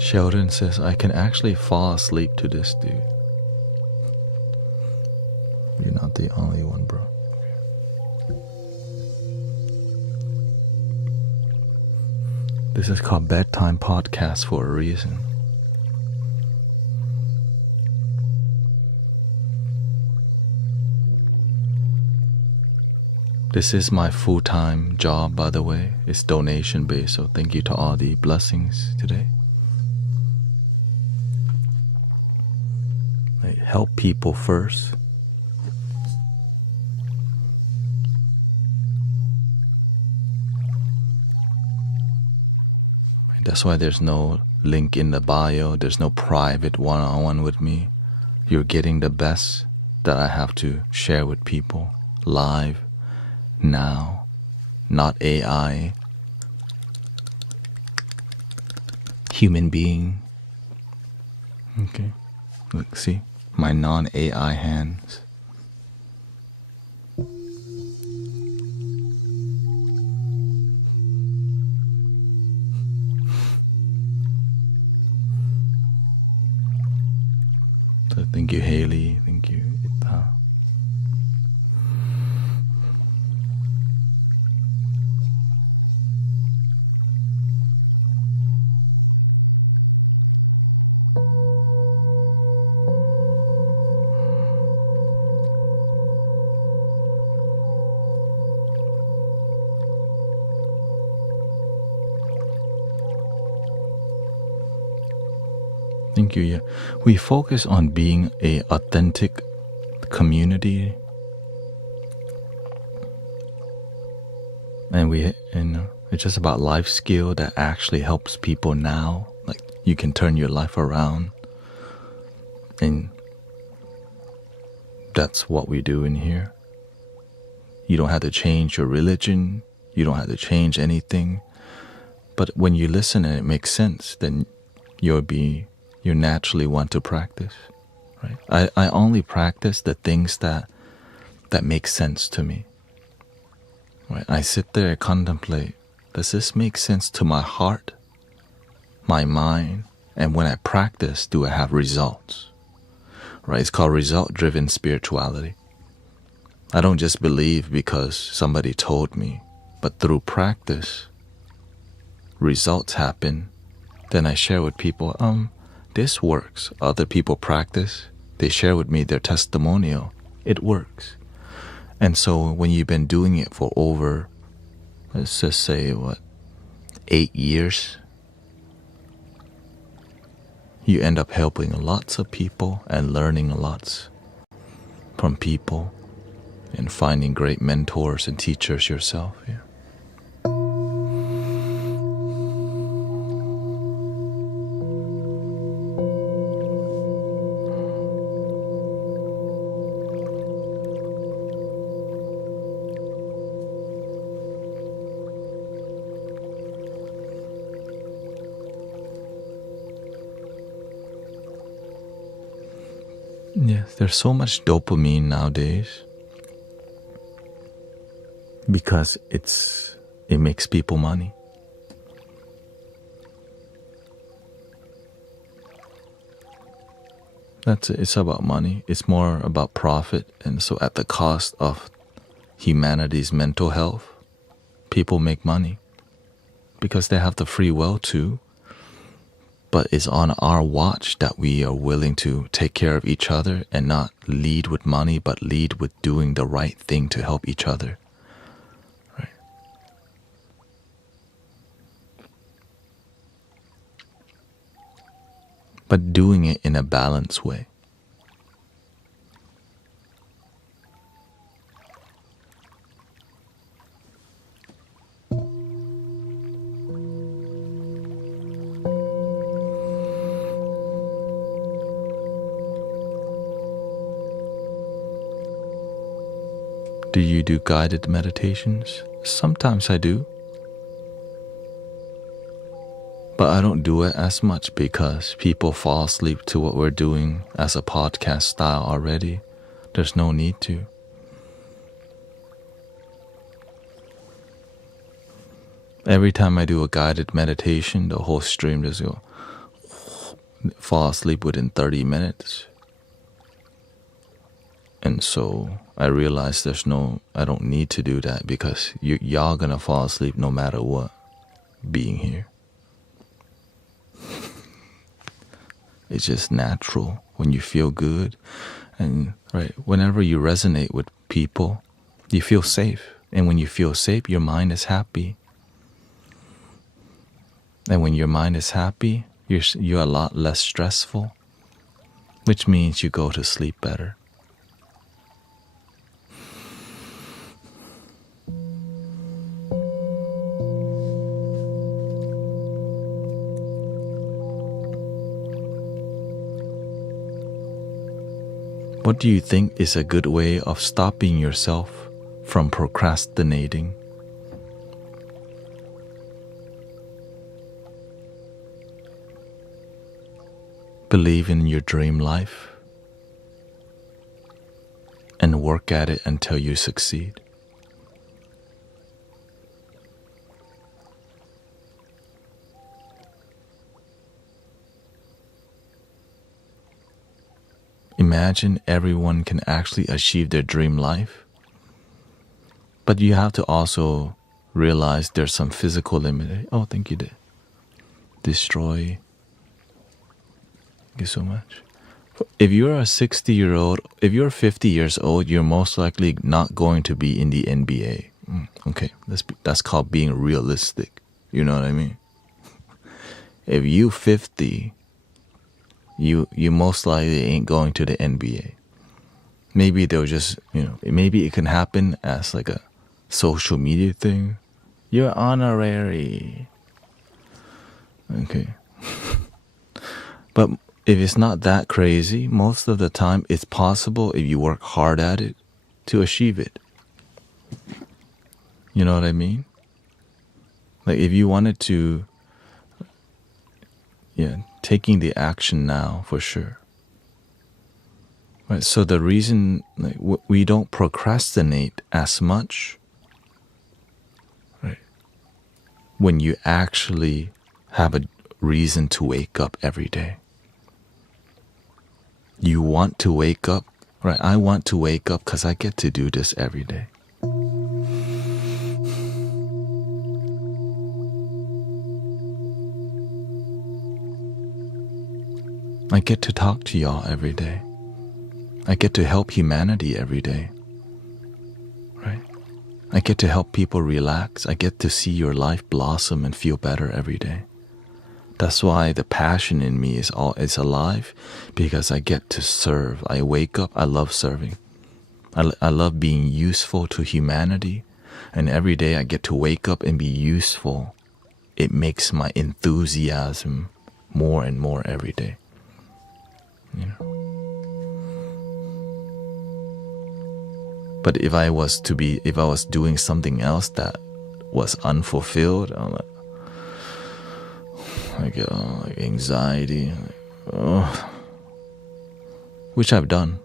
Sheldon says, I can actually fall asleep to this, dude. You're not the only one, bro. This is called Bedtime Podcast for a reason. This is my full-time job, by the way. It's donation-based, so thank you to all the blessings today. Help people first. That's why there's no link in the bio. There's no private one-on-one with me. You're getting the best that I have to share with people live now, not AI. Human being. Okay. Look, see? My non-AI hands. So thank you, Haley. Thank you, Ita. Thank you. Yeah, we focus on being a authentic community, and it's just about life skill that actually helps people now. Like you can turn your life around, and that's what we do in here. You don't have to change your religion. You don't have to change anything. But when you listen and it makes sense, then you naturally want to practice, right? I only practice the things that make sense to me, right? I sit there and contemplate, does this make sense to my heart, my mind? And when I practice, do I have results, right? It's called result-driven spirituality. I don't just believe because somebody told me, but through practice, results happen. Then I share with people, this works. Other people practice. They share with me their testimonial. It works. And so when you've been doing it for over let's just say, 8 years, you end up helping lots of people and learning lots from people and finding great mentors and teachers yourself. Yeah. Yes, there's so much dopamine nowadays because it makes people money. That's it. It's about money. It's more about profit, and so at the cost of humanity's mental health, people make money because they have the free will to. But it's on our watch that we are willing to take care of each other and not lead with money, but lead with doing the right thing to help each other. Right? But doing it in a balanced way. Do you do guided meditations? Sometimes I do. But I don't do it as much because people fall asleep to what we're doing as a podcast style already. There's no need to. Every time I do a guided meditation, the whole stream just go fall asleep within 30 minutes. And so I realized I don't need to do that because y'all gonna fall asleep no matter what being here. It's just natural when you feel good. And right, whenever you resonate with people, you feel safe. And when you feel safe, your mind is happy. And when your mind is happy, you're a lot less stressful, which means you go to sleep better. What do you think is a good way of stopping yourself from procrastinating? Believe in your dream life and work at it until you succeed. Imagine everyone can actually achieve their dream life, but you have to also realize there's some physical limit. Oh, thank you. Destroy. Thank you so much. If you're a 60-year-old, if you're 50 years old, you're most likely not going to be in the NBA. Okay, that's called being realistic. You know what I mean? If you 50, you most likely ain't going to the NBA. Maybe they'll just, maybe it can happen as like a social media thing. You're honorary. Okay. But if it's not that crazy, most of the time it's possible if you work hard at it to achieve it. You know what I mean? Like if you wanted to, taking the action now for sure. Right, so the reason we don't procrastinate as much, right, when you actually have a reason to wake up every day. You want to wake up, right? I want to wake up because I get to do this every day. I get to talk to y'all every day. I get to help humanity every day, right? I get to help people relax. I get to see your life blossom and feel better every day. That's why the passion in me is alive, because I get to serve. I wake up, I love serving. I love being useful to humanity, and every day I get to wake up and be useful. It makes my enthusiasm more and more every day. You know. But if I was doing something else that was unfulfilled, I'm like anxiety, which I've done.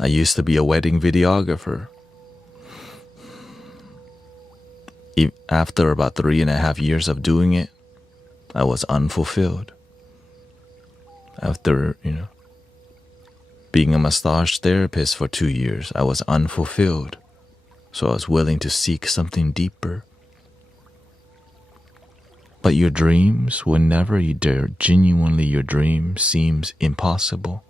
I used to be a wedding videographer. After about 3.5 years of doing it, I was unfulfilled. After, being a massage therapist for 2 years, I was unfulfilled. So I was willing to seek something deeper. But your dreams, whenever they're genuinely your dream, seems impossible.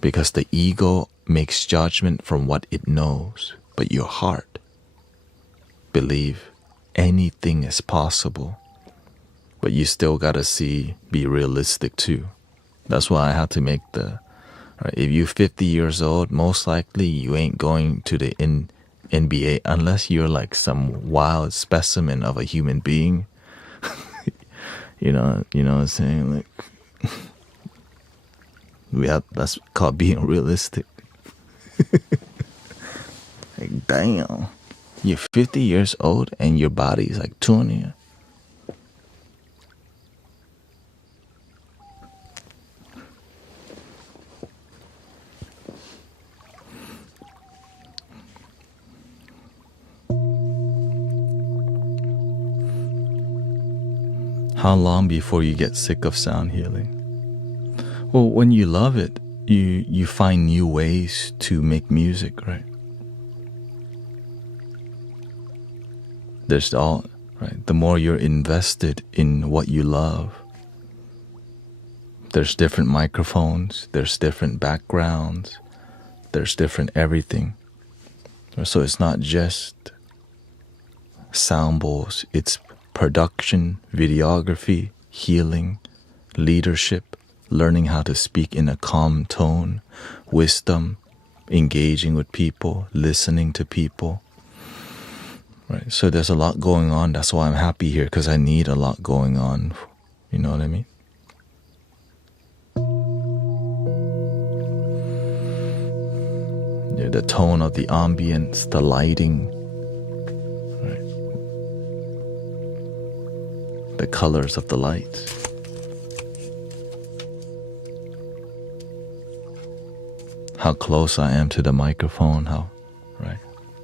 Because the ego makes judgment from what it knows, but your heart believe anything is possible. But you still gotta be realistic too. That's why I had to make if you're 50 years old, most likely you ain't going to the NBA unless you're like some wild specimen of a human being. you know what I'm saying? Like, that's called being realistic. Like, damn, you're 50 years old and your body is like 20. How long before you get sick of sound healing? Well, when you love it, you find new ways to make music, right? The more you're invested in what you love, there's different microphones, there's different backgrounds, there's different everything. So it's not just sound bowls, it's production, videography, healing, leadership, learning how to speak in a calm tone, wisdom, engaging with people, listening to people. Right. So there's a lot going on. That's why I'm happy here, because I need a lot going on. You know what I mean? The tone of the ambience, the lighting, right? The colors of the lights. How close I am to the microphone,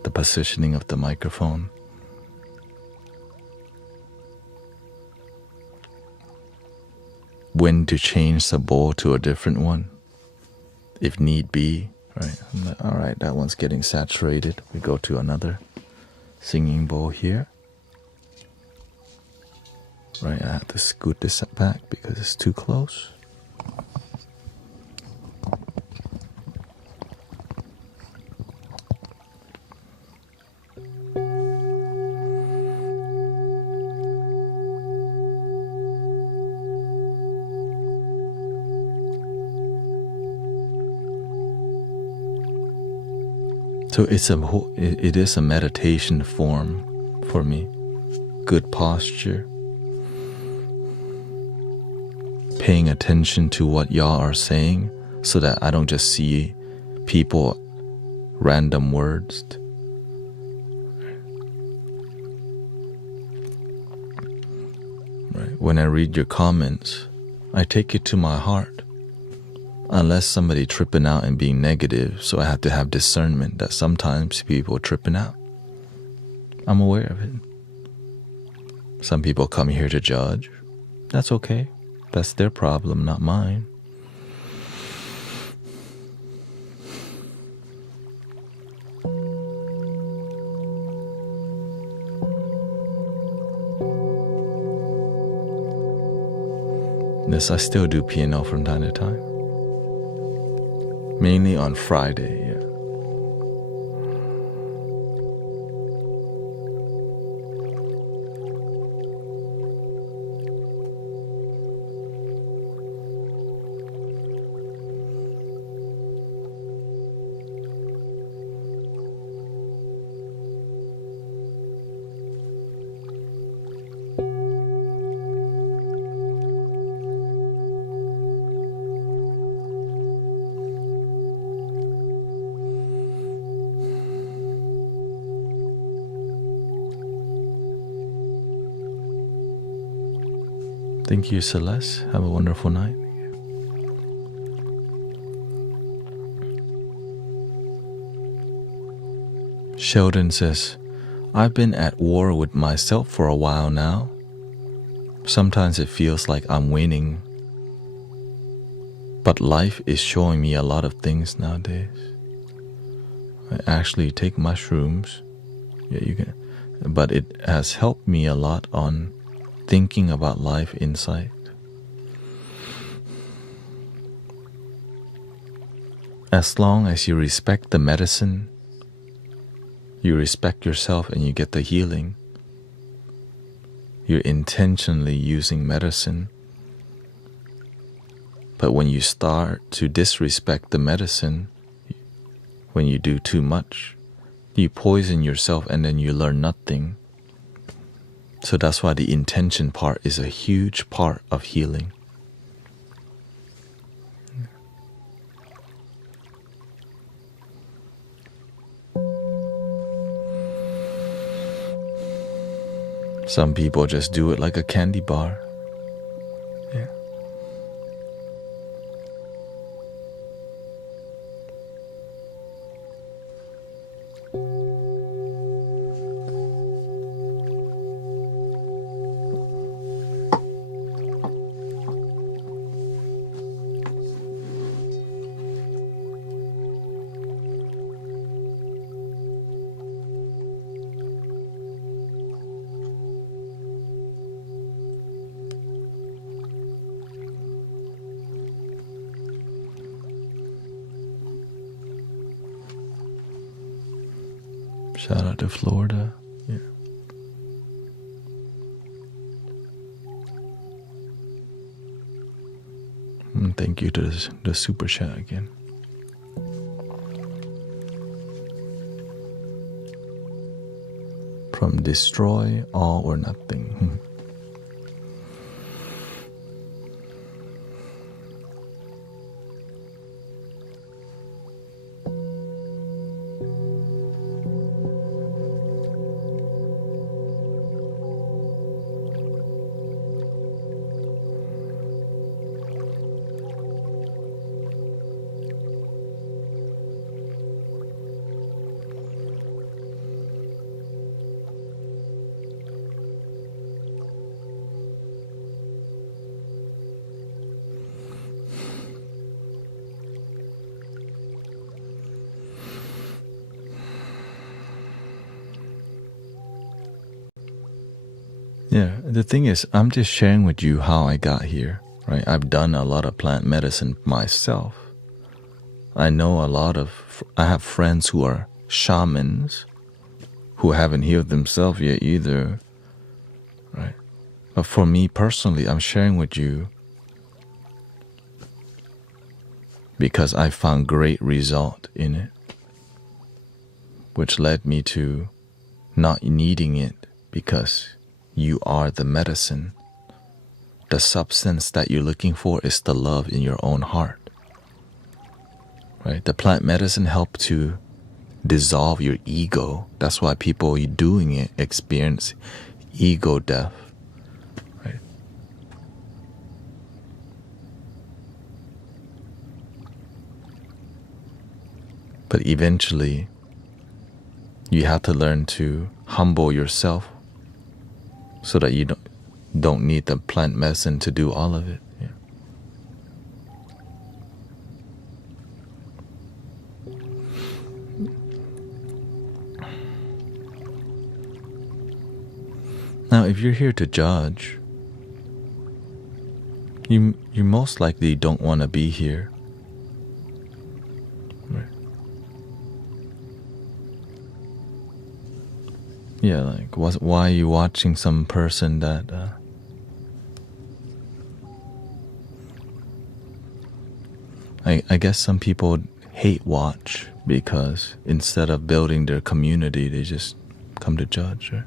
the positioning of the microphone. When to change the bowl to a different one, if need be, right? All right, that one's getting saturated. We go to another singing bowl here. Right, I have to scoot this back because it's too close. So it is a meditation form for me. Good posture. Paying attention to what y'all are saying so that I don't just see people random words. Right. When I read your comments, I take it to my heart. Unless somebody tripping out and being negative, so I have to have discernment that sometimes people are tripping out. I'm aware of it. Some people come here to judge. That's okay. That's their problem, not mine. Yes, I still do piano from time to time. Mainly on Friday, yeah. Thank you, Celeste. Have a wonderful night. Sheldon says, I've been at war with myself for a while now. Sometimes it feels like I'm winning, but life is showing me a lot of things nowadays. I actually take mushrooms. Yeah, you can, but it has helped me a lot on thinking about life insight. As long as you respect the medicine, you respect yourself and you get the healing, you're intentionally using medicine. But when you start to disrespect the medicine, when you do too much, you poison yourself and then you learn nothing. So that's why the intention part is a huge part of healing. Some people just do it like a candy bar. Yeah. Shout out to Florida. Yeah. And thank you to the super chat again. From destroy all or nothing. Yeah, the thing is, I'm just sharing with you how I got here, right? I've done a lot of plant medicine myself. I know I have friends who are shamans who haven't healed themselves yet either, right? But for me personally, I'm sharing with you because I found great result in it, which led me to not needing it because you are the medicine. The substance that you're looking for is the love in your own heart. Right? The plant medicine helps to dissolve your ego. That's why people doing it experience ego death. Right? But eventually, you have to learn to humble yourself so that you don't need the plant medicine to do all of it. Yeah. Now, if you're here to judge, you most likely don't want to be here. Yeah, like why are you watching some person that I guess some people hate watch because instead of building their community, they just come to judge, right?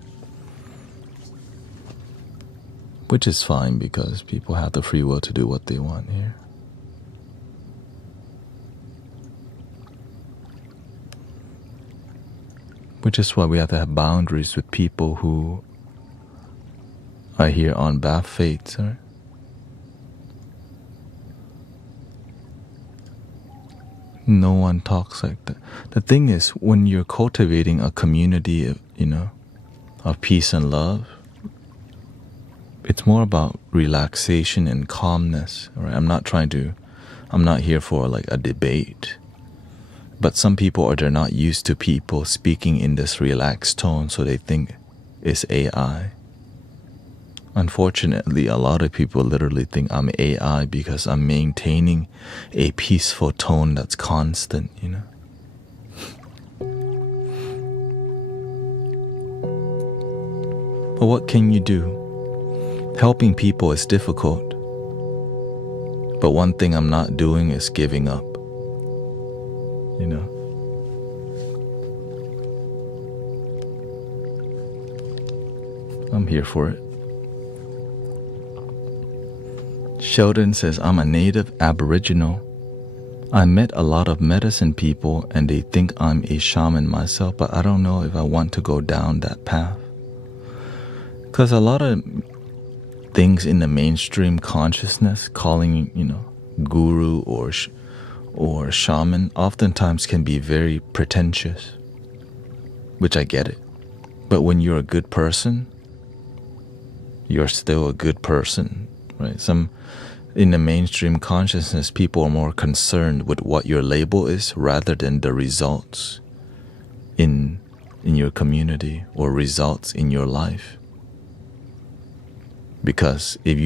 Which is fine because people have the free will to do what they want here. Which is why we have to have boundaries with people who are here on bad fates, right? No one talks like that. The thing is, when you're cultivating a community of, of peace and love, it's more about relaxation and calmness, right? I'm not here for like a debate. But some people they're not used to people speaking in this relaxed tone, so they think it's AI. Unfortunately, a lot of people literally think I'm AI because I'm maintaining a peaceful tone that's constant, But what can you do? Helping people is difficult. But one thing I'm not doing is giving up, I'm here for it. Sheldon says, I'm a native Aboriginal. I met a lot of medicine people and they think I'm a shaman myself, but I don't know if I want to go down that path. Because a lot of things in the mainstream consciousness, calling, guru or shaman, oftentimes can be very pretentious, which I get it. But when you're a good person, you're still a good person, right? In the mainstream consciousness, people are more concerned with what your label is rather than the results in your community or results in your life. Because if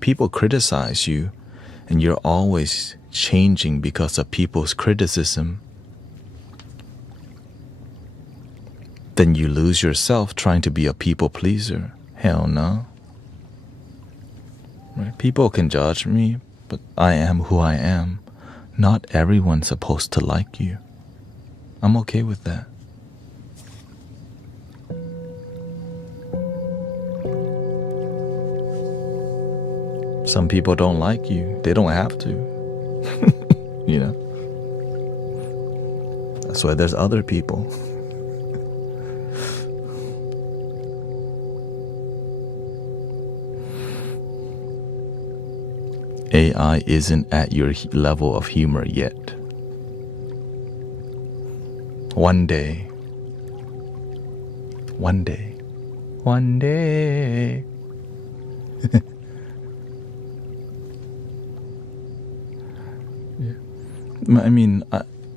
people criticize you and you're always changing because of people's criticism, then you lose yourself trying to be a people pleaser. Hell no. Right? People can judge me, but I am who I am. Not everyone's supposed to like you. I'm okay with that. Some people don't like you. They don't have to. That's why there's other people. AI isn't at your level of humor yet. One day. Yeah. I mean,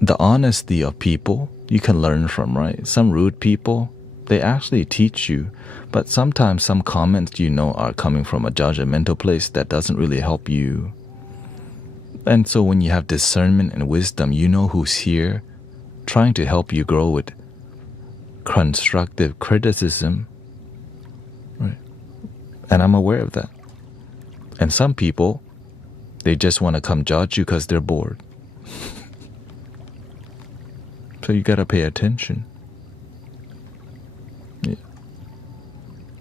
the honesty of people you can learn from, right? Some rude people, they actually teach you, but sometimes some comments are coming from a judgmental place that doesn't really help you. And so when you have discernment and wisdom, you know who's here trying to help you grow with constructive criticism, right? And I'm aware of that. And some people, they just want to come judge you because they're bored. So you got to pay attention. Yeah.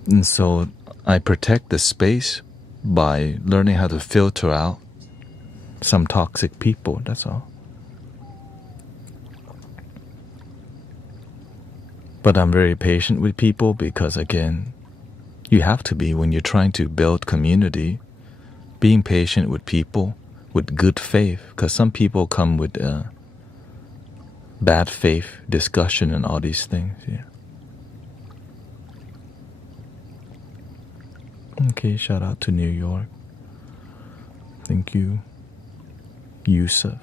And so I protect the space by learning how to filter out some toxic people, that's all. But I'm very patient with people because, again, you have to be when you're trying to build community, being patient with people with good faith, because some people come with bad faith discussion and all these things. Yeah. Okay, shout out to New York. Thank you, Yusuf.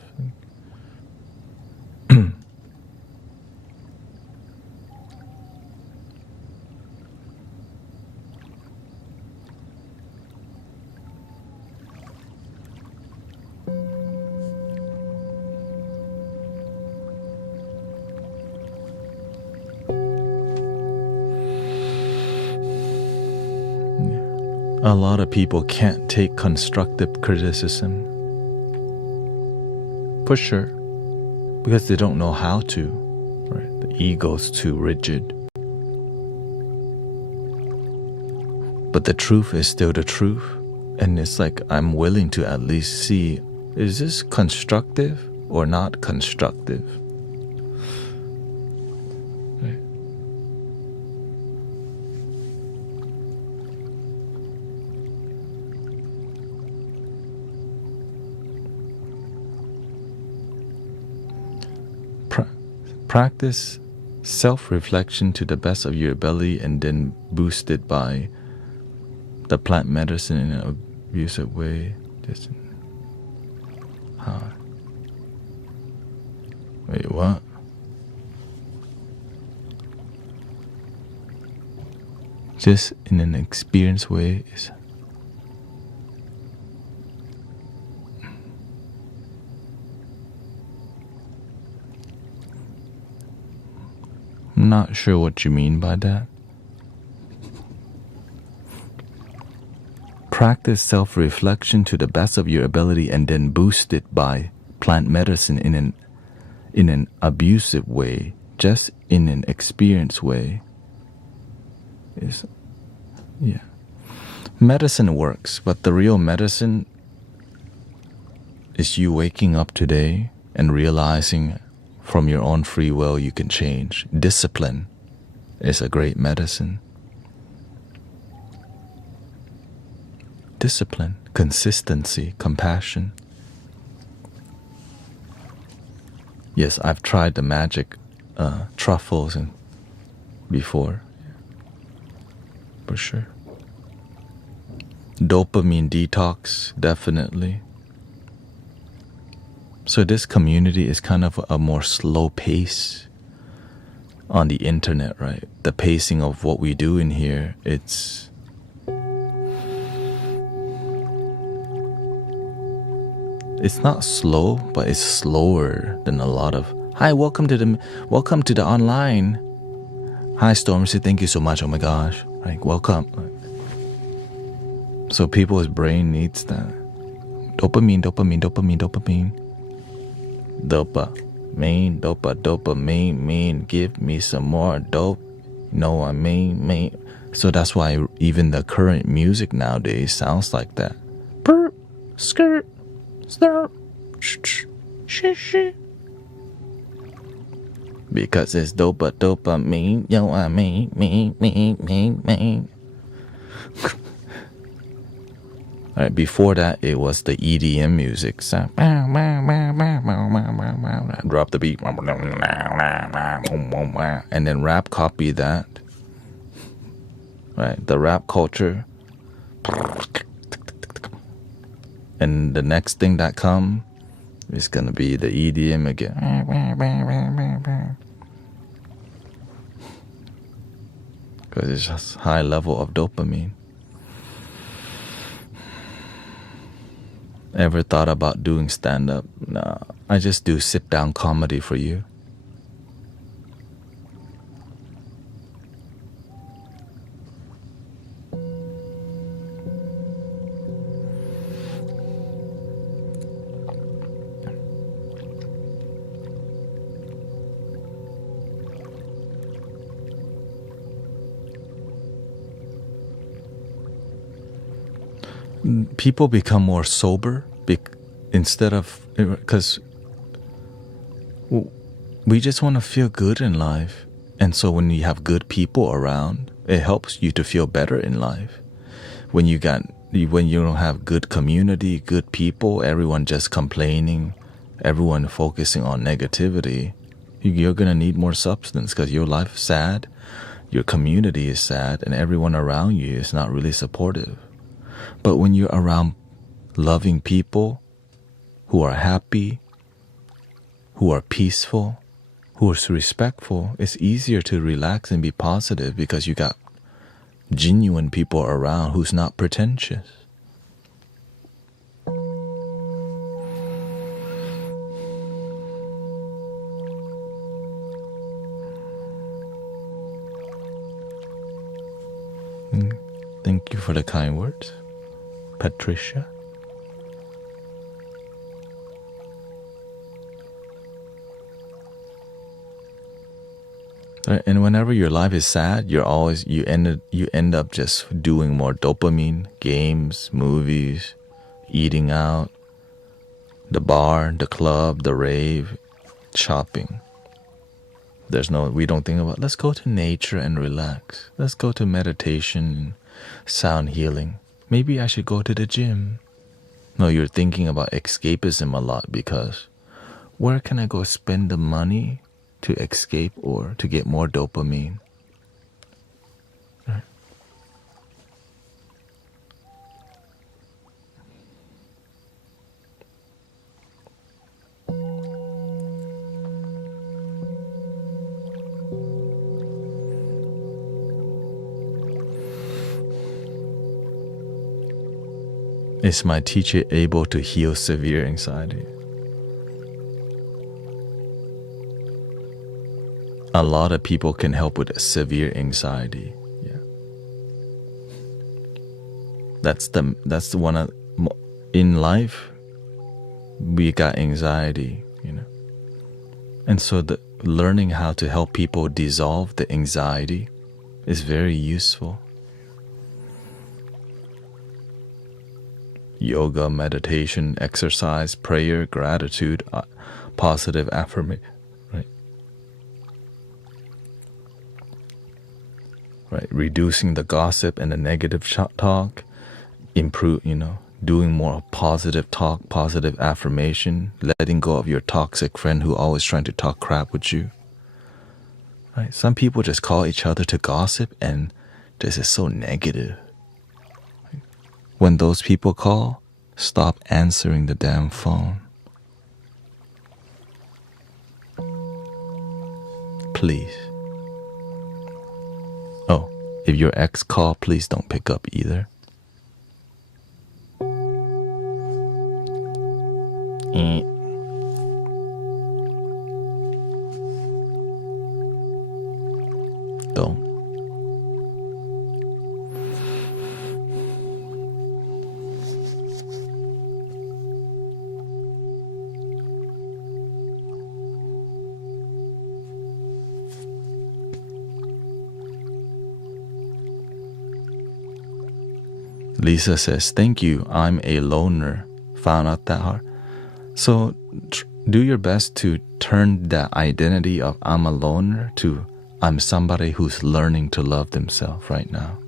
A lot of people can't take constructive criticism. For sure. Because they don't know how to. Right? The ego's too rigid. But the truth is still the truth. And it's like I'm willing to at least see, is this constructive or not constructive? Right. Practice self-reflection to the best of your ability and then boost it by the plant medicine in an abusive way. Just how? Wait, what? Just in an experienced way is. I'm not sure what you mean by that. Practice self-reflection to the best of your ability and then boost it by plant medicine in an abusive way, just in an experienced way. Yeah. Medicine works, but the real medicine is you waking up today and realizing from your own free will you can change. Discipline is a great medicine. Discipline, consistency, compassion. Yes, I've tried the magic truffles before. For sure. Dopamine detox, definitely. So this community is kind of a more slow pace on the internet, right? The pacing of what we do in here, it's not slow, but it's slower than a lot of. Hi, welcome to the online. Hi, Stormzy, thank you so much. Oh my gosh, like welcome. So people's brain needs that dopamine. Dopamine. Give me some more dope. No, I mean. So that's why even the current music nowadays sounds like that. Burp, skirt. Because it's dopamine, yo, I mean. Alright, before that it was the EDM music. So, drop the beat, and then rap copied that. Right, the rap culture. And the next thing that come is gonna be the EDM again. Because it's just high level of dopamine. Ever thought about doing stand-up? Nah, I just do sit-down comedy for you. People become more sober instead of, because we just want to feel good in life, and so when you have good people around, it helps you to feel better in life. When you don't have good community, good people, everyone just complaining, everyone focusing on negativity, you're gonna need more substance because your life is sad, your community is sad, and everyone around you is not really supportive. But when you're around loving people who are happy, who are peaceful, who are respectful, it's easier to relax and be positive because you got genuine people around who's not pretentious. Thank Thank you for the kind words, Patricia. And whenever your life is sad, you end up just doing more dopamine, games, movies, eating out, the bar, the club, the rave, shopping. We don't think about, let's go to nature and relax. Let's go to meditation, sound healing. Maybe I should go to the gym. No, you're thinking about escapism a lot because where can I go spend the money to escape or to get more dopamine? Right. Is my teacher able to heal severe anxiety? A lot of people can help with severe anxiety. Yeah, that's the one in life. We got anxiety, and so the learning how to help people dissolve the anxiety is very useful. Yoga, meditation, exercise, prayer, gratitude, positive affirmation, right? Reducing the gossip and the negative talk, improve, doing more positive talk, positive affirmation, letting go of your toxic friend who always trying to talk crap with you. Right? Some people just call each other to gossip, and this is so negative. When those people call, stop answering the damn phone. Please. Oh, if your ex call, please don't pick up either. Don't. Lisa says, thank you, I'm a loner. Found out that hard. So do your best to turn that identity of I'm a loner to I'm somebody who's learning to love themselves right now.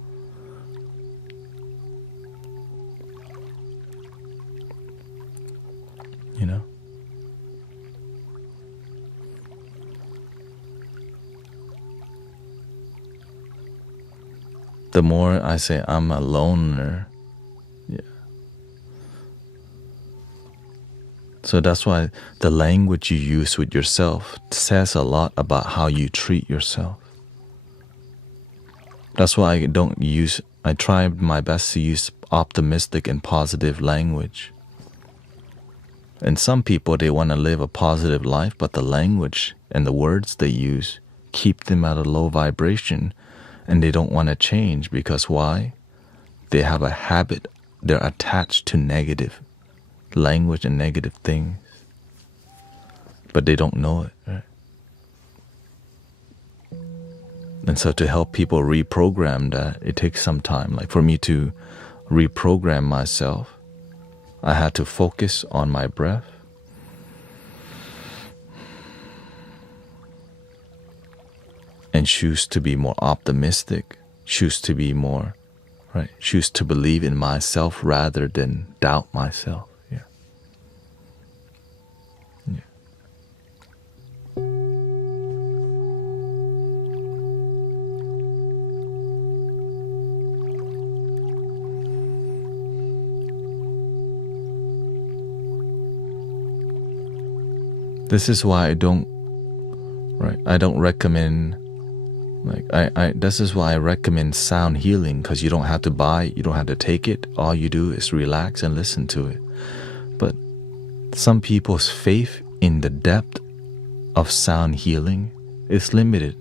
The more I say I'm a loner, so that's why the language you use with yourself says a lot about how you treat yourself. That's why I try my best to use optimistic and positive language. And some people, they want to live a positive life, but the language and the words they use keep them at a low vibration, and they don't want to change because why? They have a habit, they're attached to negative language and negative things, but they don't know it, right? And so to help people reprogram that, it takes some time. Like for me to reprogram myself, I had to focus on my breath, and choose to be more optimistic, choose to be more, choose to believe in myself rather than doubt myself. This is why I don't recommend, this is why I recommend sound healing, because you don't have to buy, you don't have to take it. All you do is relax and listen to it. But some people's faith in the depth of sound healing is limited.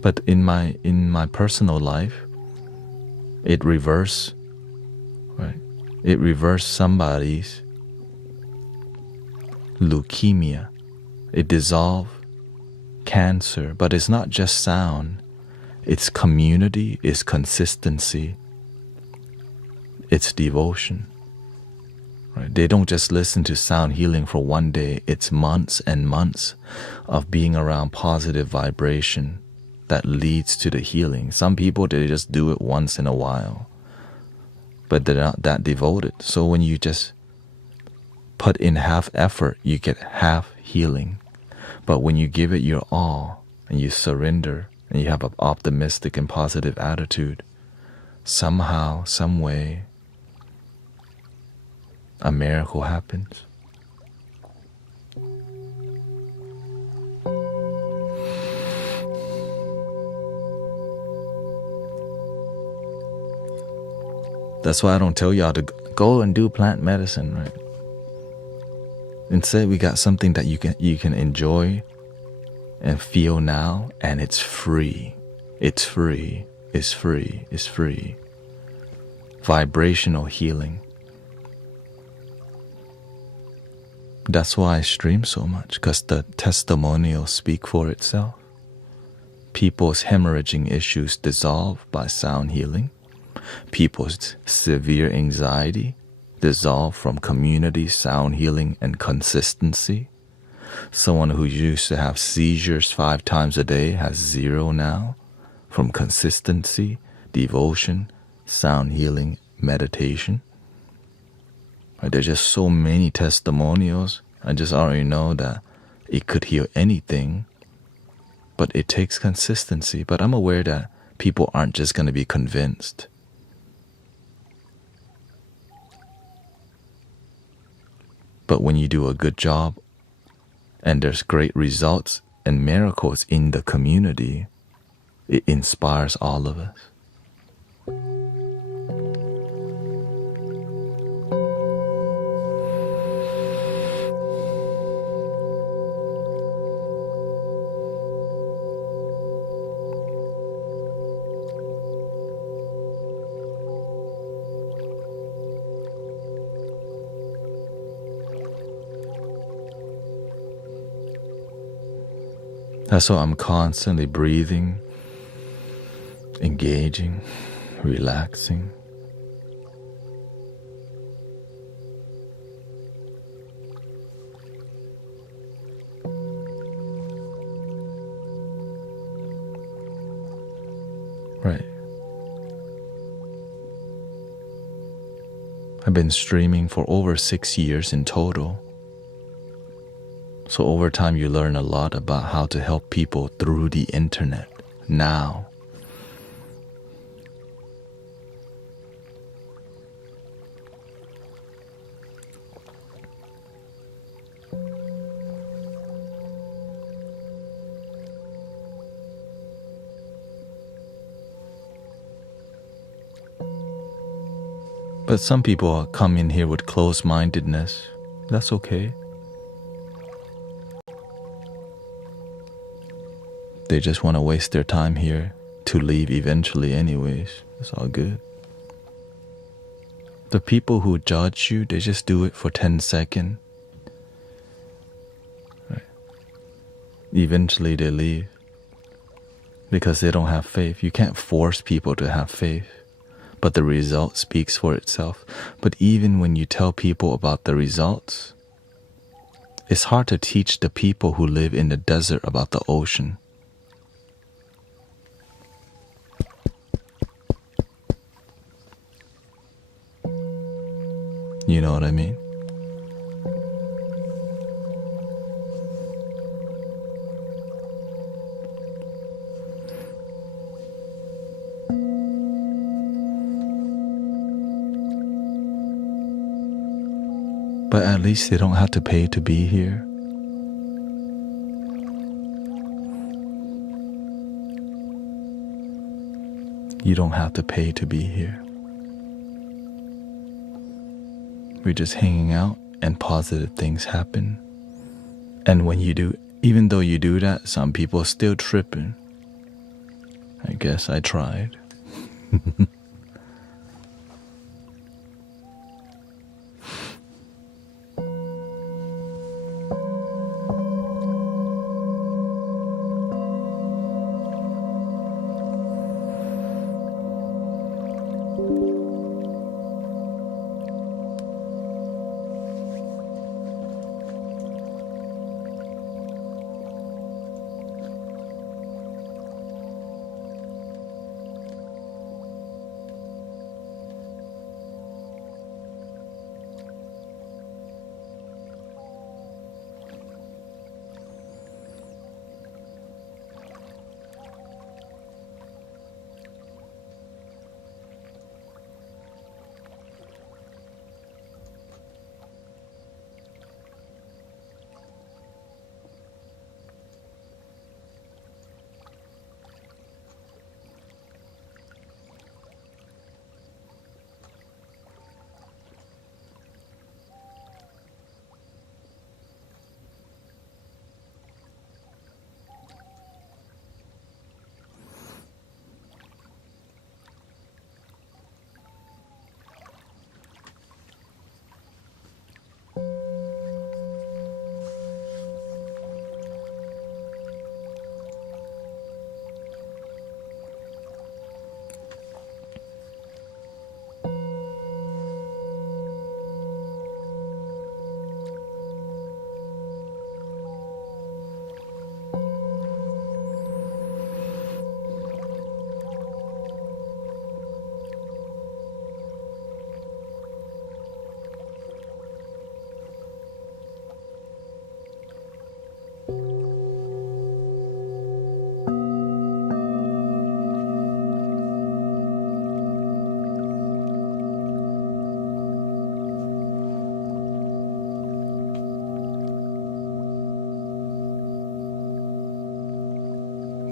But in my personal life, It reversed, right? It reversed somebody's leukemia. It dissolved cancer. But it's not just sound. It's community, it's consistency, it's devotion. Right? They don't just listen to sound healing for one day. It's months and months of being around positive vibration that leads to the healing. Some people, they just do it once in a while, but they're not that devoted. So when you just put in half effort, you get half healing. But when you give it your all and you surrender and you have an optimistic and positive attitude, somehow, some way, a miracle happens. That's why I don't tell y'all to go and do plant medicine, right? Instead, we got something that you can enjoy and feel now, and it's free. It's free. It's free. It's free. Vibrational healing. That's why I stream so much, because the testimonials speak for itself. People's hemorrhaging issues dissolve by sound healing. People's severe anxiety dissolve from community, sound healing, and consistency. Someone who used to have seizures 5 times a day has 0 now from consistency, devotion, sound healing, meditation. There's just so many testimonials. I just already know that it could heal anything, but it takes consistency. But I'm aware that people aren't just going to be convinced. But when you do a good job and there's great results and miracles in the community, it inspires all of us. That's why I'm constantly breathing, engaging, relaxing. Right. I've been streaming for over 6 years in total. So over time you learn a lot about how to help people through the internet now. But some people come in here with closed-mindedness. That's okay. They just want to waste their time here to leave eventually anyways. It's all good. The people who judge you, they just do it for 10 seconds. Right. Eventually they leave because they don't have faith. You can't force people to have faith, but the result speaks for itself. But even when you tell people about the results, it's hard to teach the people who live in the desert about the ocean. You know what I mean? But at least they don't have to pay to be here. You don't have to pay to be here. We're just hanging out and positive things happen. And when you do, even though you do that, some people are still tripping. I guess I tried.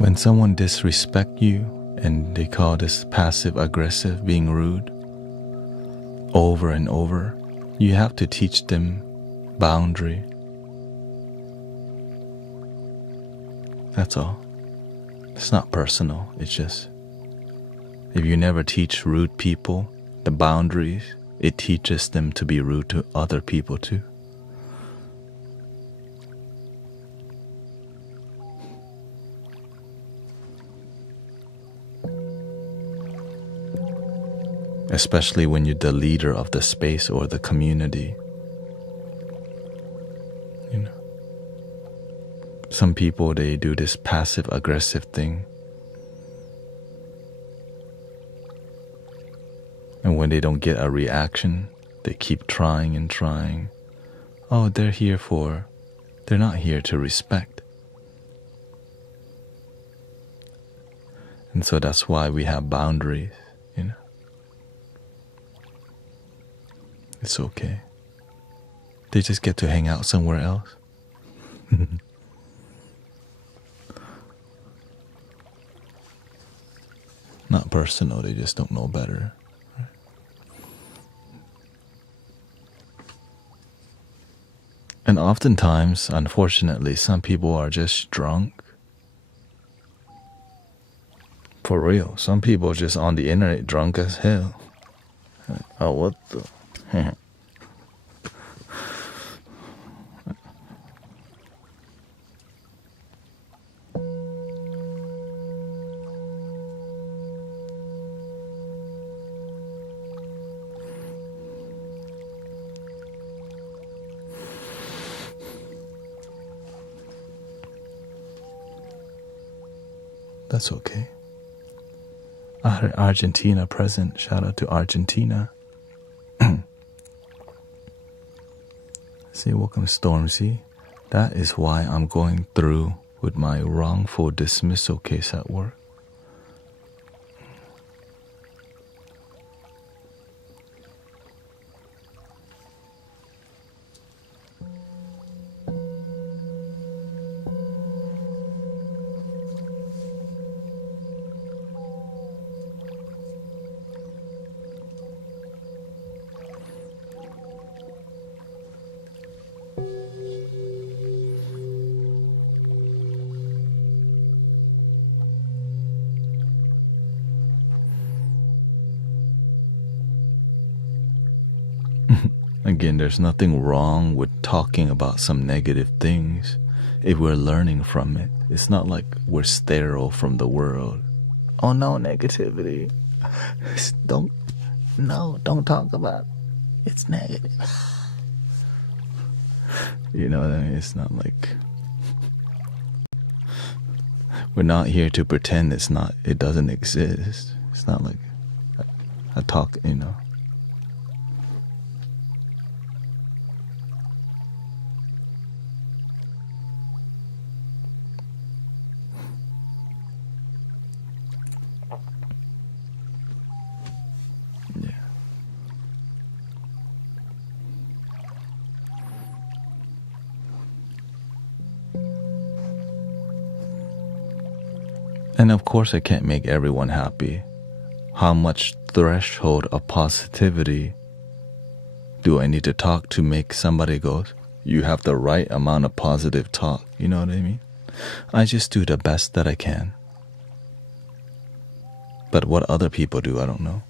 When someone disrespects you, and they call this passive aggressive, being rude, over and over, you have to teach them boundary. That's all. It's not personal. It's just, if you never teach rude people the boundaries, it teaches them to be rude to other people too. Especially when you're the leader of the space or the community. You know, some people, they do this passive aggressive thing, and when they don't get a reaction, they keep trying and trying. Oh, they're not here to respect. And so that's why we have boundaries, you know. It's okay. They just get to hang out somewhere else. Not personal, they just don't know better. Right? And oftentimes, unfortunately, some people are just drunk. For real, some people are just on the internet drunk as hell. Oh, what the... That's okay. Argentina present. Shout out to Argentina. See, welcome Stormzy. That is why I'm going through with my wrongful dismissal case at work. Again, there's nothing wrong with talking about some negative things if we're learning from it. It's not like we're sterile from the world. Oh no, negativity. Don't talk about it. It's negative. You know what I mean? It's not like we're not here to pretend it doesn't exist. It's not like a talk, you know. And of course I can't make everyone happy. How much threshold of positivity do I need to talk to make somebody go, you have the right amount of positive talk? You know what I mean? I just do the best that I can. But what other people do, I don't know.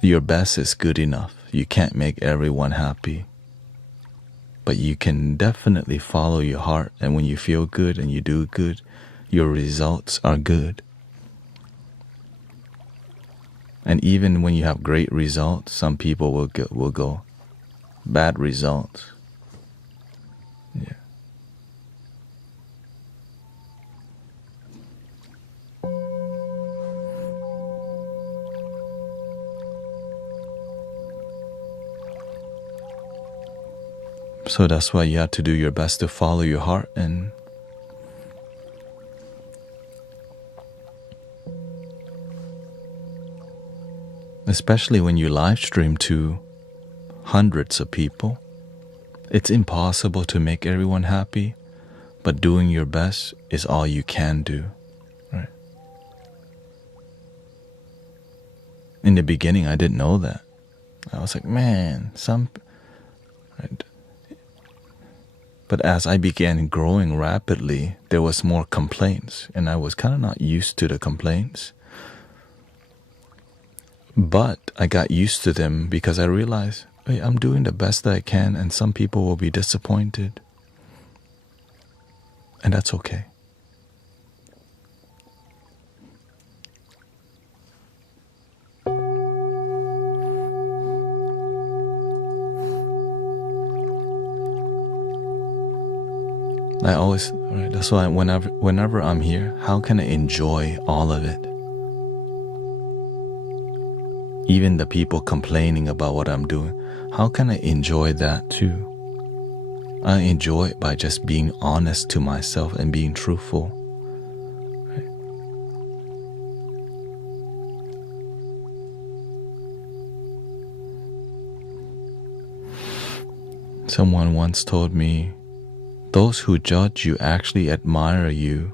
Your best is good enough. You can't make everyone happy. But you can definitely follow your heart, and when you feel good and you do good, your results are good. And even when you have great results, some people will go bad results. Yeah. So that's why you have to do your best to follow your heart, and especially when you live stream to hundreds of people, it's impossible to make everyone happy, but doing your best is all you can do, right? In the beginning, I didn't know that. I was like, man, right? But as I began growing rapidly, there was more complaints, and I was kind of not used to the complaints. But I got used to them because I realized, hey, I'm doing the best that I can, and some people will be disappointed. And that's okay. I always, right, that's why whenever I'm here, how can I enjoy all of it? Even the people complaining about what I'm doing, how can I enjoy that too? I enjoy it by just being honest to myself and being truthful. Right? Someone once told me, those who judge you actually admire you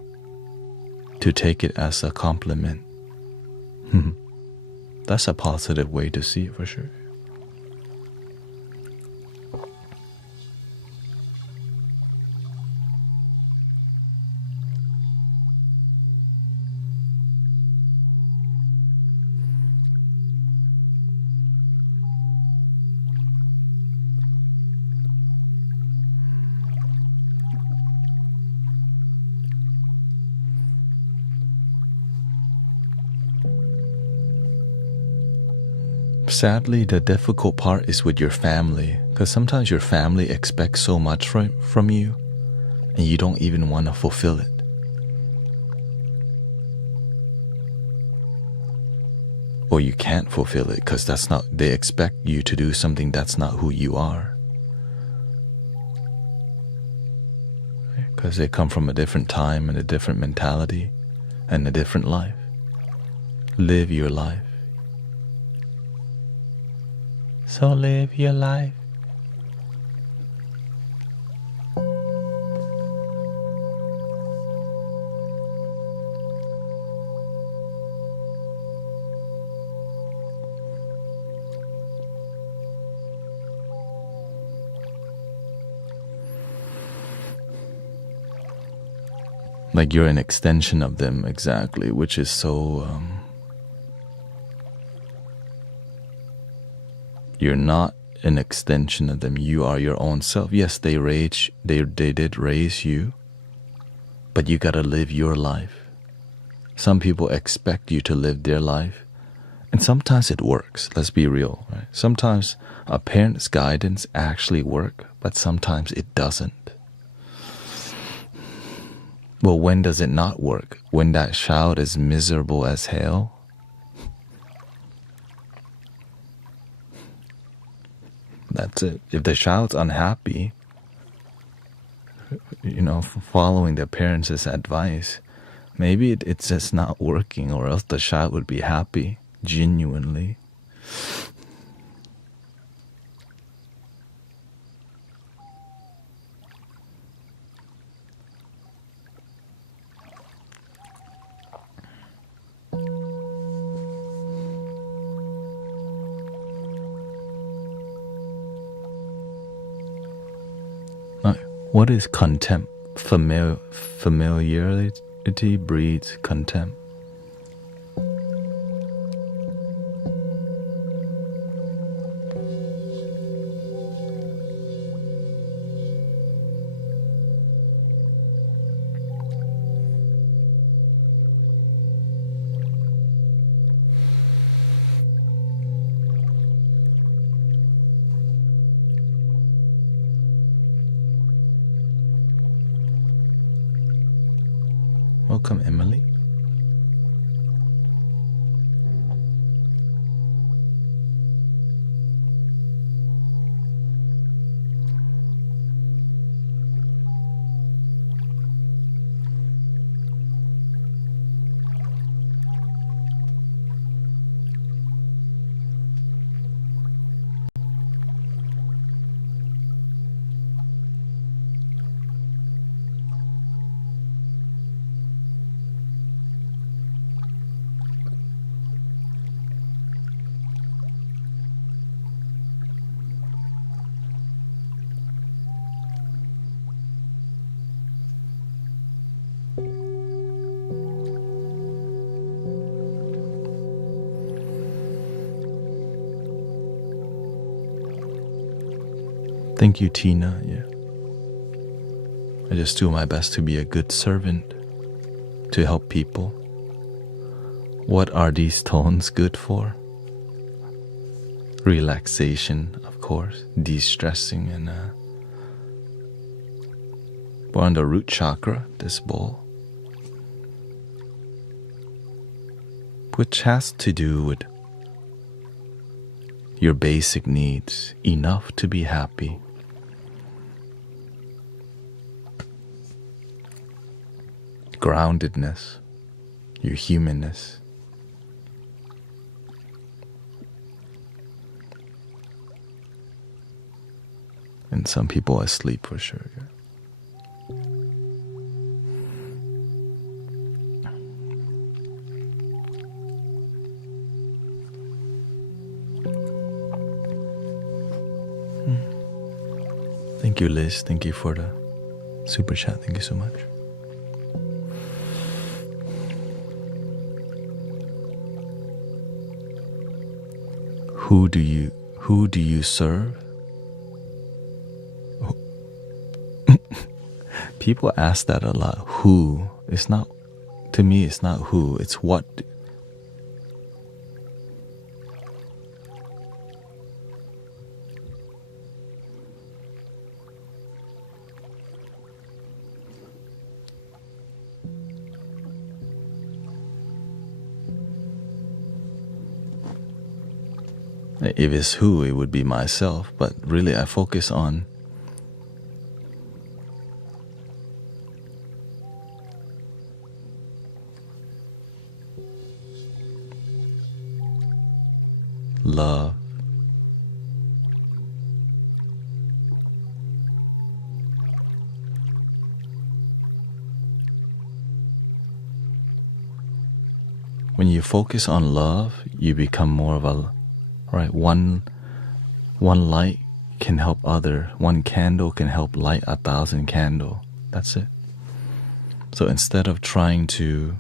to take it as a compliment. That's a positive way to see it for sure. Sadly, the difficult part is with your family, because sometimes your family expects so much from you, and you don't even want to fulfill it. Or you can't fulfill it because they expect you to do something that's not who you are. Because they come from a different time and a different mentality and a different life. Live your life. So live your life. Like you're an extension of them, exactly, which is so... You're not an extension of them. You are your own self. Yes, they did raise you, but you gotta live your life. Some people expect you to live their life, and sometimes it works. Let's be real, right? Sometimes a parent's guidance actually works, but sometimes it doesn't. Well, when does it not work? When that child is miserable as hell? That's it. If the child's unhappy, following their parents' advice, maybe it's just not working, or else the child would be happy, genuinely. What is contempt? Familiarity breeds contempt. Welcome, Emily. Thank you, Tina. Yeah. I just do my best to be a good servant, to help people. What are these tones good for? Relaxation, of course, de-stressing, and we're on the root chakra, this bowl, which has to do with your basic needs, enough to be happy. Groundedness, your humanness. And some people are asleep for sure. Yeah. Thank you, Liz. Thank you for the super chat. Thank you so much. Who do you serve? People ask that a lot. Who? It's not, to me, it's not who, it's what. If it's who, it would be myself, but really I focus on love, when you focus on love, you become more of a, right, one light can help other, one candle can help light 1,000 candles. That's it. So instead of trying to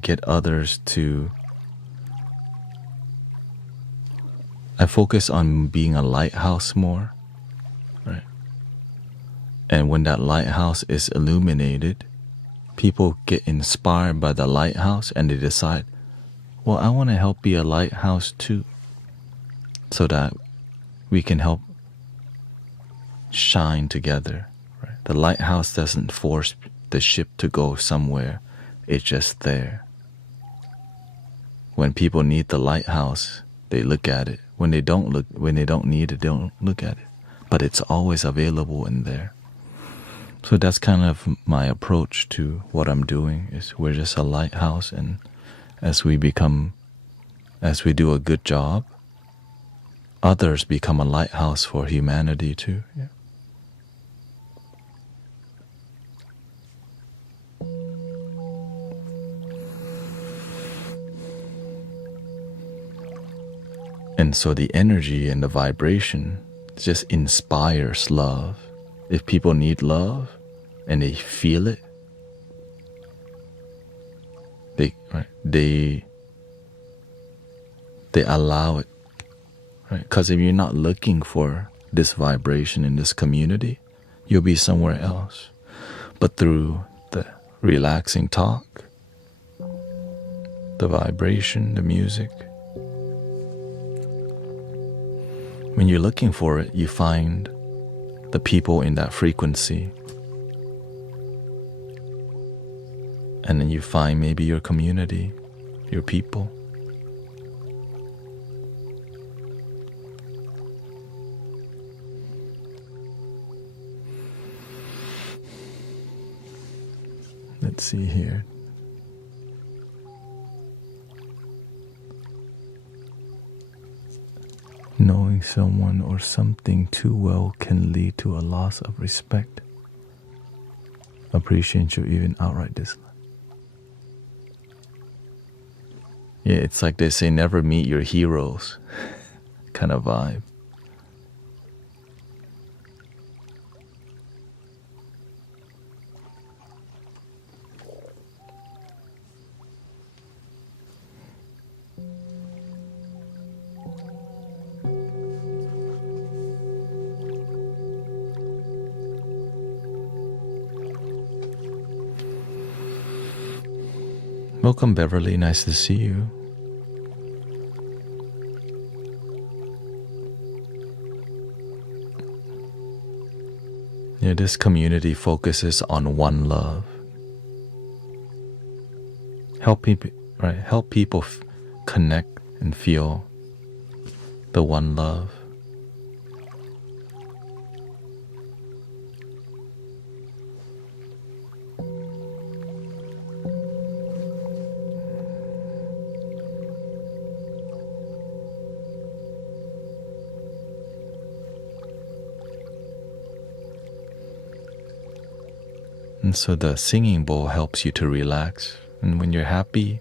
get others to, I focus on being a lighthouse more, right? And when that lighthouse is illuminated, people get inspired by the lighthouse and they decide, well, I want to help be a lighthouse too, so that we can help shine together. Right? The lighthouse doesn't force the ship to go somewhere. It's just there. When people need the lighthouse, they look at it. When they don't need it, they don't look at it. But it's always available in there. So that's kind of my approach to what I'm doing, is we're just a lighthouse, and as we do a good job, others become a lighthouse for humanity too. Yeah. And so the energy and the vibration just inspires love. If people need love and they feel it, they allow it, right? Because if you're not looking for this vibration in this community, you'll be somewhere else. But through the relaxing talk, the vibration, the music, when you're looking for it, you find the people in that frequency. And then you find maybe your community, your people. Let's see here. Knowing someone or something too well can lead to a loss of respect, appreciation, or even outright dislike. Yeah, it's like they say, never meet your heroes kind of vibe. Welcome, Beverly. Nice to see you. Yeah, this community focuses on one love. Help people, right? Help people connect and feel the one love. And so the singing bowl helps you to relax. And when you're happy,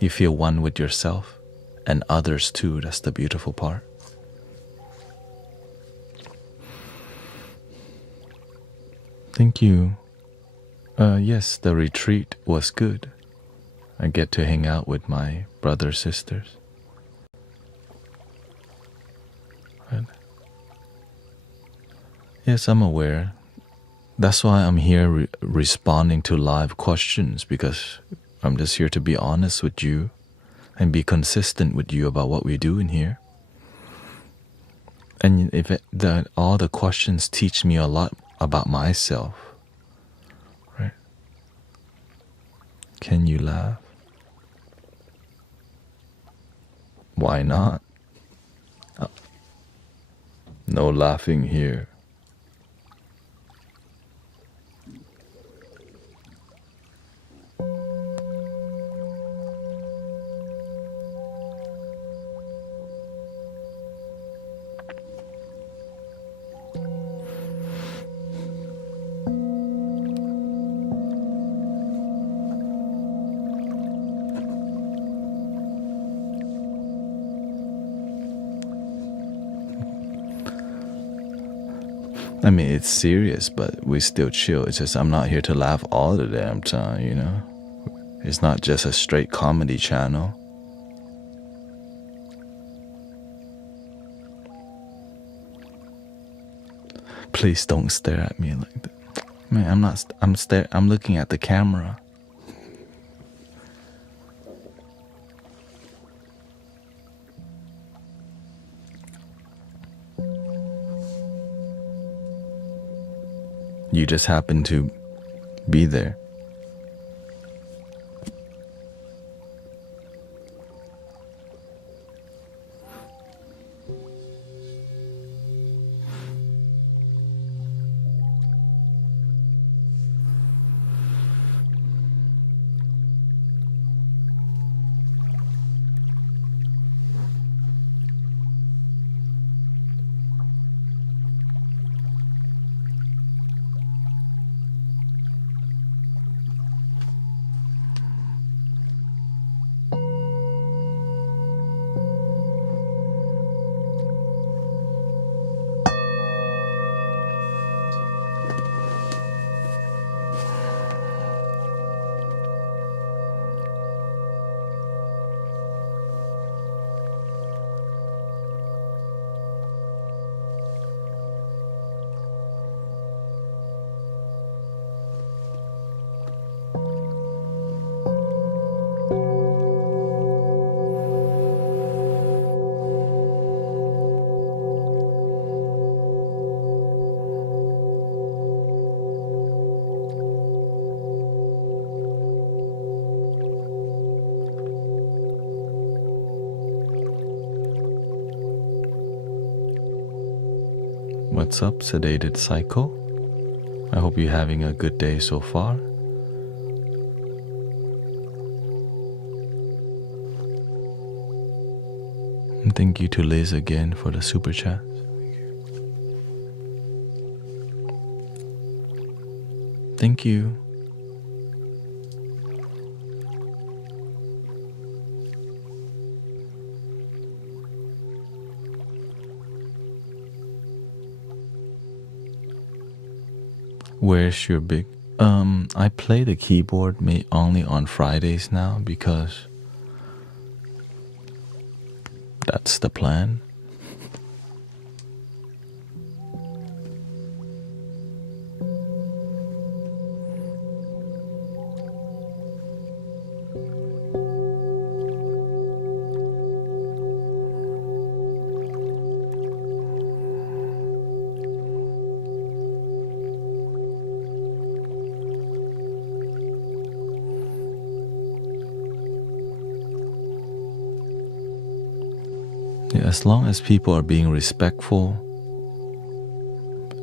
you feel one with yourself and others too. That's the beautiful part. Thank you. Yes, the retreat was good. I get to hang out with my brothers, sisters. Right. Yes, I'm aware. That's why I'm here responding to live questions, because I'm just here to be honest with you and be consistent with you about what we do in here. And if all the questions teach me a lot about myself, right? Can you laugh? Why not? No laughing here. I mean, it's serious, but we still chill. It's just I'm not here to laugh all the damn time, you know? It's not just a straight comedy channel. Please don't stare at me like that. Man, I'm not, I'm looking at the camera. You just happen to be there. What's up, sedated psycho? I hope you're having a good day so far. And thank you to Liz again for the super chat. Thank you. Where's your big... I play the keyboard only on Fridays now because that's the plan. As long as people are being respectful,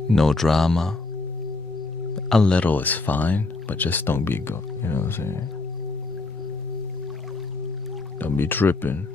no drama, a little is fine, but just don't be you know what I'm saying? Don't be tripping.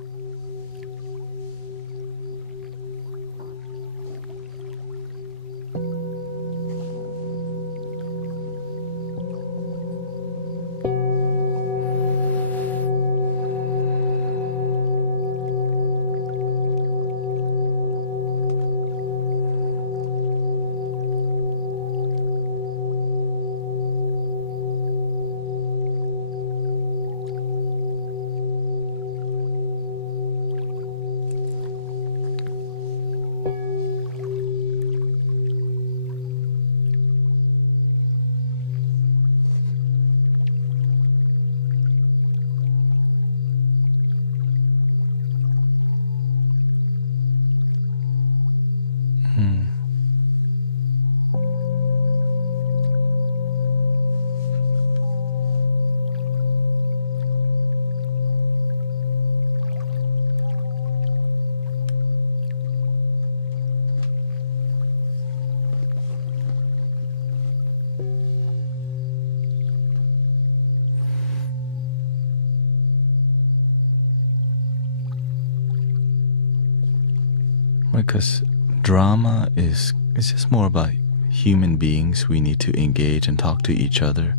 Because drama is just more about human beings. We need to engage and talk to each other,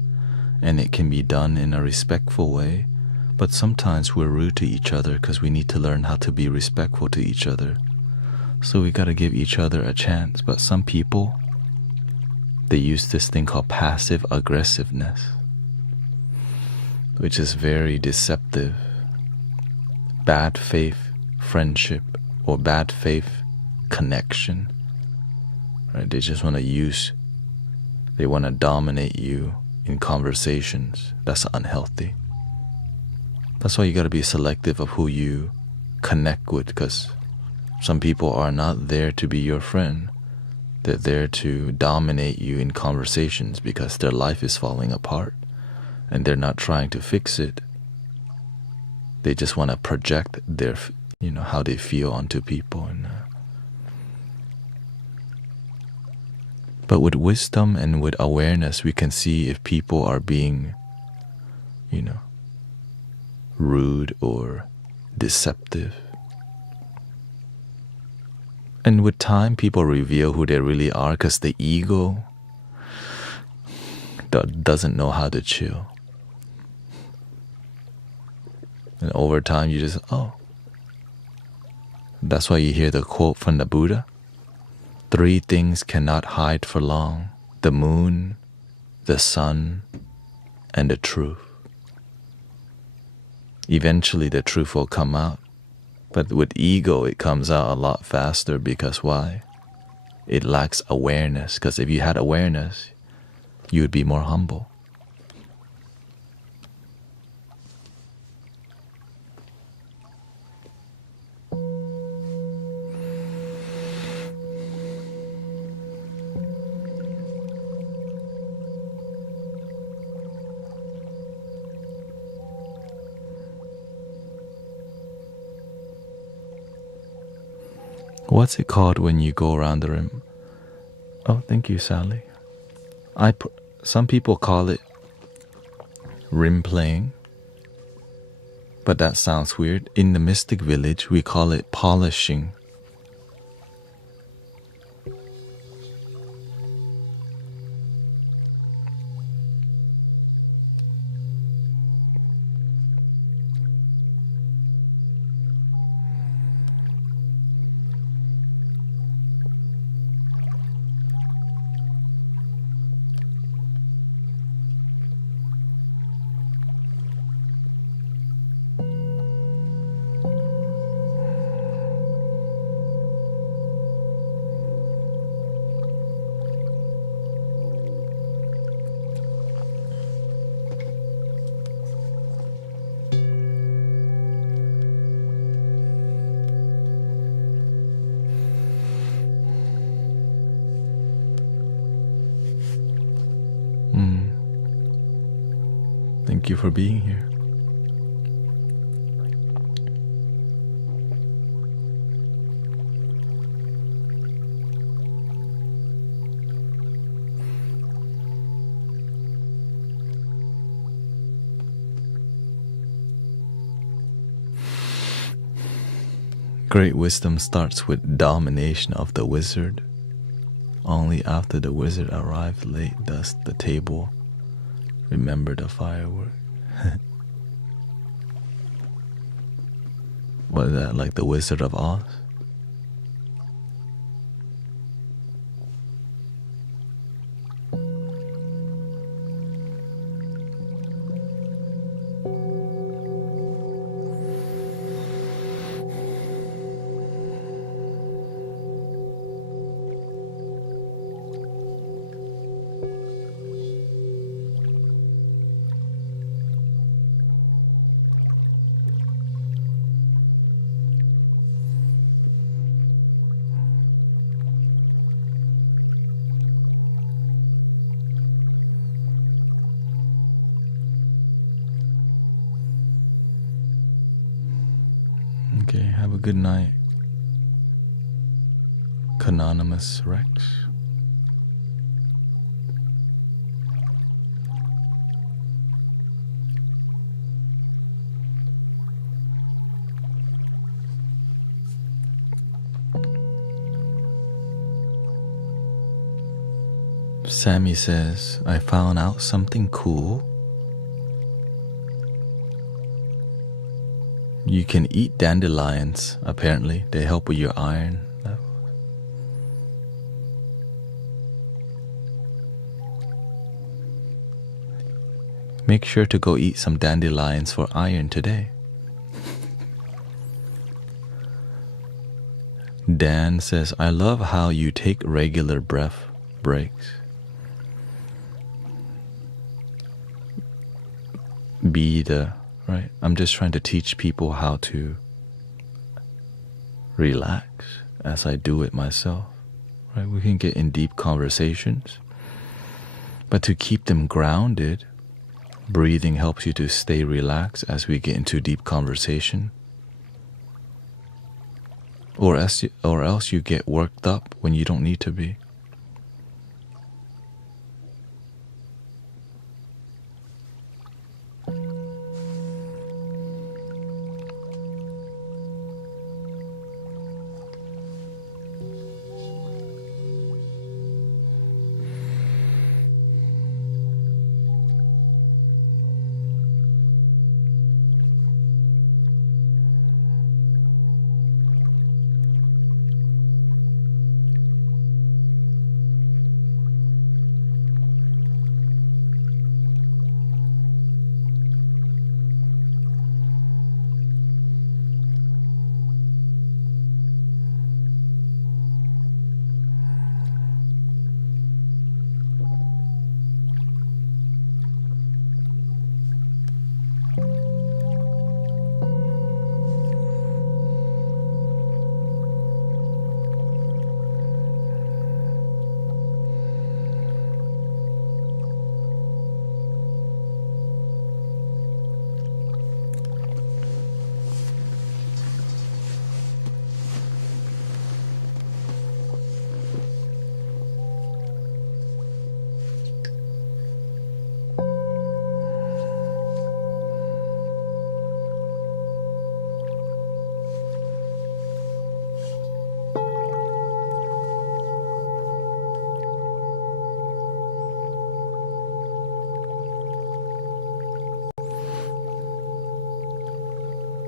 and it can be done in a respectful way. But sometimes we're rude to each other because we need to learn how to be respectful to each other. So we got to give each other a chance. But some people, they use this thing called passive aggressiveness, which is very deceptive. Bad faith friendship or bad faith connection, right? They just want to they want to dominate you in conversations. That's unhealthy. That's why you got to be selective of who you connect with, because some people are not there to be your friend. They're there to dominate you in conversations because their life is falling apart and they're not trying to fix it. They just want to project their, how they feel onto people. But with wisdom and with awareness, we can see if people are being, rude or deceptive. And with time, people reveal who they really are, because the ego doesn't know how to chill. And over time, you just, That's why you hear the quote from the Buddha. 3 things cannot hide for long: the moon, the sun, and the truth. Eventually the truth will come out. But with ego, it comes out a lot faster. Because why? It lacks awareness. Because if you had awareness, you would be more humble. What's it called when you go around the rim? Oh, thank you, Sally. Some people call it rim playing, but that sounds weird. In the mystic village, we call it polishing. Thank you for being here. Great wisdom starts with domination of the wizard. Only after the wizard arrived late does the table remember the firework. What is that, like the Wizard of Oz? Okay, have a good night, Canonymous Rex. Sammy says, I found out something cool. You can eat dandelions, apparently. They help with your iron level. Make sure to go eat some dandelions for iron today. Dan says, I love how you take regular breath breaks. Right? I'm just trying to teach people how to relax as I do it myself. Right? We can get in deep conversations, but to keep them grounded, breathing helps you to stay relaxed as we get into deep conversation. Or else you get worked up when you don't need to be.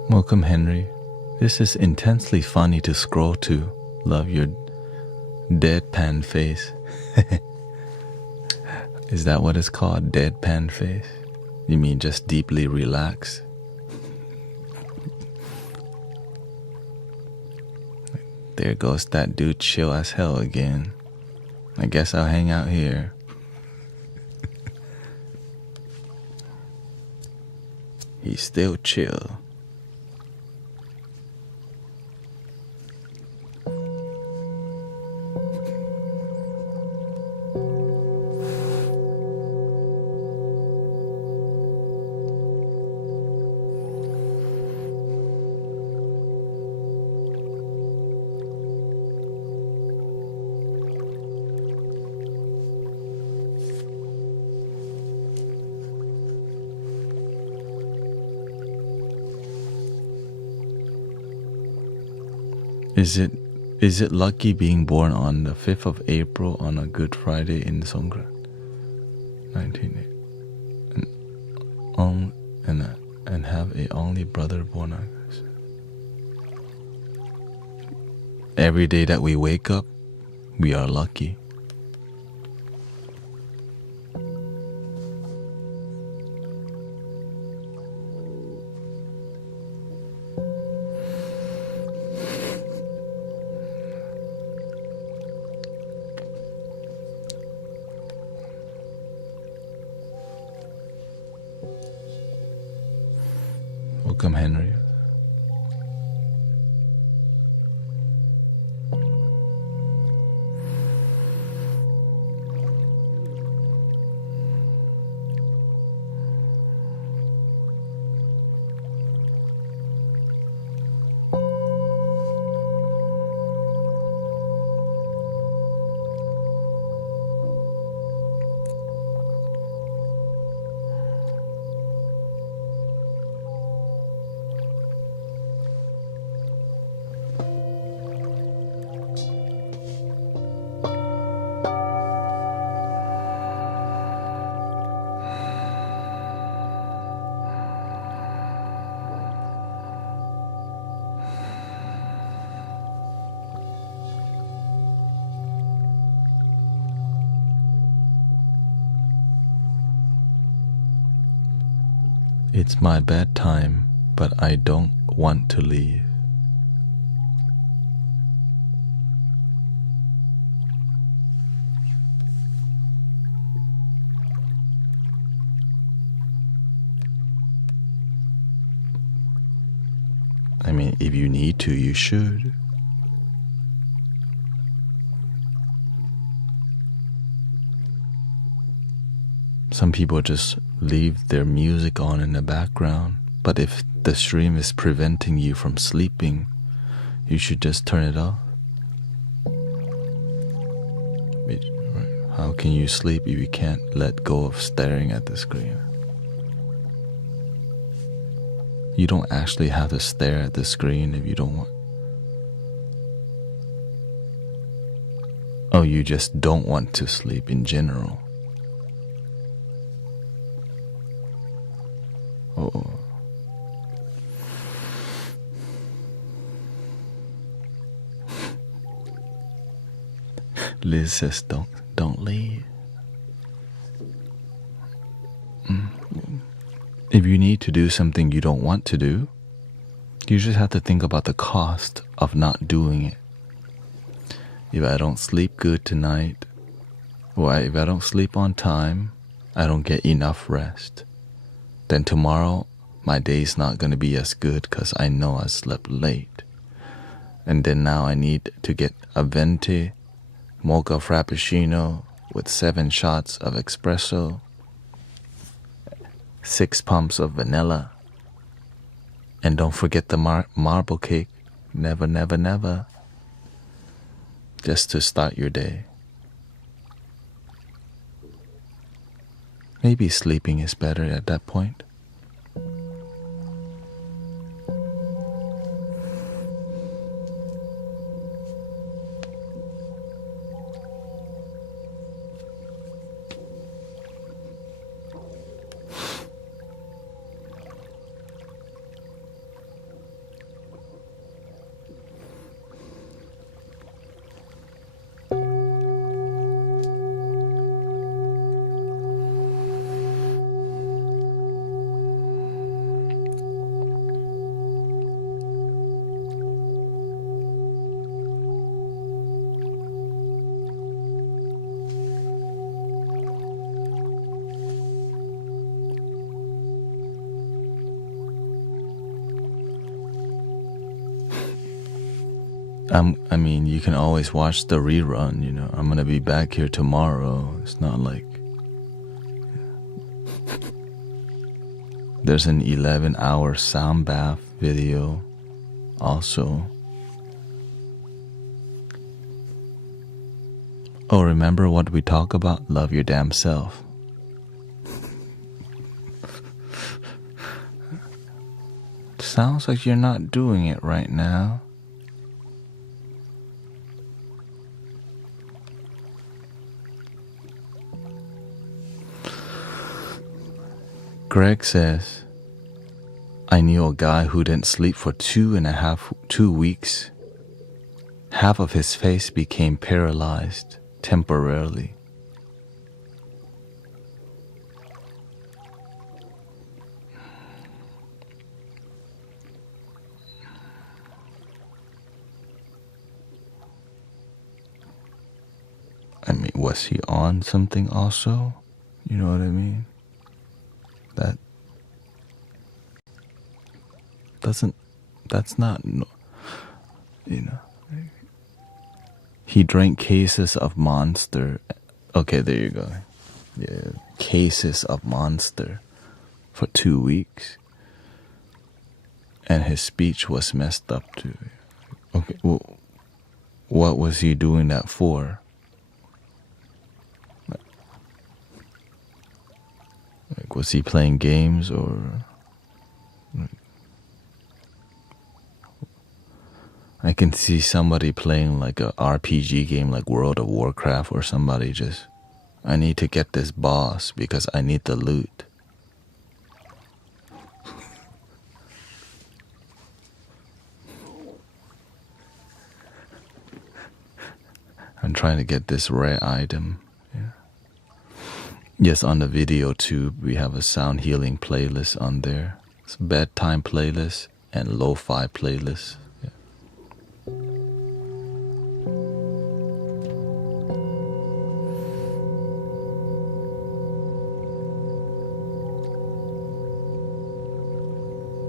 Welcome, Henry. This is intensely funny to scroll to. Love your deadpan face. Is that what it's called? Deadpan face? You mean just deeply relaxed? There goes that dude chill as hell again. I guess I'll hang out here. He's still chill. Is it lucky being born on the 5th of April on a Good Friday in Songkran? 1980. And have a only brother born on this. Every day that we wake up, we are lucky. Welcome, Henry. It's my bedtime, but I don't want to leave. I mean, if you need to, you should. Some people just leave their music on in the background, but if the stream is preventing you from sleeping, you should just turn it off. How can you sleep if you can't let go of staring at the screen? You don't actually have to stare at the screen if you don't want. Oh, you just don't want to sleep in general. Oh. Liz says don't leave. If you need to do something you don't want to do, you just have to think about the cost of not doing it. If I don't sleep good tonight, or if I don't sleep on time, I don't get enough rest. Then tomorrow, my day's not going to be as good because I know I slept late. And then now I need to get a venti mocha frappuccino with 7 shots of espresso, 6 pumps of vanilla, and don't forget the marble cake. Never, never, never. Just to start your day. Maybe sleeping is better at that point. I mean, you can always watch the rerun, you know. I'm gonna be back here tomorrow. It's not like... There's an 11-hour sound bath video also. Oh, remember what we talk about? Love your damn self. Sounds like you're not doing it right now. Greg says, I knew a guy who didn't sleep for 2 weeks. Half of his face became paralyzed temporarily. I mean, was he on something also? You know what I mean? That's not, you know. He drank cases of Monster. Okay, there you go. Yeah, cases of Monster for 2 weeks. And his speech was messed up too. Okay, well, what was he doing that for? Like, was he playing games or... I can see somebody playing like a RPG game like World of Warcraft, or somebody just, I need to get this boss because I need the loot. I'm trying to get this rare item. Yeah. Yes, on the video tube, we have a sound healing playlist on there. It's a bedtime playlist and lo-fi playlist. Yeah.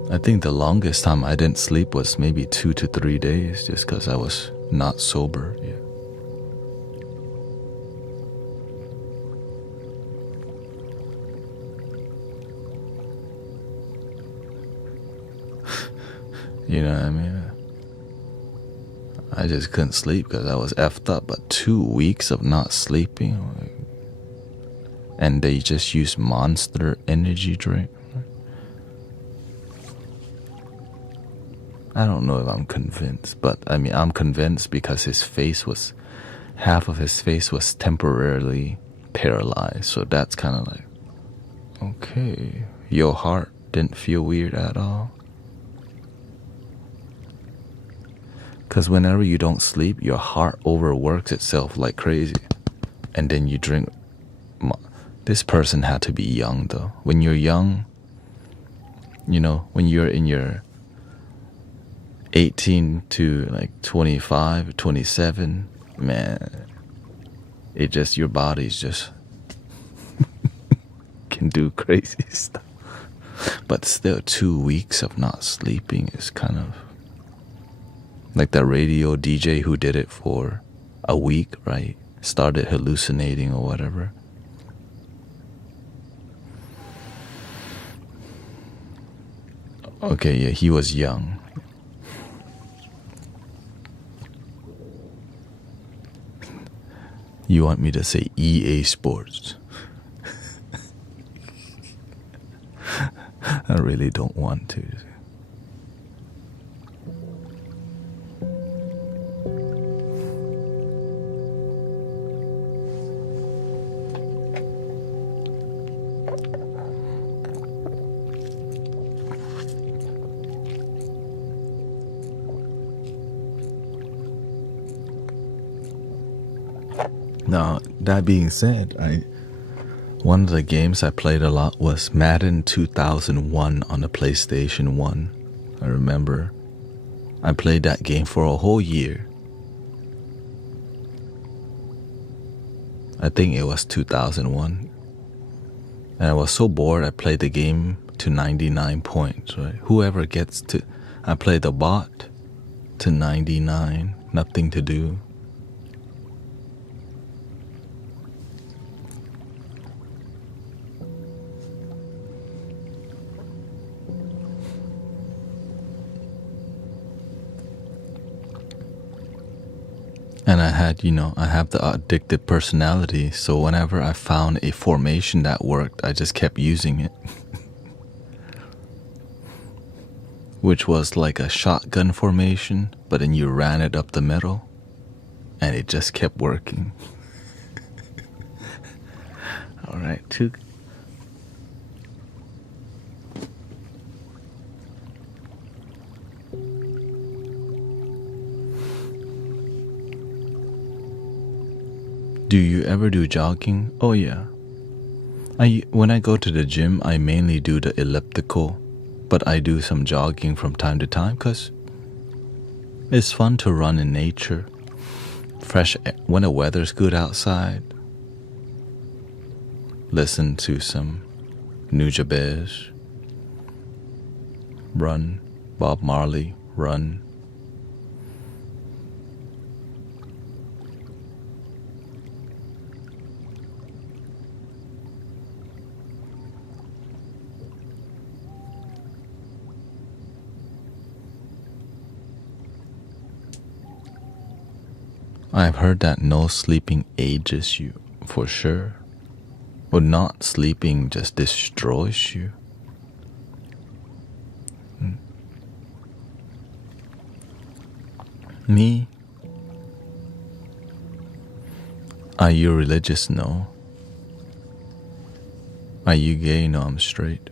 I think the longest time I didn't sleep was maybe 2 to 3 days, just because I was not sober. Yeah. You know what I mean? I just couldn't sleep because I was effed up. But 2 weeks of not sleeping, and they just use Monster energy drink. I don't know if I'm convinced, but I mean, I'm convinced because half of his face was temporarily paralyzed. So that's kind of like, okay, your heart didn't feel weird at all. Because whenever you don't sleep, your heart overworks itself like crazy. And then you drink. This person had to be young though. When you're young, you know, when you're in your 18 to like 25, 27, man, your body's just can do crazy stuff. But still, 2 weeks of not sleeping is kind of like that radio DJ who did it for a week, right? Started hallucinating or whatever. Okay, yeah, he was young. You want me to say EA Sports? I really don't want to. Now, that being said, one of the games I played a lot was Madden 2001 on the PlayStation 1. I remember I played that game for a whole year. I think it was 2001. And I was so bored, I played the game to 99 points, right? I played the bot to 99, nothing to do. And I have the addictive personality, so whenever I found a formation that worked, I just kept using it. Which was like a shotgun formation, but then you ran it up the middle, and it just kept working. Alright, Do you ever do jogging? Oh yeah. When I go to the gym, I mainly do the elliptical, but I do some jogging from time to time because it's fun to run in nature. Fresh air, when the weather's good outside. Listen to some Nujabes. Run. Bob Marley. Run. I've heard that no sleeping ages you, for sure. Or not sleeping just destroys you. Me? Are you religious? No. Are you gay? No, I'm straight.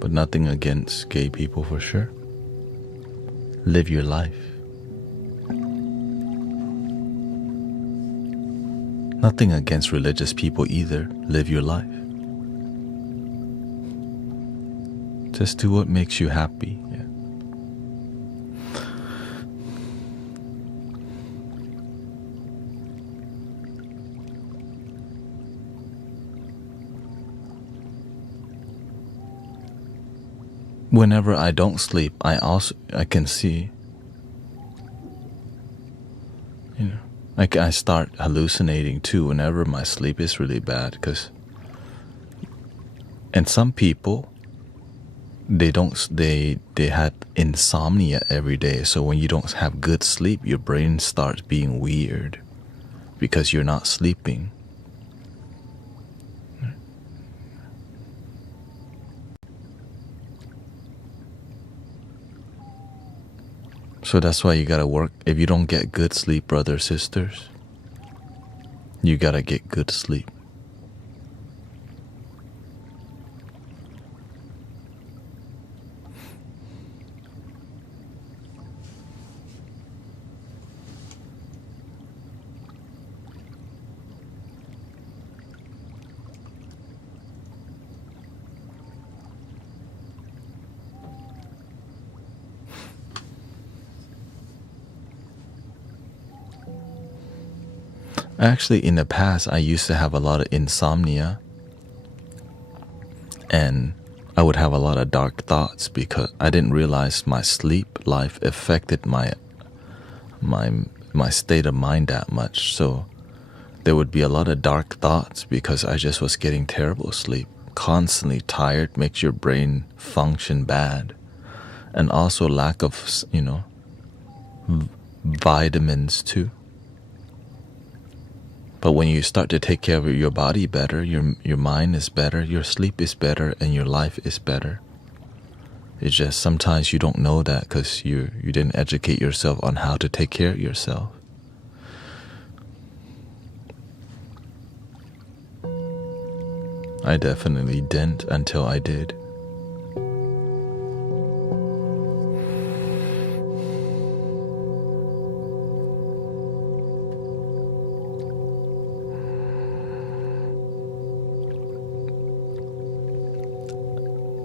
But nothing against gay people for sure. Live your life. Nothing against religious people either. Live your life. Just do what makes you happy. Yeah. Whenever I don't sleep, I can see, I start hallucinating too whenever my sleep is really bad. And some people, they had insomnia every day. So when you don't have good sleep, your brain starts being weird because you're not sleeping. So that's why you gotta work. If you don't get good sleep, brothers, sisters, you gotta get good sleep. Actually, in the past, I used to have a lot of insomnia, and I would have a lot of dark thoughts because I didn't realize my sleep life affected my state of mind that much. So there would be a lot of dark thoughts because I just was getting terrible sleep. Constantly tired makes your brain function bad, and also lack of vitamins too. But when you start to take care of your body better, your mind is better, your sleep is better, and your life is better. It's just sometimes you don't know that because you didn't educate yourself on how to take care of yourself. I definitely didn't until I did.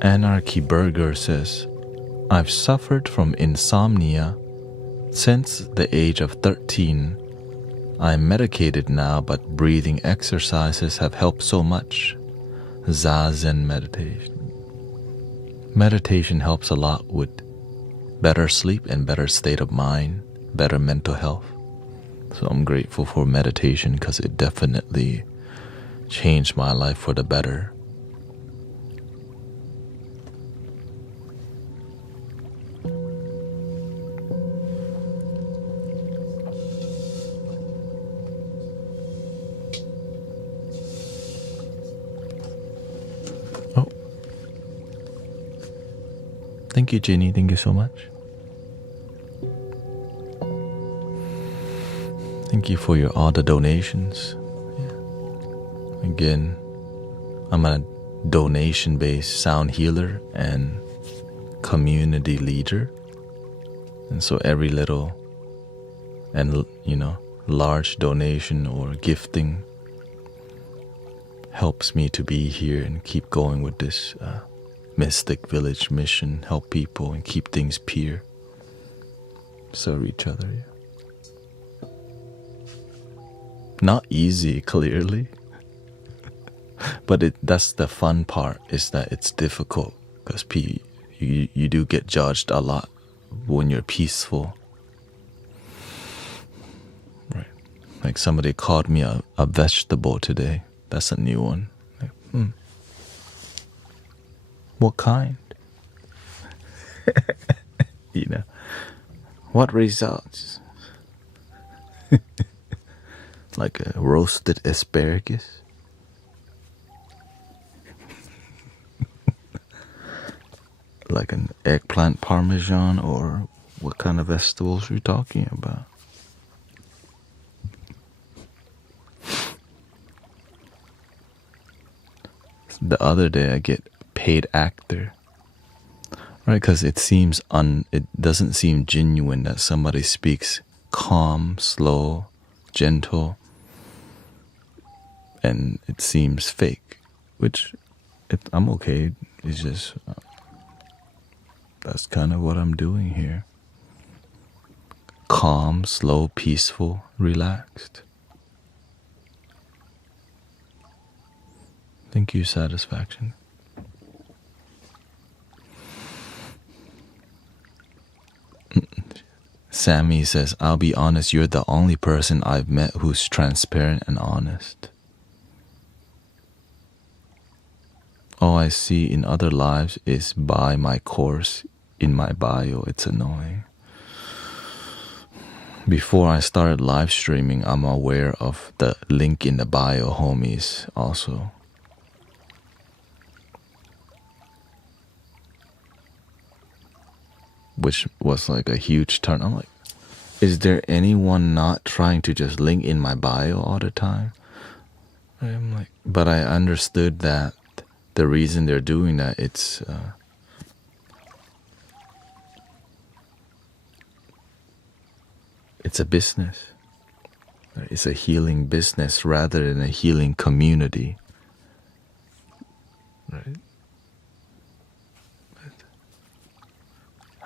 Anarchy Burger says, I've suffered from insomnia since the age of 13. I'm medicated now, but breathing exercises have helped so much. Zazen meditation. Meditation helps a lot with better sleep and better state of mind, better mental health. So I'm grateful for meditation because it definitely changed my life for the better. Thank you, Jenny. Thank you so much. Thank you for all the donations. Yeah. Again, I'm a donation-based sound healer and community leader. And so every and large donation or gifting helps me to be here and keep going with this Mystic Village mission, help people and keep things pure, serve each other. Yeah. Not easy, clearly, but that's the fun part, is that it's difficult, because you do get judged a lot when you're peaceful. Right. Like somebody called me a vegetable today. That's a new one. Like, what kind? What results? Like a roasted asparagus? Like an eggplant parmesan, or what kind of vegetables are you talking about? The other day I get paid actor, right? Because it doesn't seem genuine that somebody speaks calm, slow, gentle, and it seems fake, which I'm okay. It's just that's kind of what I'm doing here. Calm, slow, peaceful, relaxed. Thank you, Satisfaction. Sammy says, I'll be honest, you're the only person I've met who's transparent and honest. All I see in other lives is buy my course in my bio. It's annoying. Before I started live streaming, I'm aware of the link in the bio, homies, also. Which was like a huge turn. I'm like, is there anyone not trying to just link in my bio all the time? I'm like, but I understood that the reason they're doing that, it's a business. It's a healing business rather than a healing community. Right?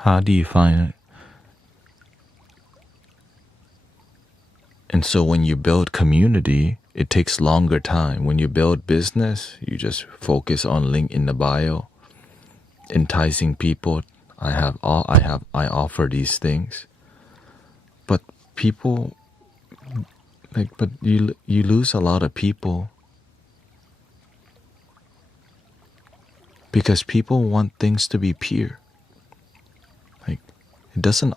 How do you find it? And so when you build community, it takes longer time. When you build business, you just focus on link in the bio, enticing people. I offer these things. But people, but you lose a lot of people because people want things to be pure. It doesn't,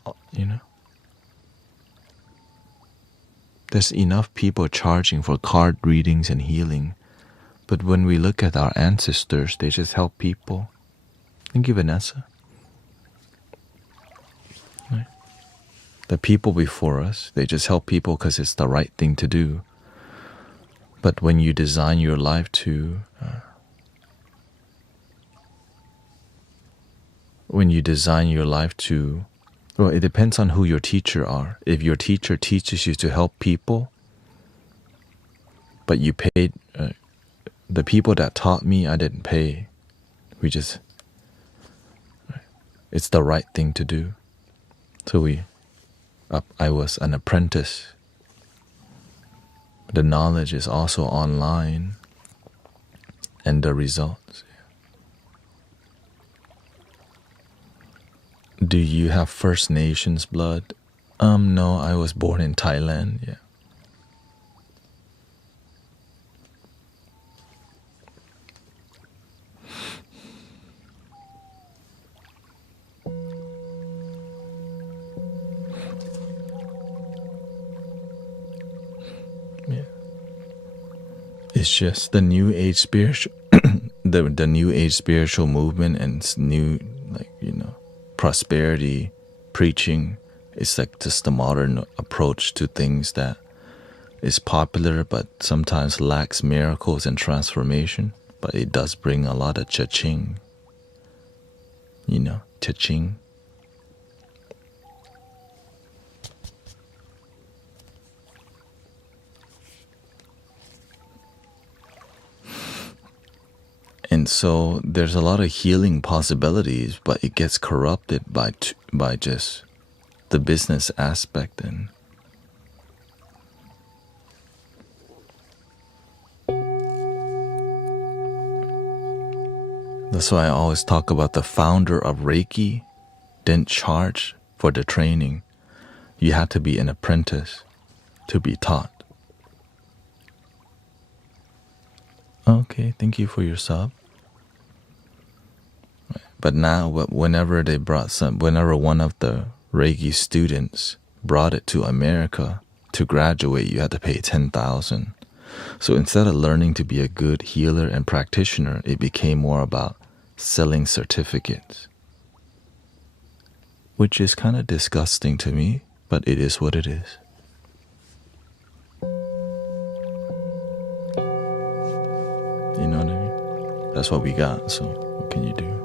there's enough people charging for card readings and healing. But when we look at our ancestors, they just help people. Thank you, Vanessa. Right? The people before us, they just help people because it's the right thing to do. But when you design your life to, well, it depends on who your teacher are. If your teacher teaches you to help people, but you paid, the people that taught me, I didn't pay. It's the right thing to do. So I was an apprentice. The knowledge is also online, and the results. Do you have First Nations blood? No, I was born in Thailand, yeah. It's just the new age spiritual the new age spiritual movement and new, prosperity preaching. It's like just the modern approach to things that is popular but sometimes lacks miracles and transformation, but it does bring a lot of cha-ching. Cha-ching. And so there's a lot of healing possibilities, but it gets corrupted by just the business aspect. And that's why I always talk about the founder of Reiki didn't charge for the training. You had to be an apprentice to be taught. Okay, thank you for your sub. But now, whenever one of the Reiki students brought it to America to graduate, you had to pay $10,000. So instead of learning to be a good healer and practitioner, it became more about selling certificates, which is kind of disgusting to me, but it is what it is. You know what I mean? That's what we got, so what can you do?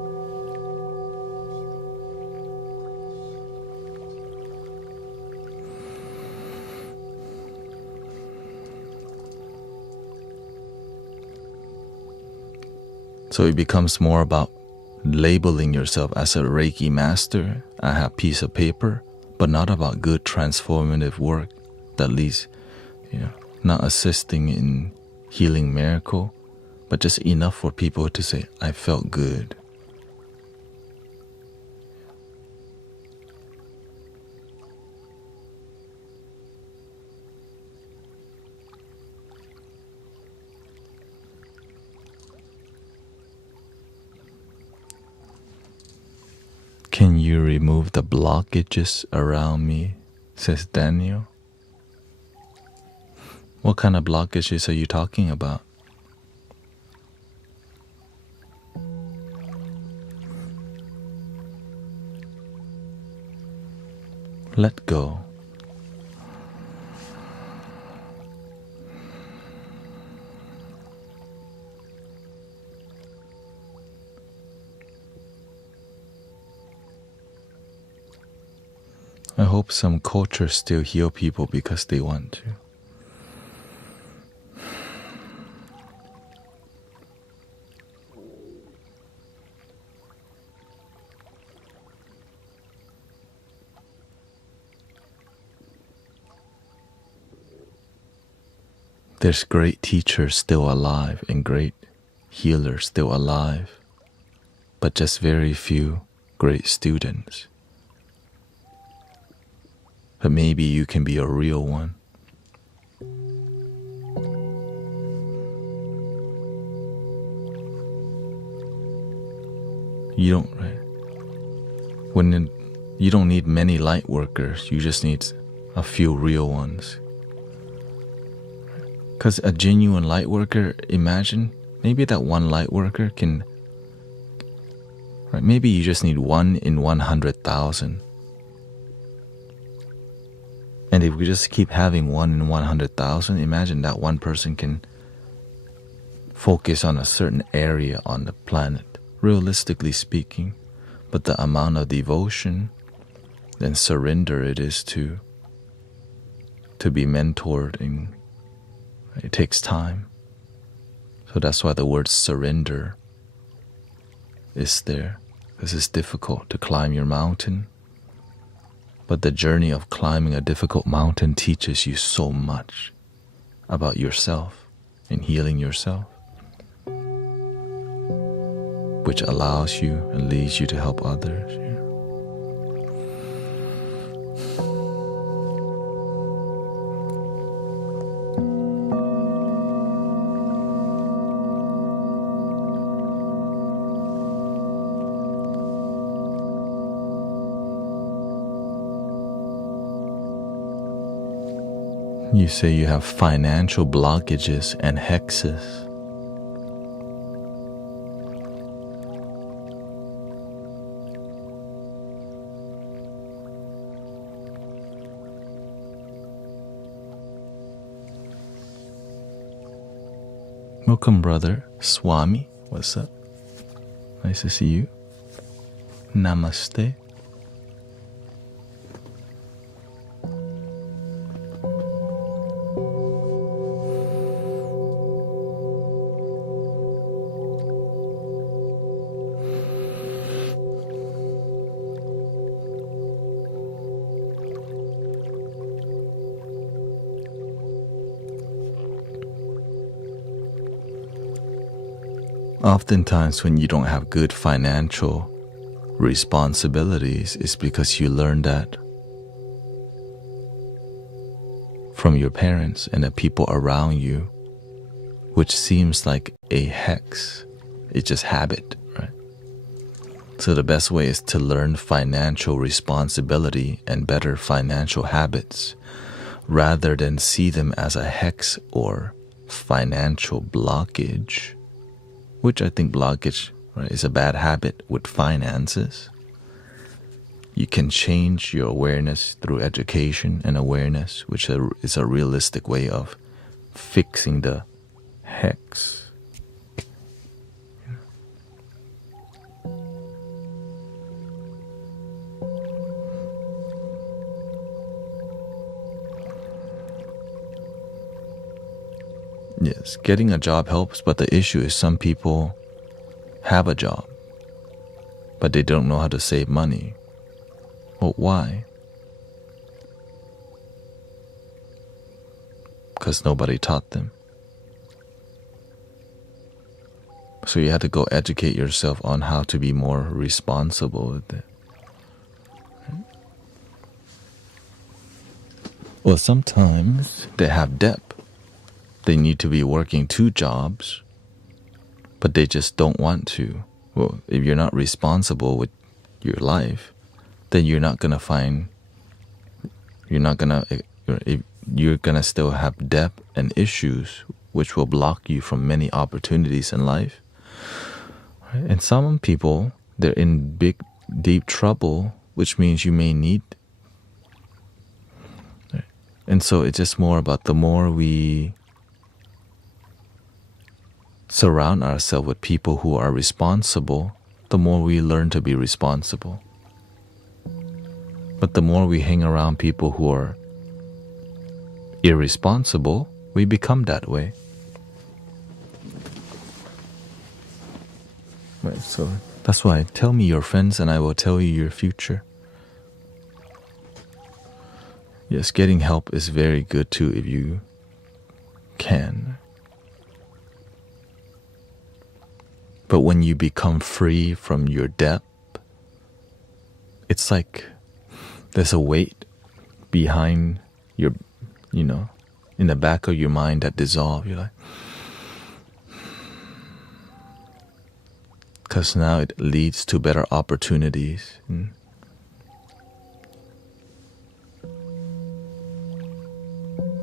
So it becomes more about labeling yourself as a Reiki master. I have a piece of paper, but not about good transformative work that leads, not assisting in healing miracle, but just enough for people to say, I felt good. Can you remove the blockages around me? Says Daniel. What kind of blockages are you talking about? Let go. I hope some cultures still heal people because they want to. There's great teachers still alive and great healers still alive, but just very few great students. But maybe you can be a real one. You don't need many light workers, you just need a few real ones. Because a genuine light worker, imagine, maybe that one light worker can, maybe you just need 1 in 100,000. And if we just keep having 1 in 100,000, imagine that one person can focus on a certain area on the planet, realistically speaking. But the amount of devotion and surrender it is to be mentored, and it takes time. So that's why the word surrender is there, because it's difficult to climb your mountain. But the journey of climbing a difficult mountain teaches you so much about yourself and healing yourself, which allows you and leads you to help others. You say you have financial blockages and hexes. Welcome, brother Swami. What's up? Nice to see you. Namaste. Oftentimes when you don't have good financial responsibilities, it's because you learned that from your parents and the people around you, which seems like a hex. It's just habit, right? So the best way is to learn financial responsibility and better financial habits rather than see them as a hex or financial blockage, which I think blockage, right, is a bad habit with finances. You can change your awareness through education and awareness, which is a realistic way of fixing the hex. Yes, getting a job helps, but the issue is some people have a job, but they don't know how to save money. Well, why? Because nobody taught them. So you have to go educate yourself on how to be more responsible with it. Well, sometimes they have debt. They need to be working 2 jobs, but they just don't want to. Well, if you're not responsible with your life, then you're gonna still have debt and issues, which will block you from many opportunities in life. And some people, they're in big, deep trouble, which means you may need. And so it's just more about the more we surround ourselves with people who are responsible, the more we learn to be responsible. But the more we hang around people who are irresponsible, we become that way. Right, so that's why tell me your friends and I will tell you your future. Yes, getting help is very good too if you can. But when you become free from your debt, it's like there's a weight behind your, in the back of your mind that dissolves. You're like, because now it leads to better opportunities.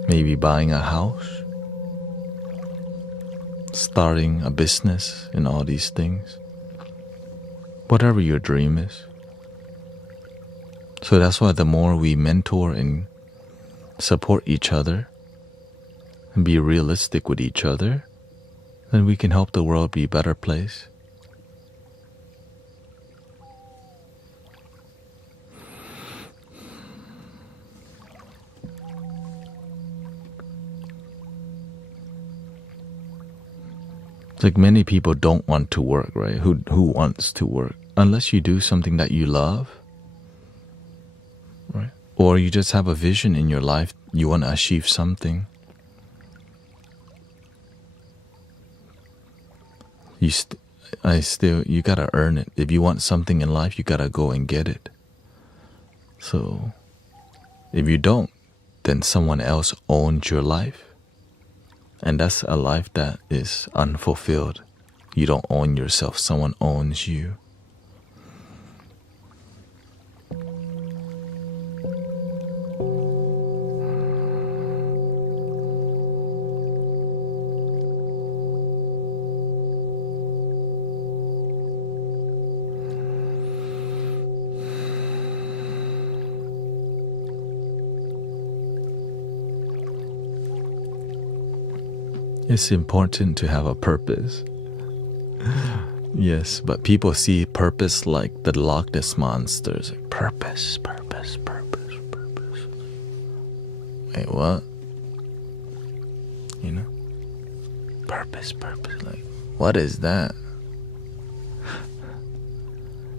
Maybe buying a house, starting a business, and all these things. Whatever your dream is. So that's why the more we mentor and support each other and be realistic with each other, then we can help the world be a better place. It's like many people don't want to work, right? Who wants to work? Unless you do something that you love, right? Or you just have a vision in your life, you want to achieve something. You gotta earn it. If you want something in life, you gotta go and get it. So, if you don't, then someone else owns your life. And that's a life that is unfulfilled. You don't own yourself, someone owns you. It's important to have a purpose. Yes, but people see purpose like the Loch Ness monsters. Purpose. Wait, what? Purpose. Like, what is that?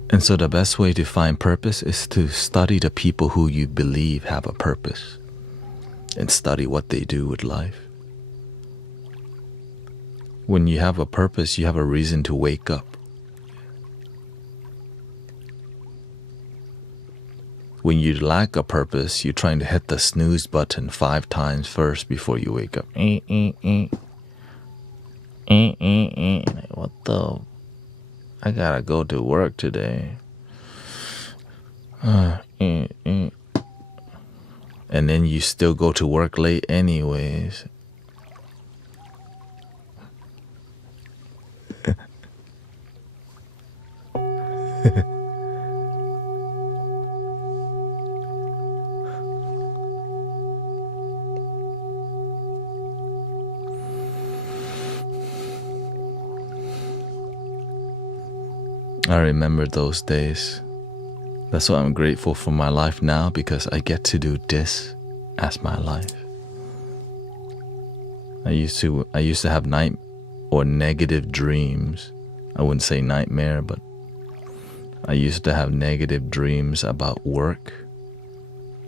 And so the best way to find purpose is to study the people who you believe have a purpose and study what they do with life. When you have a purpose, you have a reason to wake up. When you lack a purpose, you're trying to hit the snooze button 5 times first before you wake up. What the? I gotta go to work today. And then you still go to work late anyways. I remember those days. That's why I'm grateful for my life now, because I get to do this as my life. I used to have night or negative dreams. I wouldn't say nightmare, but I used to have negative dreams about work.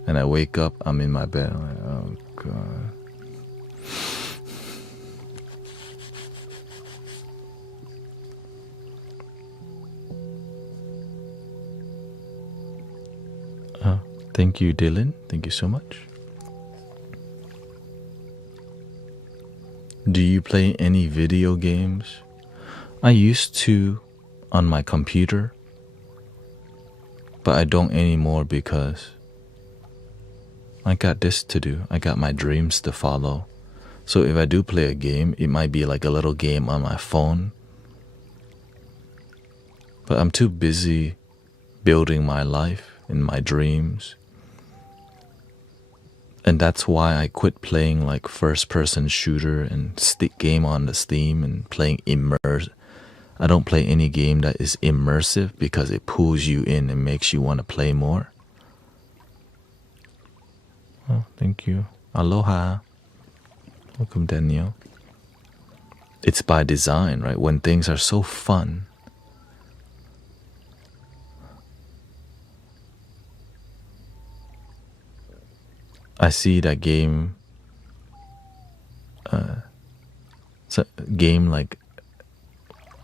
And I wake up, I'm in my bed, I'm like, oh God. Thank you, Dylan. Thank you so much. Do you play any video games? I used to on my computer, but I don't anymore because I got this to do. I got my dreams to follow. So if I do play a game, it might be like a little game on my phone. But I'm too busy building my life and my dreams. And that's why I quit playing like first-person shooter and game on the Steam and playing immersive. I don't play any game that is immersive because it pulls you in and makes you want to play more. Oh, thank you. Aloha. Welcome, Daniel. It's by design, right? When things are so fun, I see that game, it's a game like,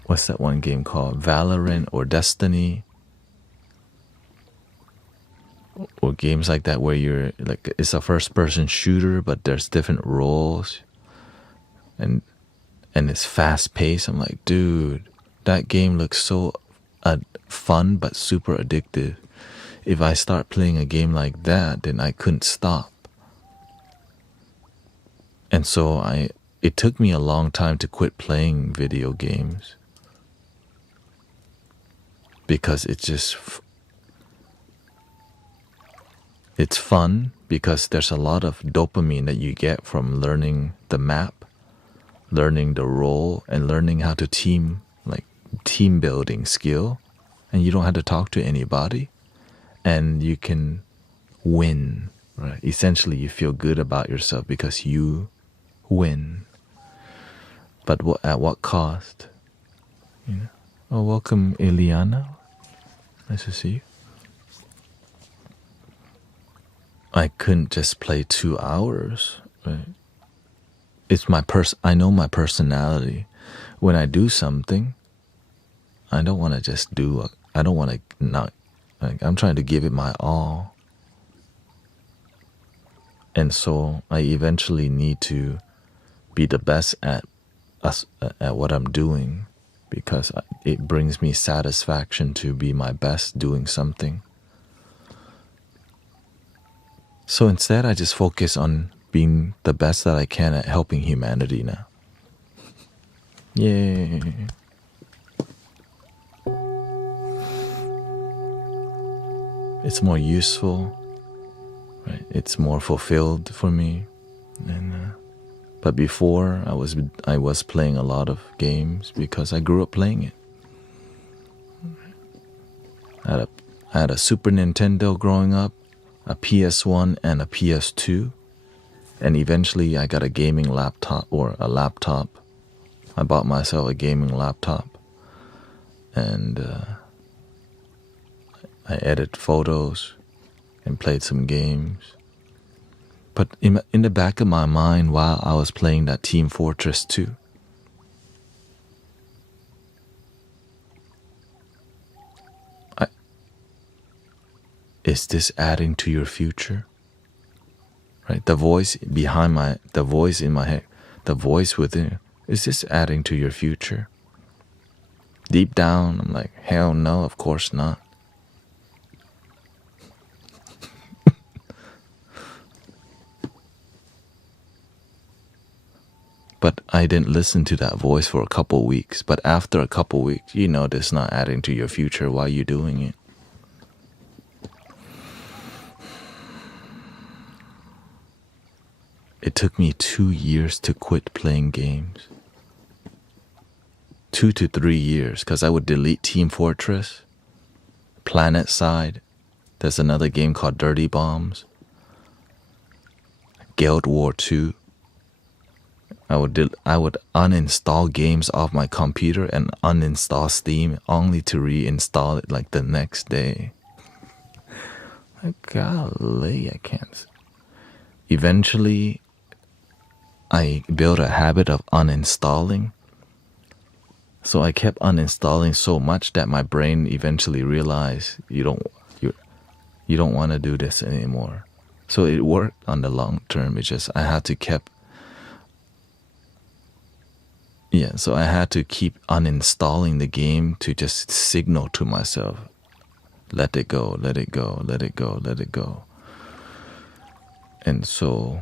what's that one game called? Valorant or Destiny, or games like that where you're like, it's a first-person shooter, but there's different roles, and it's fast-paced. I'm like, dude, that game looks so fun but super addictive. If I start playing a game like that, then I couldn't stop. And so it took me a long time to quit playing video games because it's fun because there's a lot of dopamine that you get from learning the map, learning the role, and learning how to team building skill, and you don't have to talk to anybody, and you can win, right? Essentially, you feel good about yourself because you win. But at what cost? You know? Oh, welcome, Eliana. Nice to see you. I couldn't just play 2 hours, right? It's I know my personality. When I do something, I don't want to just I don't want to not, like, I'm trying to give it my all. And so I eventually need to be the best at what I'm doing, because it brings me satisfaction to be my best doing something. So instead, I just focus on being the best that I can at helping humanity now. Yay. It's more useful, right? It's more fulfilled for me. And but before, I was playing a lot of games because I grew up playing it. I had a Super Nintendo growing up, a PS1 and a PS2, and eventually I got a gaming laptop, or a laptop. I bought myself a gaming laptop, and I edited photos and played some games. But in the back of my mind, while I was playing that Team Fortress 2, is this adding to your future? Right? The voice the voice in my head, the voice within, is this adding to your future? Deep down, I'm like, hell no, of course not. But I didn't listen to that voice for a couple weeks. But after a couple weeks, you know this not adding to your future while you're doing it. It took me 2 years to quit playing games. 2 to 3 years, because I would delete Team Fortress, Planet Side. There's another game called Dirty Bombs, Guild War 2. I would uninstall games off my computer and uninstall Steam only to reinstall it like the next day. Like, golly, I can't. Eventually, I built a habit of uninstalling. So I kept uninstalling so much that my brain eventually realized you don't want to do this anymore. So it worked on the long term. It's just I had to keep uninstalling the game to just signal to myself, let it go, let it go, let it go, let it go. And so,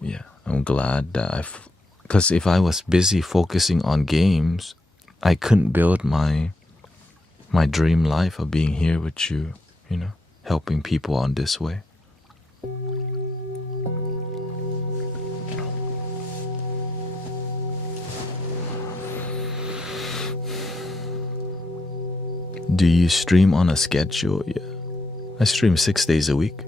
yeah, I'm glad that because if I was busy focusing on games, I couldn't build my dream life of being here with you, helping people on this way. Do you stream on a schedule? Yeah. I stream 6 days a week.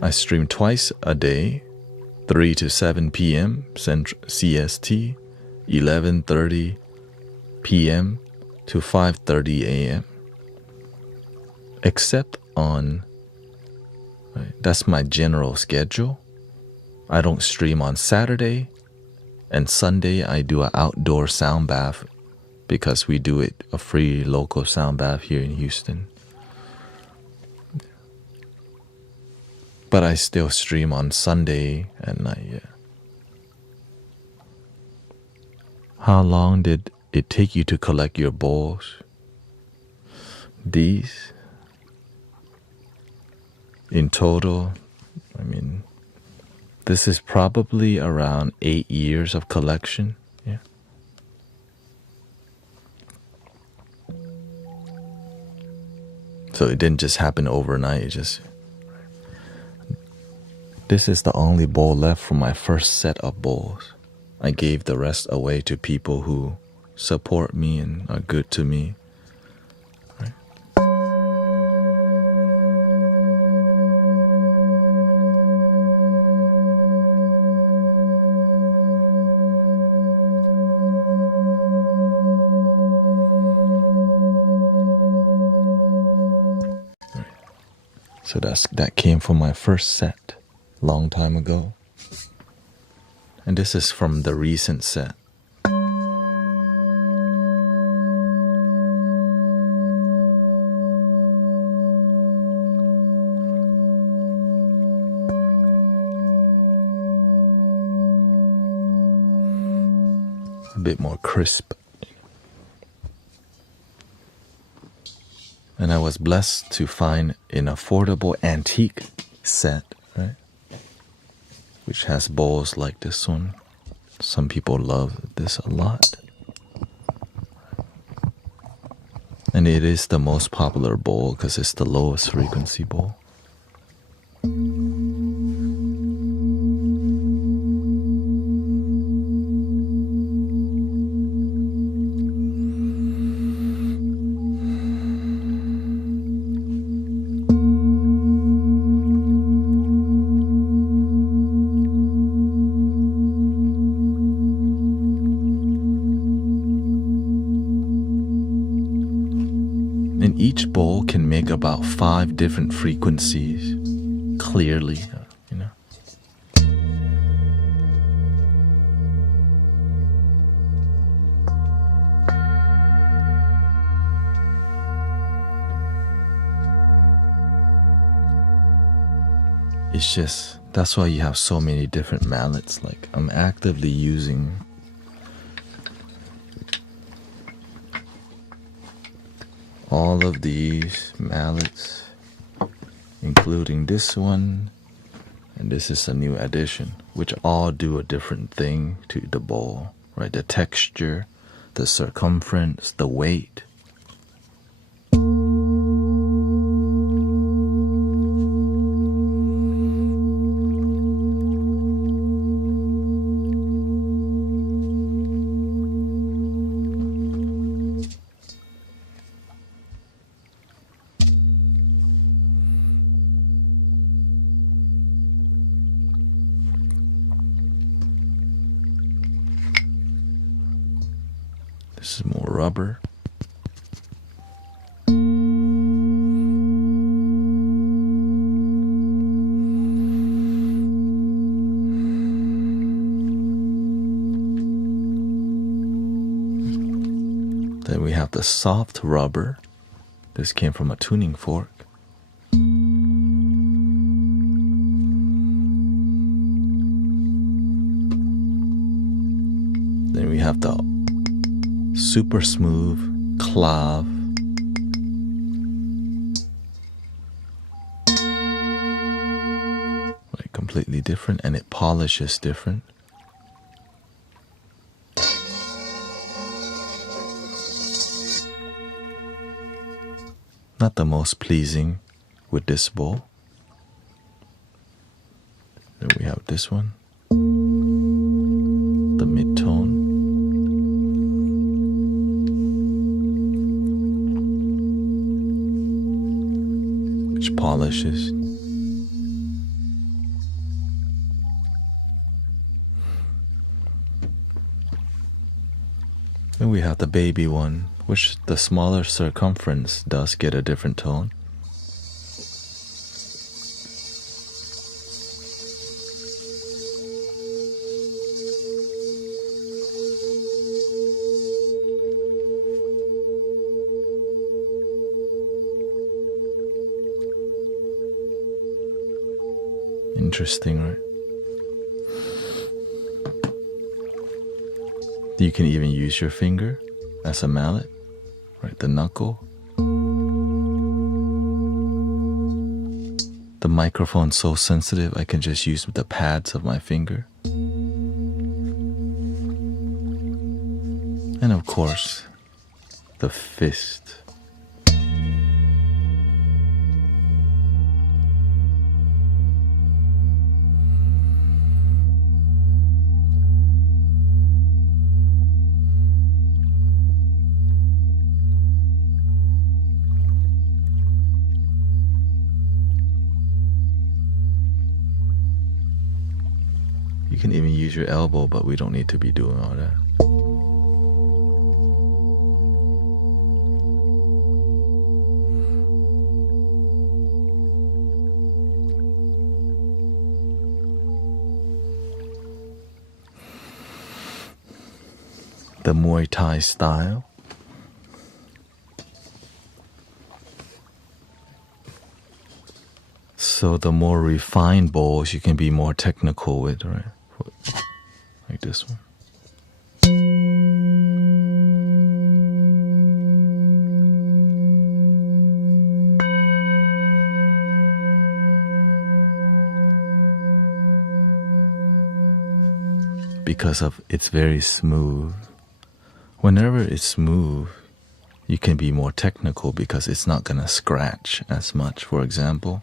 I stream twice a day, 3 to 7 p.m. CST, 11:30 p.m. to 5:30 a.m. Except on, that's my general schedule. I don't stream on Saturday. And Sunday, I do an outdoor sound bath because we do it a free local sound bath here in Houston. But I still stream on Sunday at night, yeah. How long did it take you to collect your bowls? These, in total, this is probably around 8 years of collection. Yeah. So it didn't just happen overnight. This is the only bowl left from my first set of bowls. I gave the rest away to people who support me and are good to me. Right? So that came from my first set, long time ago. And this is from the recent set. A bit more crisp. And I was blessed to find an affordable antique set, right? Which has bowls like this one. Some people love this a lot. And it is the most popular bowl because it's the lowest frequency bowl. And each bowl can make about 5 different frequencies clearly, It's just, that's why you have so many different mallets. Like, I'm actively using all of these mallets, including this one, and this is a new addition, which all do a different thing to the bowl, right? The texture, the circumference, the weight. This is more rubber. Then we have the soft rubber. This came from a tuning fork. Then we have the super smooth clav. Like completely different, and it polishes different. Not the most pleasing with this bowl. Then we have this one, the mid-tone. Which polishes. Then we have the baby one, which the smaller circumference does get a different tone. Interesting, right? You can even use your finger as a mallet, right? The knuckle. The microphone's so sensitive, I can just use the pads of my finger. And of course, the fist. You can even use your elbow, but we don't need to be doing all that. The Muay Thai style. So the more refined bowls you can be more technical with, right? Like this one. Because of it's very smooth. Whenever it's smooth, you can be more technical because it's not gonna scratch as much, for example.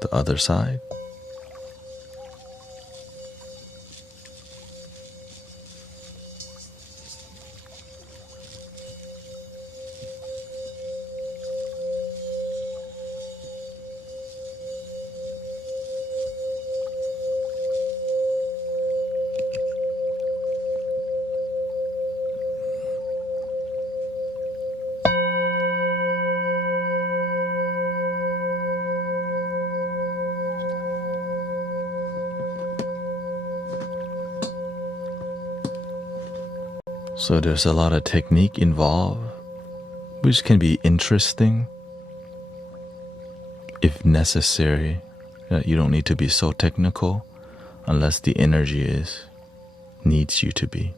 The other side. So there's a lot of technique involved, which can be interesting if necessary. You don't need to be so technical unless the energy needs you to be.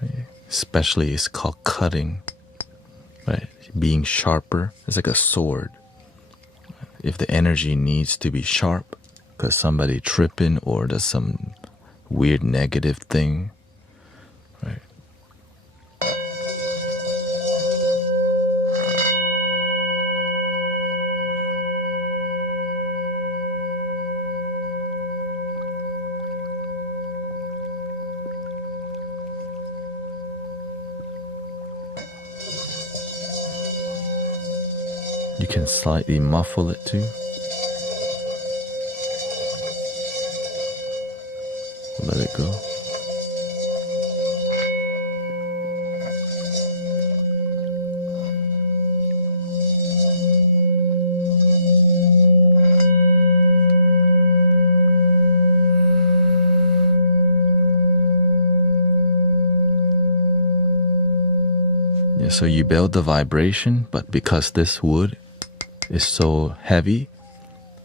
Right? Especially it's called cutting, right? Being sharper. It's like a sword. If the energy needs to be sharp because somebody tripping or does some weird negative thing, right? You can slightly muffle it too. Let it go. Yeah, so you build the vibration, but because this wood is so heavy,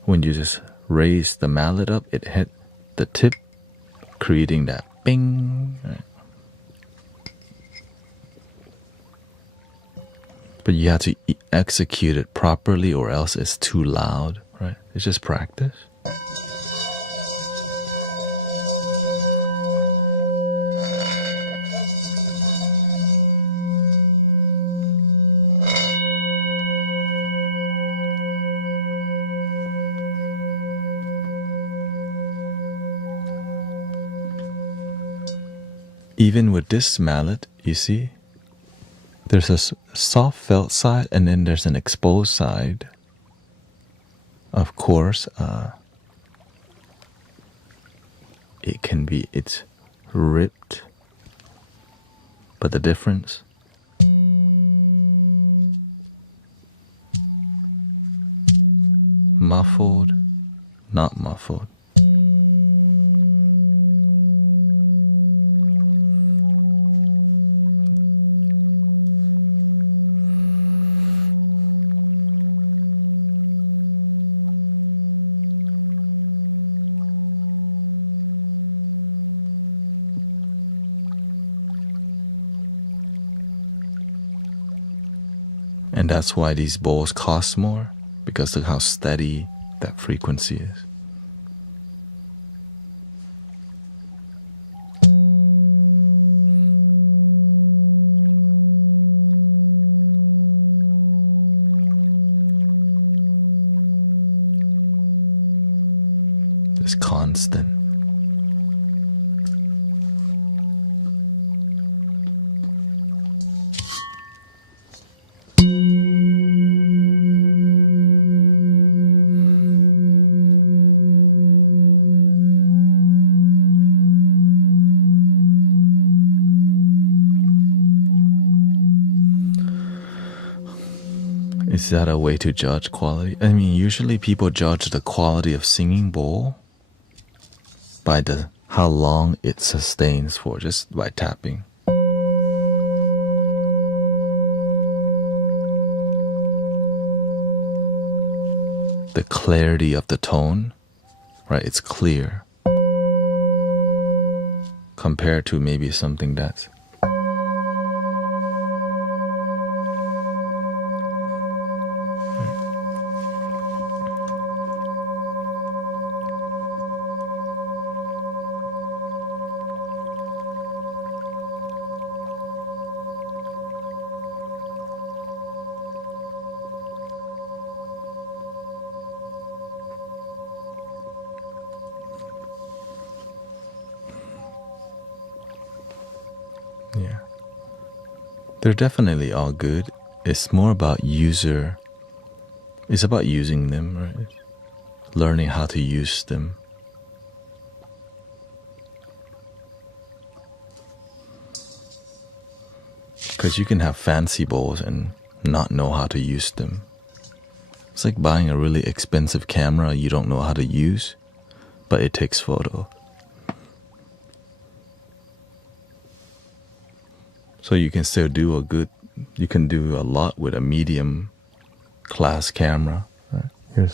when you just raise the mallet up, it hit the tip, creating that bing. Right? But you have to execute it properly or else it's too loud, right? It's just practice. Even with this mallet, you see, there's a soft felt side and then there's an exposed side. Of course, it's ripped, but the difference, muffled, not muffled. And that's why these bowls cost more, because look how steady that frequency is. It's constant. Is that a way to judge quality? I mean, usually people judge the quality of singing bowl by how long it sustains for, just by tapping. The clarity of the tone, right? It's clear compared to maybe something that's yeah. They're definitely all good. It's more about it's about using them, right? Learning how to use them. Because you can have fancy bowls and not know how to use them. It's like buying a really expensive camera you don't know how to use, but it takes photo. So you can still do you can do a lot with a medium class camera. Right?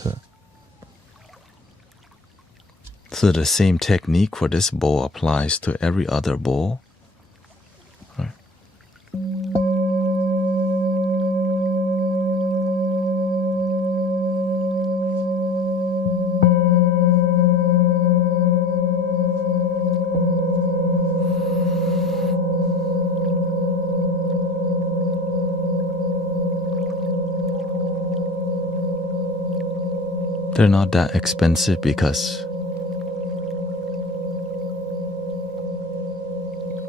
So the same technique for this bowl applies to every other bowl. Right? They're not that expensive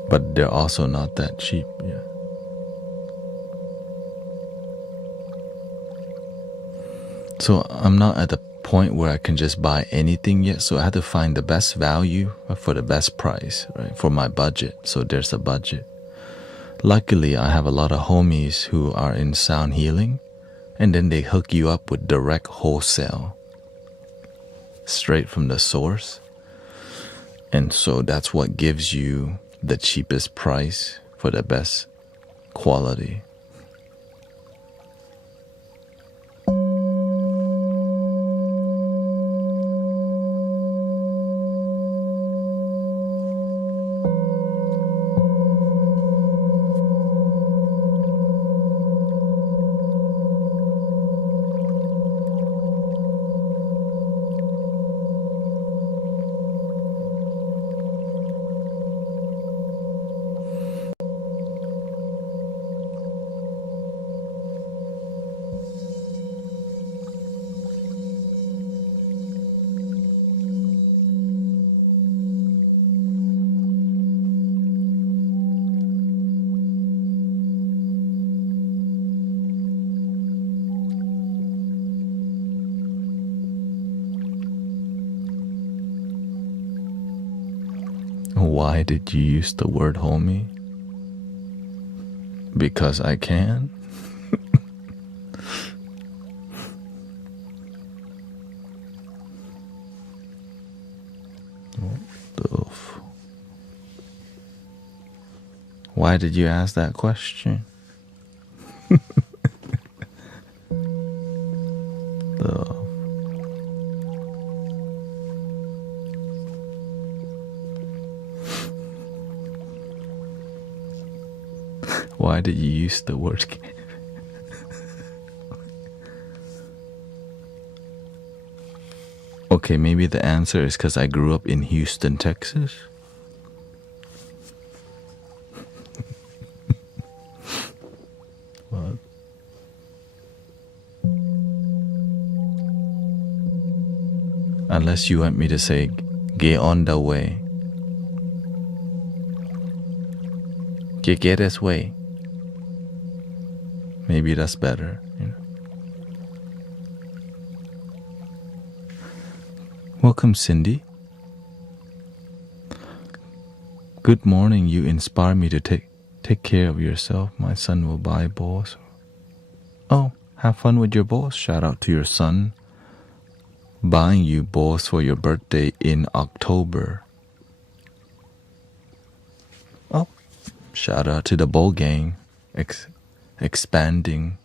but they're also not that cheap. Yeah. So I'm not at the point where I can just buy anything yet. So I had to find the best value for the best price, right? For my budget. So there's a budget. Luckily, I have a lot of homies who are in sound healing, and then they hook you up with direct wholesale, straight from the source. And so that's what gives you the cheapest price for the best quality. Why did you use the word homie? Because I can? Why did you ask that question? Why did you use the word? Okay, maybe the answer is because I grew up in Houston, Texas. What? Unless you want me to say, get on the way. Get this way. Maybe that's better, you know. Welcome, Cindy. Good morning. You inspire me to take care of yourself. My son will buy balls. Oh, have fun with your balls. Shout out to your son buying you balls for your birthday in October. Oh, shout out to the ball gang. Expanding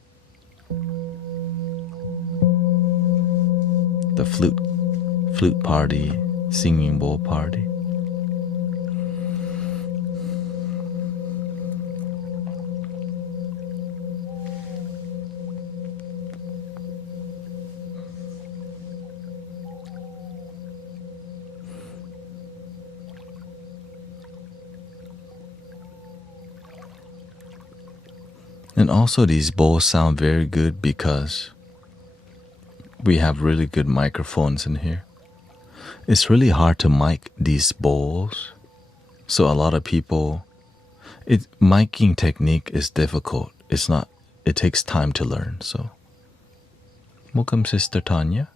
the flute party, singing bowl party. And also these bowls sound very good because we have really good microphones in here. It's really hard to mic these bowls. So a lot of people, miking technique is difficult. It takes time to learn. So welcome, Sister Tanya.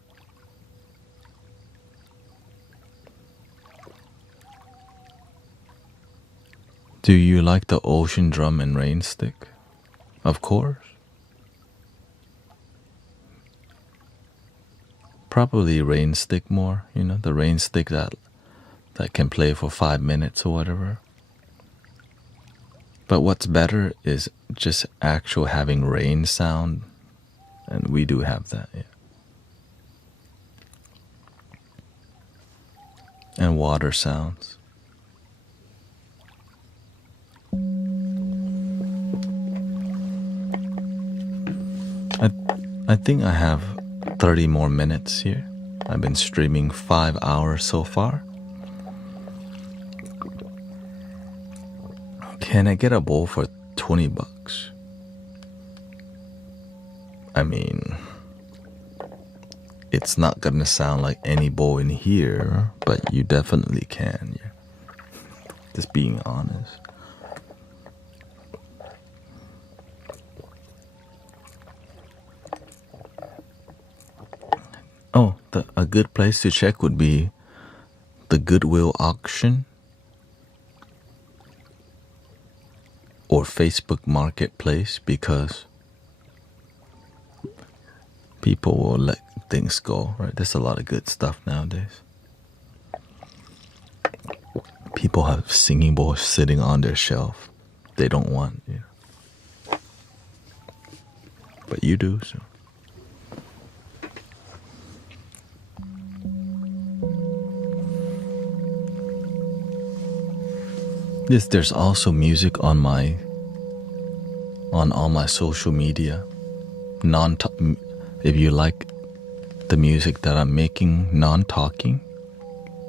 Do you like the ocean drum and rain stick? Of course. Probably rain stick more, you know, the rain stick that can play for 5 minutes or whatever. But what's better is just actual having rain sound, and we do have that, yeah. And water sounds. I think I have 30 more minutes here. I've been streaming 5 hours so far. Can I get a bowl for $20? I mean, it's not gonna sound like any bowl in here, but you definitely can, yeah. Just being honest. Oh, a good place to check would be the Goodwill auction or Facebook Marketplace, because people will let things go, right? There's a lot of good stuff nowadays. People have singing bowls sitting on their shelf. They don't want, you know. But you do, so. Yes, there's also music on all my social media. If you like the music that I'm making non-talking,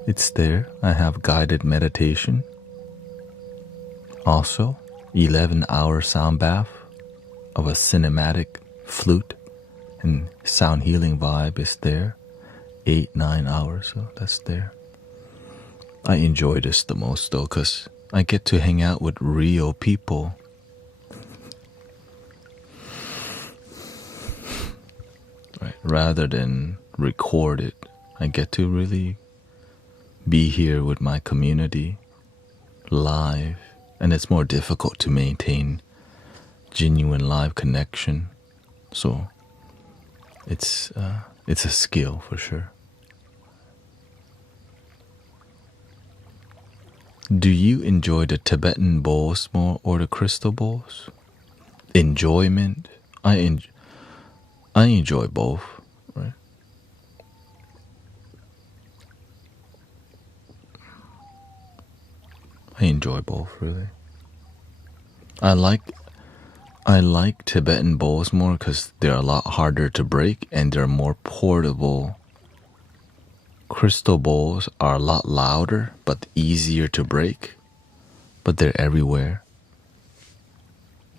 it's there. I have guided meditation. Also, 11-hour sound bath of a cinematic flute and sound healing vibe is there. 8-9 hours, so that's there. I enjoy this the most though, because I get to hang out with real people. Right, rather than record it, I get to really be here with my community live, and it's more difficult to maintain genuine live connection. So it's a skill for sure. Do you enjoy the Tibetan bowls more or the crystal bowls? Enjoyment? I enjoy both, right? I enjoy both, really. I like Tibetan bowls more because they're a lot harder to break and they're more portable. Crystal bowls are a lot louder but easier to break, but they're everywhere.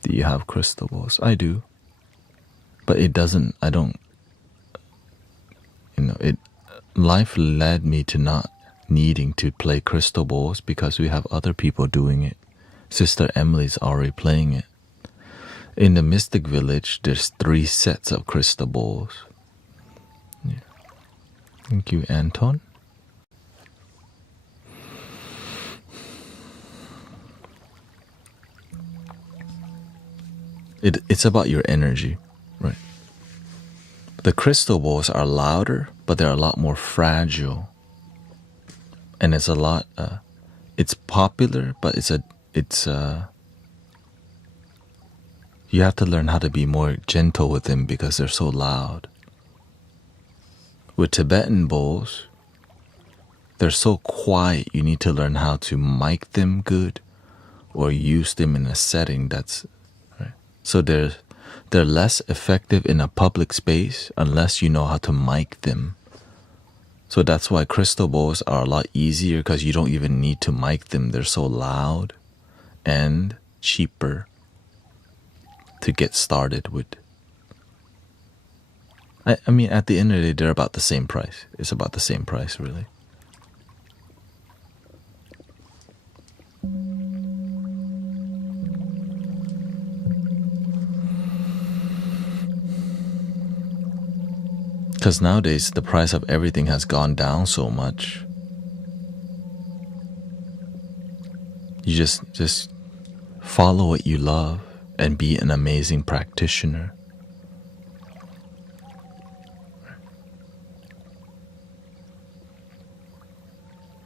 Do you have crystal bowls? I do. But life led me to not needing to play crystal bowls because we have other people doing it. Sister Emily's already playing it. In the Mystic Village, there's 3 sets of crystal bowls. Yeah. Thank you, Anton. It's about your energy, right? The crystal bowls are louder, but they're a lot more fragile. And it's a lot, it's popular, but you have to learn how to be more gentle with them because they're so loud. With Tibetan bowls, they're so quiet, you need to learn how to mic them good or use them in a setting that's right. So they're less effective in a public space unless you know how to mic them. So that's why crystal bowls are a lot easier because you don't even need to mic them. They're so loud and cheaper to get started with. I mean, at the end of the day, they're about the same price. It's about the same price, really. Because nowadays, the price of everything has gone down so much. You just follow what you love and be an amazing practitioner.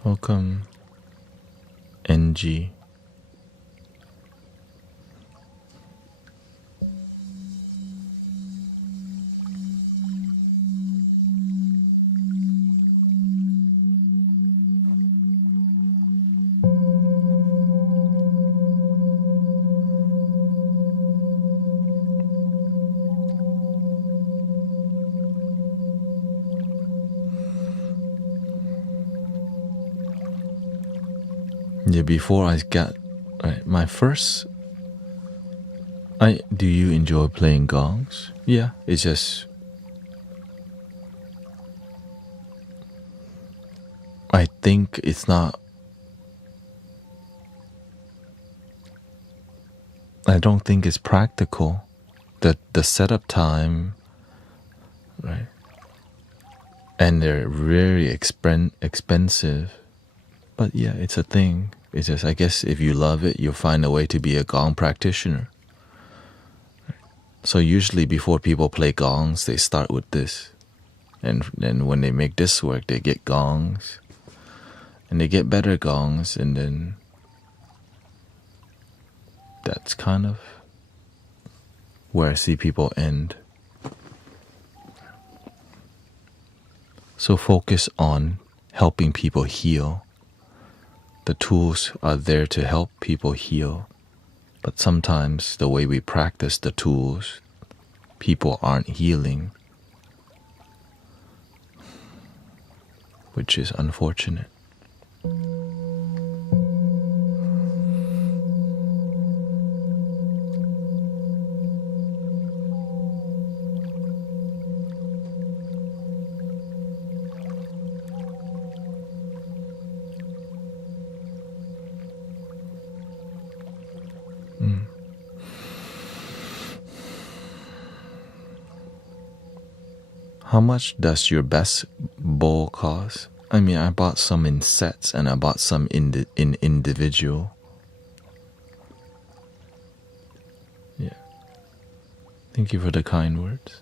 Welcome, NG. Yeah, before I got right, my first. Do you enjoy playing gongs? Yeah, it's just I think it's not. I don't think it's practical. The setup time, right? And they're very expensive. But yeah, it's a thing. It's just I guess if you love it, you'll find a way to be a gong practitioner. So usually before people play gongs, they start with this. And then when they make this work, they get gongs. And they get better gongs, and then that's kind of where I see people end. So focus on helping people heal. The tools are there to help people heal. But sometimes the way we practice the tools, people aren't healing, which is unfortunate. How much does your best bowl cost? I mean, I bought some in sets and I bought some in individual. Yeah. Thank you for the kind words.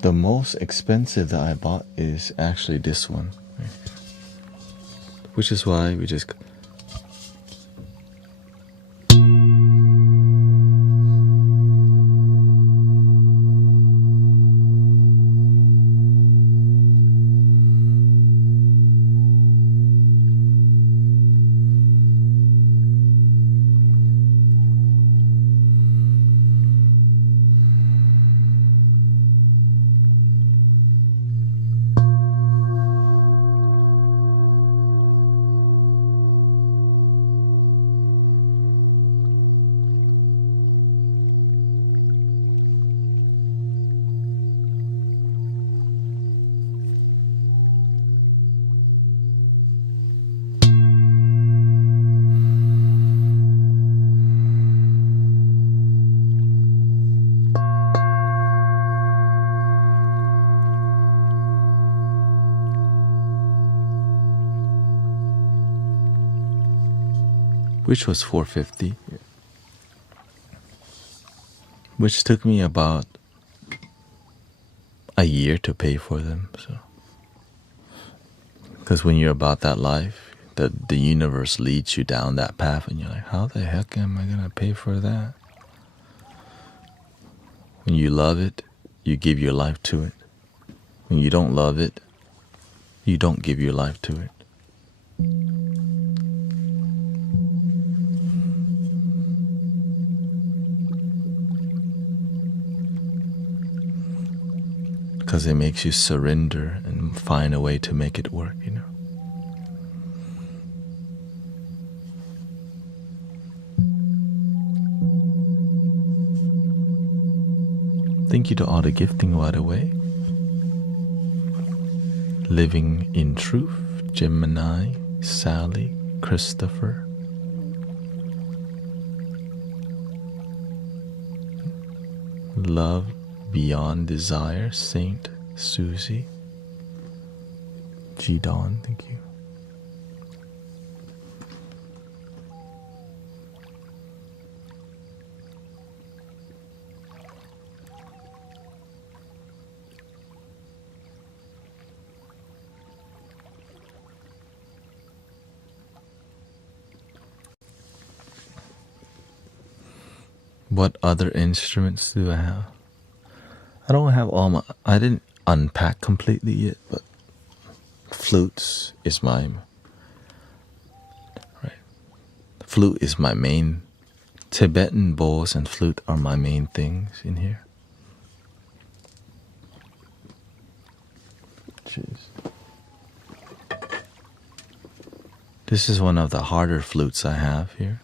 The most expensive that I bought is actually this one. Which is why we just... Which was $450. Which took me about a year to pay for them. So, because when you're about that life, the universe leads you down that path, and you're like, how the heck am I gonna pay for that? When you love it, you give your life to it. When you don't love it, you don't give your life to it. Because it makes you surrender and find a way to make it work, you know. Thank you to all the gifting, by the way. Living in Truth, Gemini, Sally, Christopher. Love Beyond Desire, Saint Susie. G Dawn, thank you. What other instruments do I have? I don't have all my... I didn't unpack completely yet, but flutes is my... Right. Flute is my main Tibetan bowls and flute are my main things in here. Jeez. This is one of the harder flutes I have here.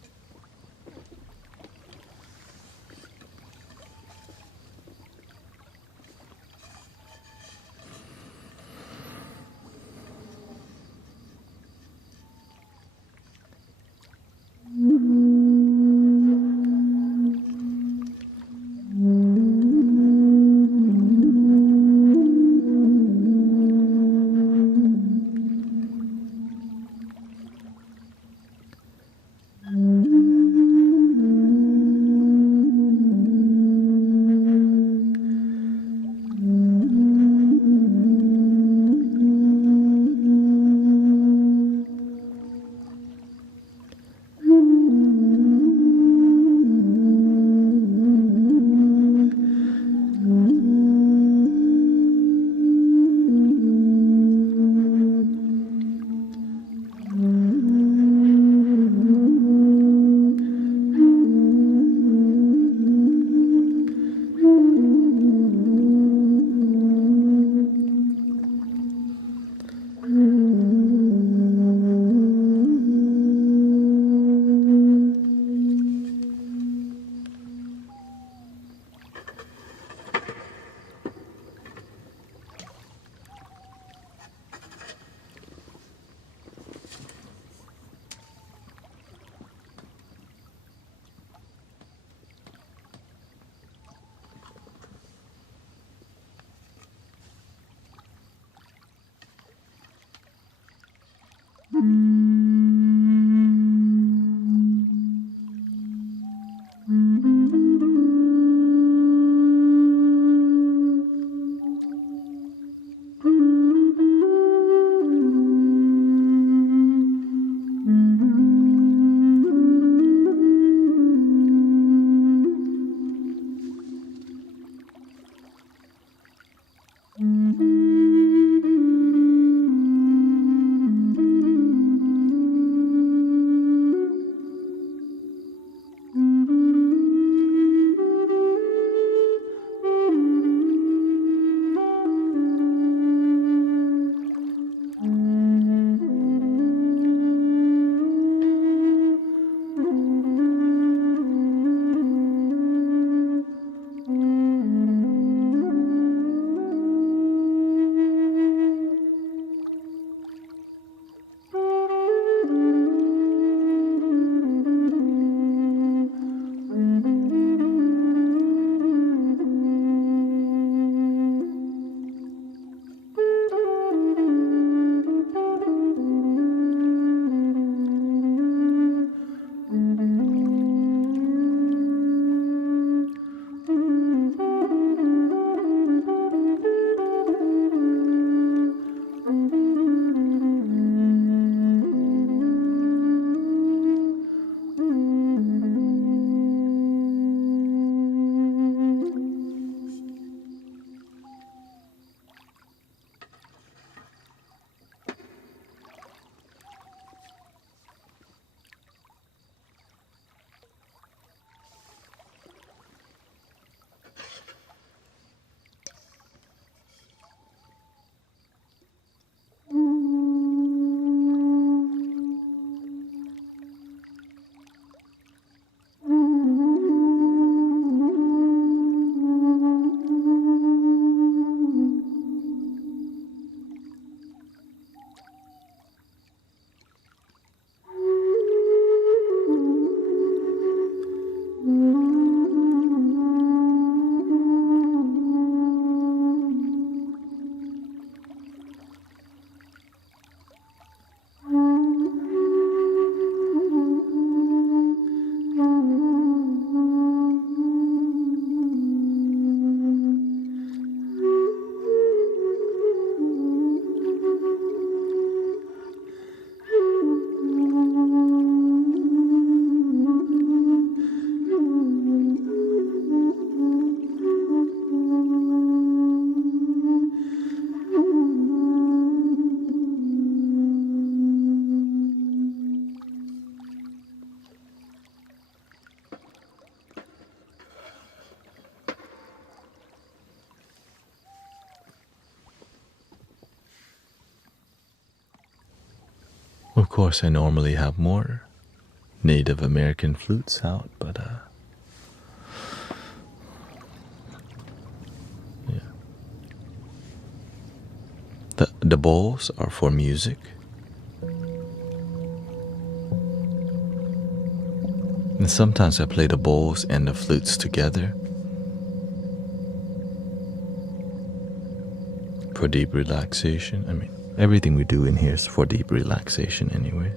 Of course, I normally have more Native American flutes out, but yeah. The bowls are for music. And sometimes I play the bowls and the flutes together for deep relaxation. I mean, everything we do in here is for deep relaxation anyway.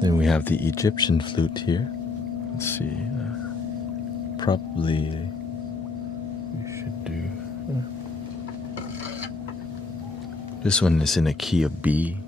Then we have the Egyptian flute here. Let's see. Probably we should do. This one is in a key of B.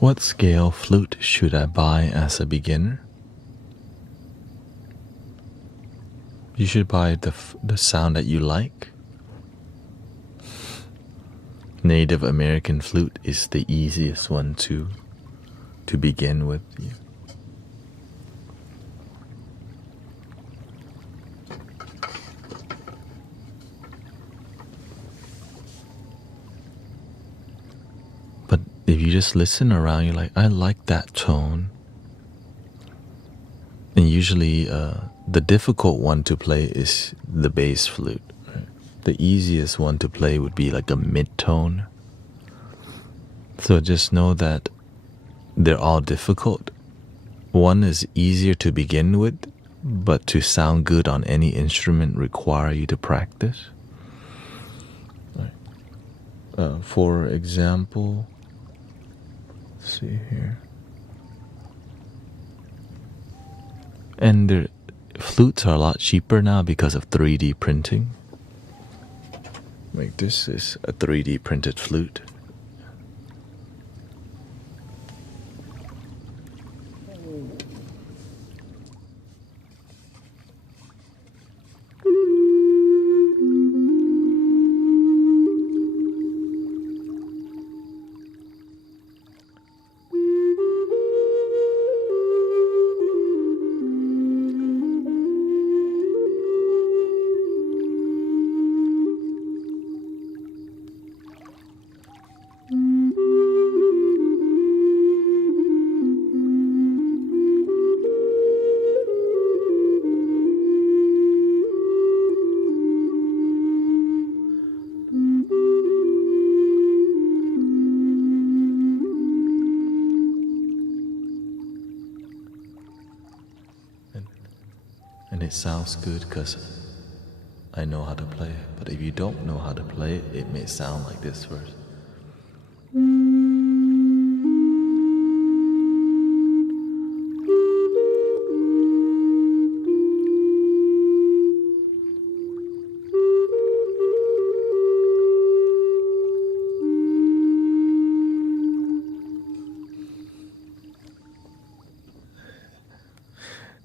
What scale flute should I buy as a beginner? You should buy the sound that you like. Native American flute is the easiest one to begin with. Yeah. But if you just listen around, you're like, I like that tone. And usually the difficult one to play is the bass flute. Right? The easiest one to play would be like a mid-tone. So just know that they're all difficult. One is easier to begin with, but to sound good on any instrument require you to practice. Right. For example, let's see here. And the flutes are a lot cheaper now because of 3D printing. Like this is a 3D printed flute. it sounds good because I know how to play it. But if you don't know how to play it, it may sound like this first.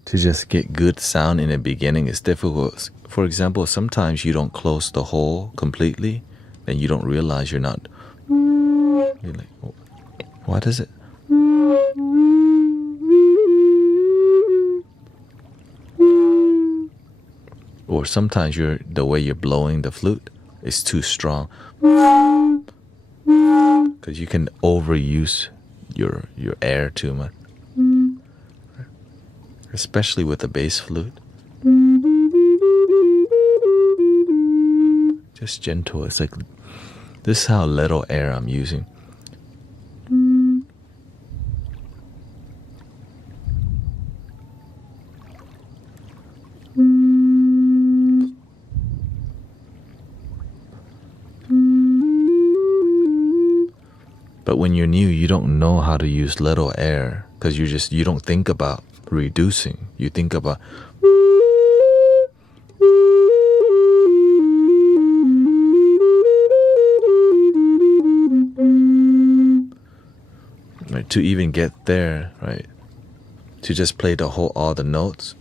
To just get good sound in the beginning is difficult. For example, sometimes you don't close the hole completely, and you don't realize you're not. You're like, oh, what is it? Or sometimes the way you're blowing the flute is too strong, because you can overuse your air too much. Especially with the bass flute. Just gentle. It's like, this is how little air I'm using. But when you're new, you don't know how to use little air, because you don't think about reducing. You think about right, to even get there, right? To just play all the notes,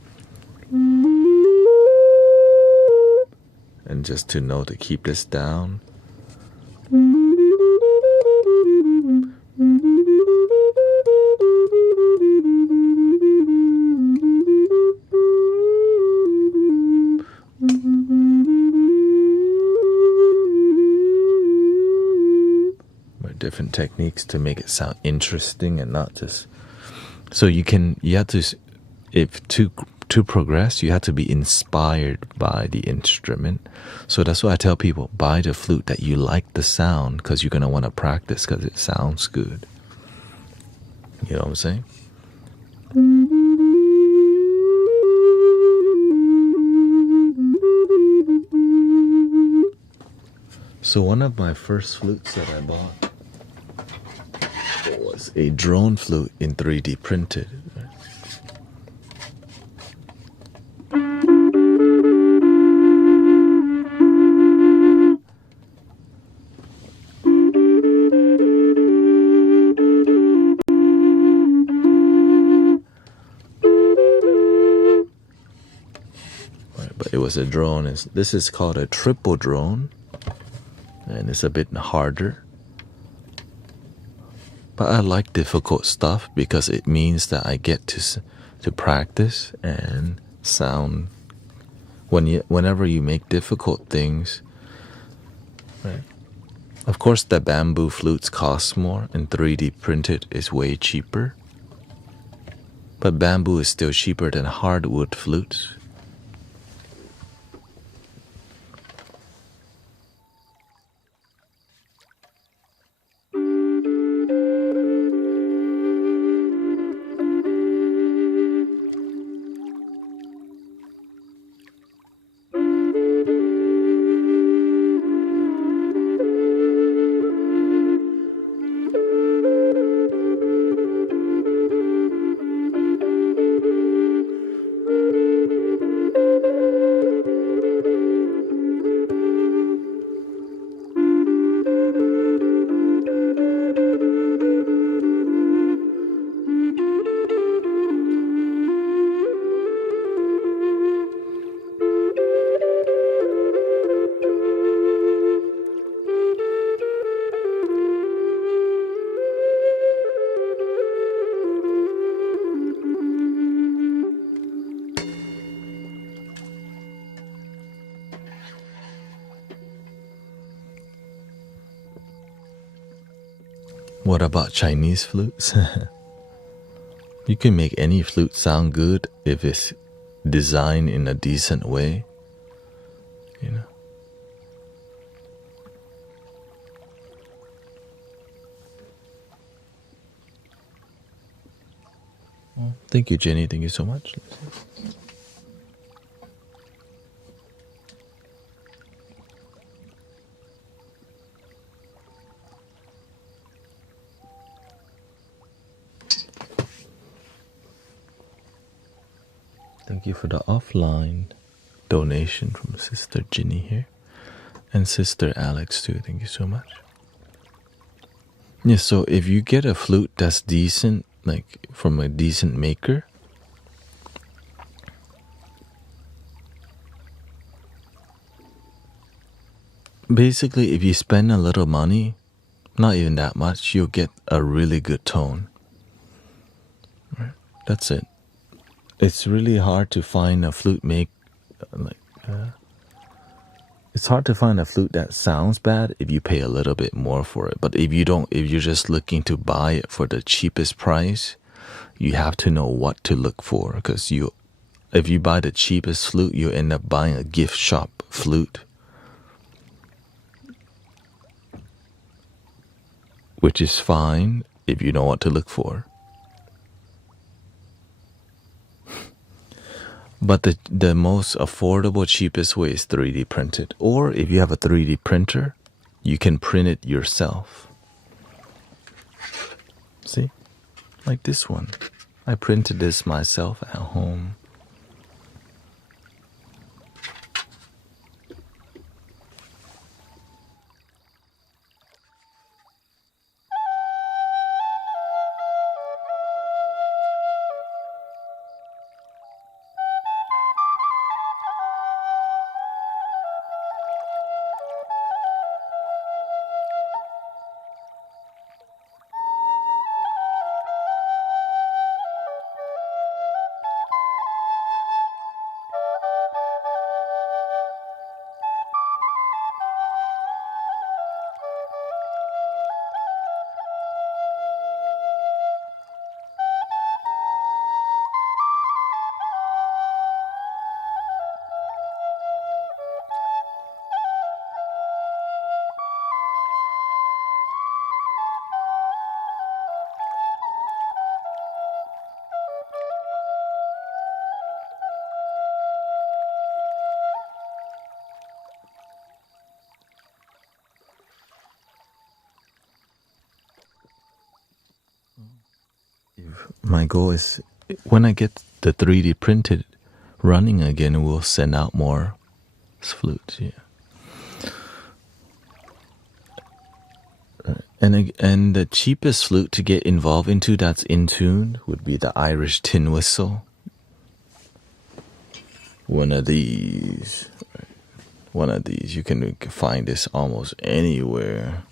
and just to know to keep this down. Different techniques to make it sound interesting and not just. So you have to, if to progress, you have to be inspired by the instrument. So that's why I tell people, buy the flute that you like the sound, because you're gonna want to practice because it sounds good. You know what I'm saying? So one of my first flutes that I bought was a drone flute in 3D printed. But it was a drone. This is called a triple drone, and it's a bit harder. But I like difficult stuff because it means that I get to practice and sound. Whenever you make difficult things, right? Of course, the bamboo flutes cost more, and 3D printed is way cheaper. But bamboo is still cheaper than hardwood flutes. What about Chinese flutes? You can make any flute sound good if it's designed in a decent way, you know. Well, thank you, Jenny. Thank you so much. Thank you for the offline donation from Sister Ginny here. And Sister Alex too. Thank you so much. Yeah, so if you get a flute that's decent, like from a decent maker, basically if you spend a little money, not even that much, you'll get a really good tone. Right? That's it. It's really hard to find a flute it's hard to find a flute that sounds bad if you pay a little bit more for it. But if you're just looking to buy it for the cheapest price, you have to know what to look for, because if you buy the cheapest flute, you end up buying a gift shop flute, which is fine if you know what to look for. But the most affordable, cheapest way is 3D printed. Or if you have a 3D printer, you can print it yourself. See? Like this one. I printed this myself at home. My goal is, when I get the 3D printed running again, we'll send out more flutes. Yeah. And the cheapest flute to get involved into that's in tune would be the Irish tin whistle. One of these. You can find this almost anywhere.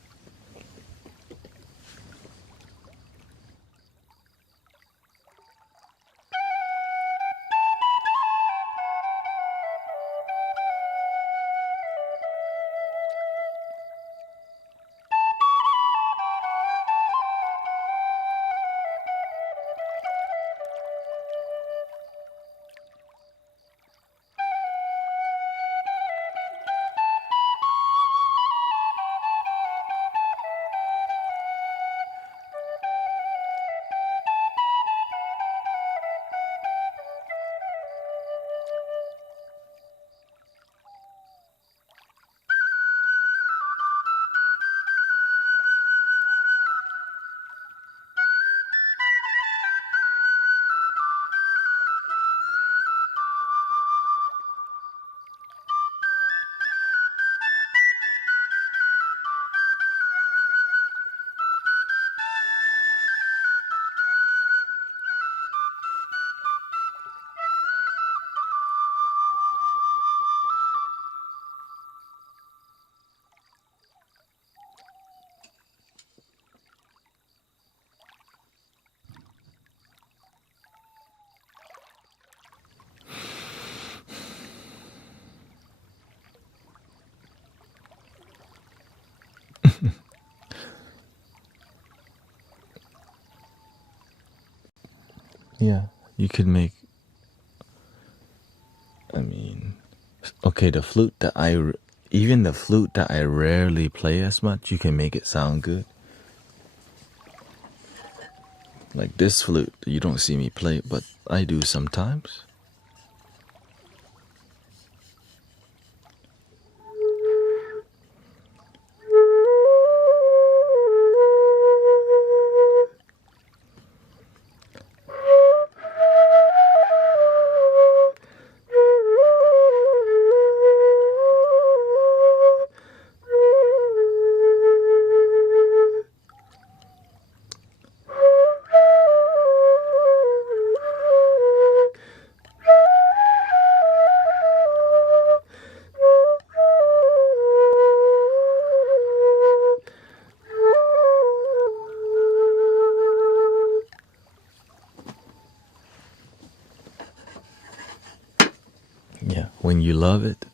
Yeah, you could make. Okay, the flute that even the flute that I rarely play as much, you can make it sound good. Like this flute, you don't see me play it, but I do sometimes. when you love it,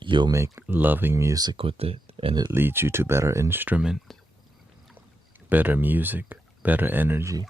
you'll make loving music with it, and it leads you to better instruments, better music, better energy.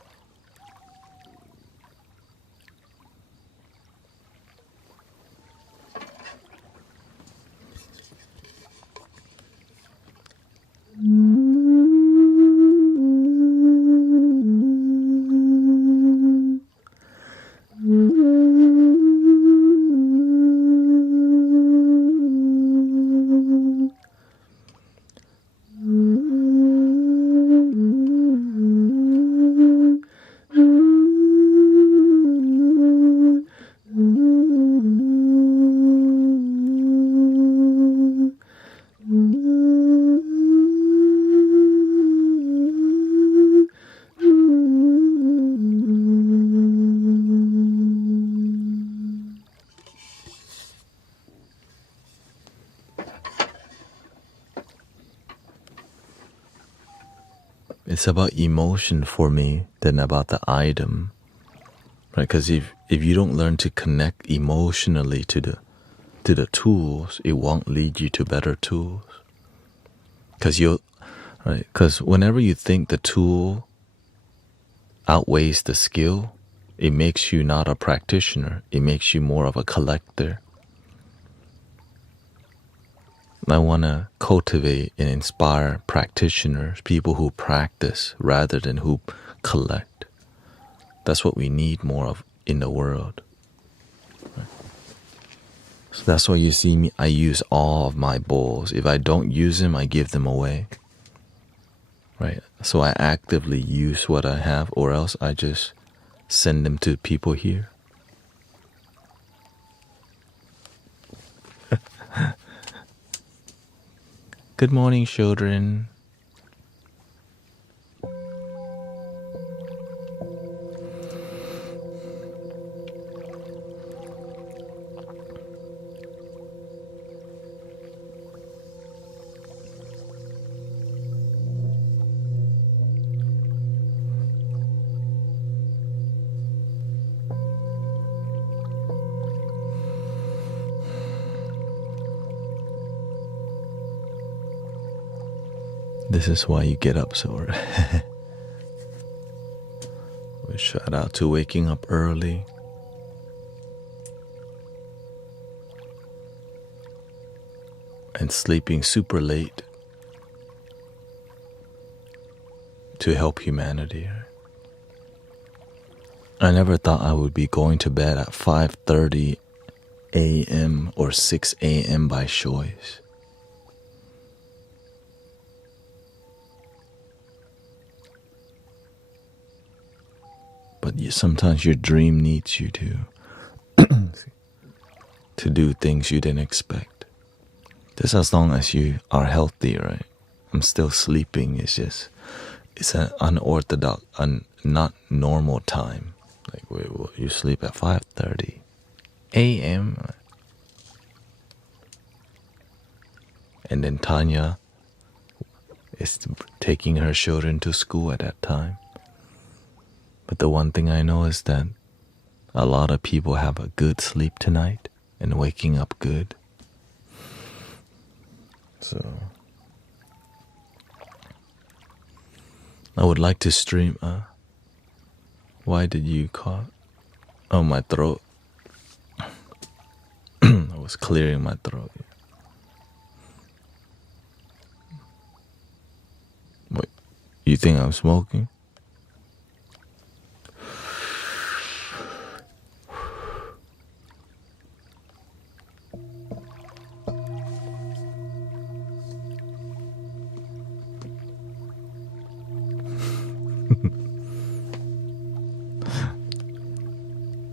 It's about emotion for me than about the item, right? Because if you don't learn to connect emotionally to the tools, it won't lead you to better tools. Because whenever you think the tool outweighs the skill, it makes you not a practitioner. It makes you more of a collector. I want to cultivate and inspire practitioners, people who practice rather than who collect. That's what we need more of in the world. Right? So that's why you see me, I use all of my bowls. If I don't use them, I give them away. Right? So I actively use what I have, or else I just send them to people here. Good morning, children. This is why you get up so early. We shout out to waking up early. And sleeping super late to help humanity. I never thought I would be going to bed at 5:30 a.m. or 6 a.m. by choice. But sometimes your dream needs you to do things you didn't expect. Just as long as you are healthy, right? I'm still sleeping. It's an unorthodox, not normal time. Like you sleep at 5:30 a.m. And then Tanya is taking her children to school at that time. But the one thing I know is that a lot of people have a good sleep tonight and waking up good. So I would like to stream. Why did you cough? Oh, my throat. I was clearing my throat. Wait, you think I'm smoking?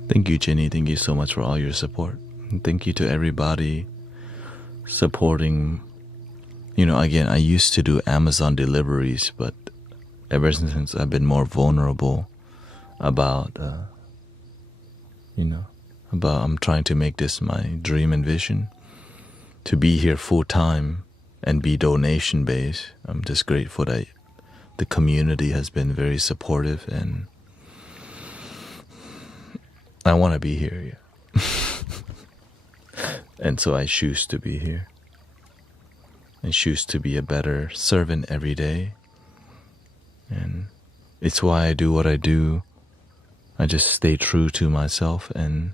Thank you, Jenny. Thank you so much for all your support. And thank you to everybody supporting. You know, again, I used to do Amazon deliveries, but ever since I've been more vulnerable about, I'm trying to make this my dream and vision, to be here full time and be donation based. I'm just grateful that the community has been very supportive, and I want to be here. Yeah. And so I choose to be here. I choose to be a better servant every day. And it's why I do what I do. I just stay true to myself, and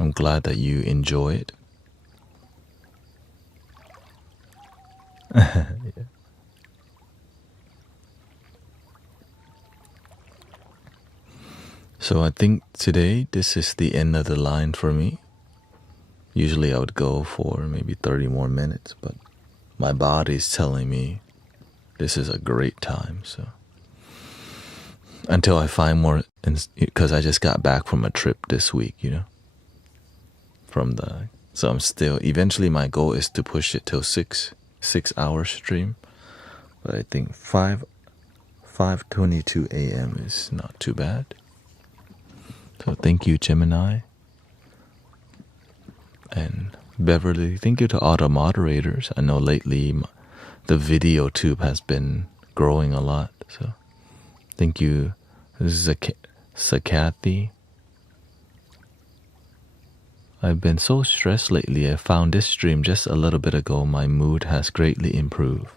I'm glad that you enjoy it. Yeah. So I think today this is the end of the line for me. Usually I would go for maybe 30 more minutes, but my body's telling me this is a great time. So until I find more, because I just got back from a trip this week, so I'm still, eventually my goal is to push it till 6 hour stream. But I think 5:22 a.m. is not too bad. So thank you, Gemini. And Beverly, thank you to all the moderators. I know lately the video tube has been growing a lot. So thank you, Sakathy. I've been so stressed lately. I found this stream just a little bit ago. My mood has greatly improved.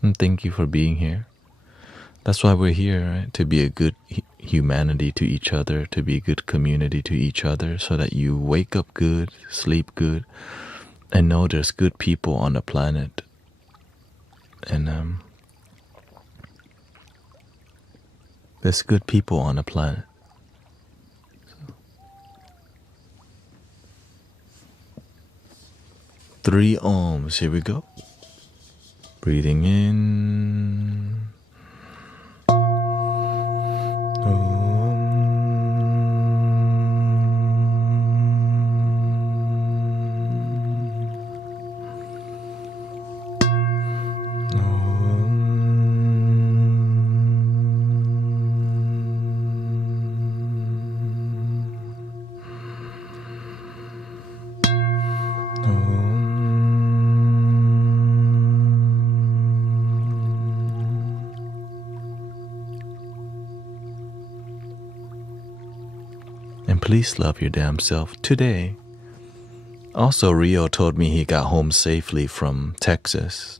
And thank you for being here. That's why we're here, right? To be a good humanity to each other, to be a good community to each other, so that you wake up good, sleep good, and know there's good people on the planet. And there's good people on the planet. So, 3 ohms, here we go. Breathing in. And please love your damn self today. Also, Rio told me he got home safely from Texas.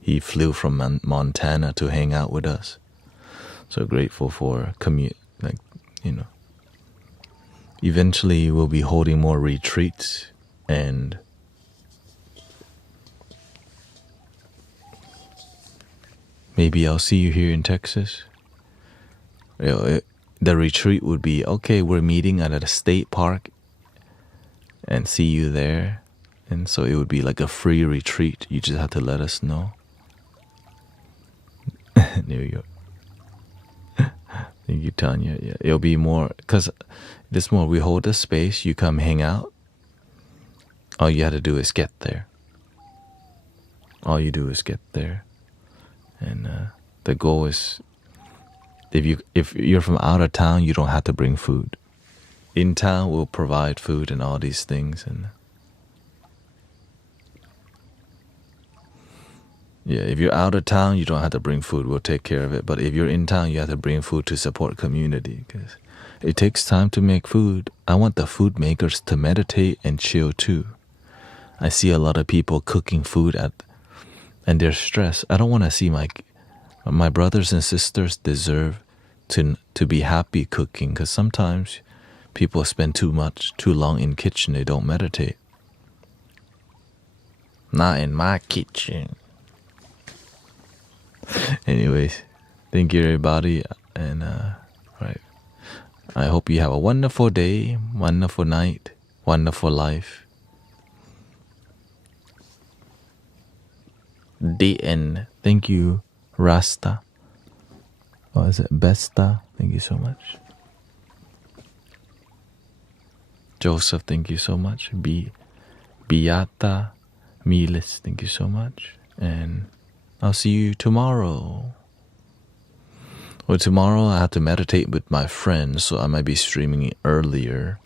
He flew from Montana to hang out with us. So grateful for Eventually we'll be holding more retreats, and maybe I'll see you here in Texas. The retreat would be, okay, we're meeting at a state park and see you there. And so it would be like a free retreat. You just have to let us know. New York. Thank you, Tanya. Yeah, it'll be more, because we hold a space, you come hang out. All you have to do is get there. All you do is get there. And the goal is, if you're from out of town, you don't have to bring food. In town, we'll provide food and all these things. And yeah, if you're out of town, you don't have to bring food. We'll take care of it. But if you're in town, you have to bring food to support community, because it takes time to make food. I want the food makers to meditate and chill too. I see a lot of people cooking food and they're stressed. I don't want to see my brothers and sisters deserve to be happy cooking, because sometimes people spend too long in kitchen. They don't meditate. Not in my kitchen. Anyways, thank you everybody, and right. I hope you have a wonderful day, wonderful night, wonderful life. The end. Thank you, Rasta. Or is it Besta? Thank you so much. Joseph, thank you so much. Beata Miles, thank you so much. And I'll see you tomorrow. Well, tomorrow I have to meditate with my friends, so I might be streaming earlier.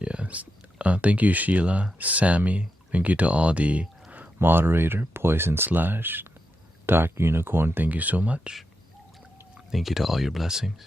Yes. Thank you, Sheila, Sammy. Thank you to all the moderator, Poison Slash, Dark Unicorn. Thank you so much. Thank you to all your blessings.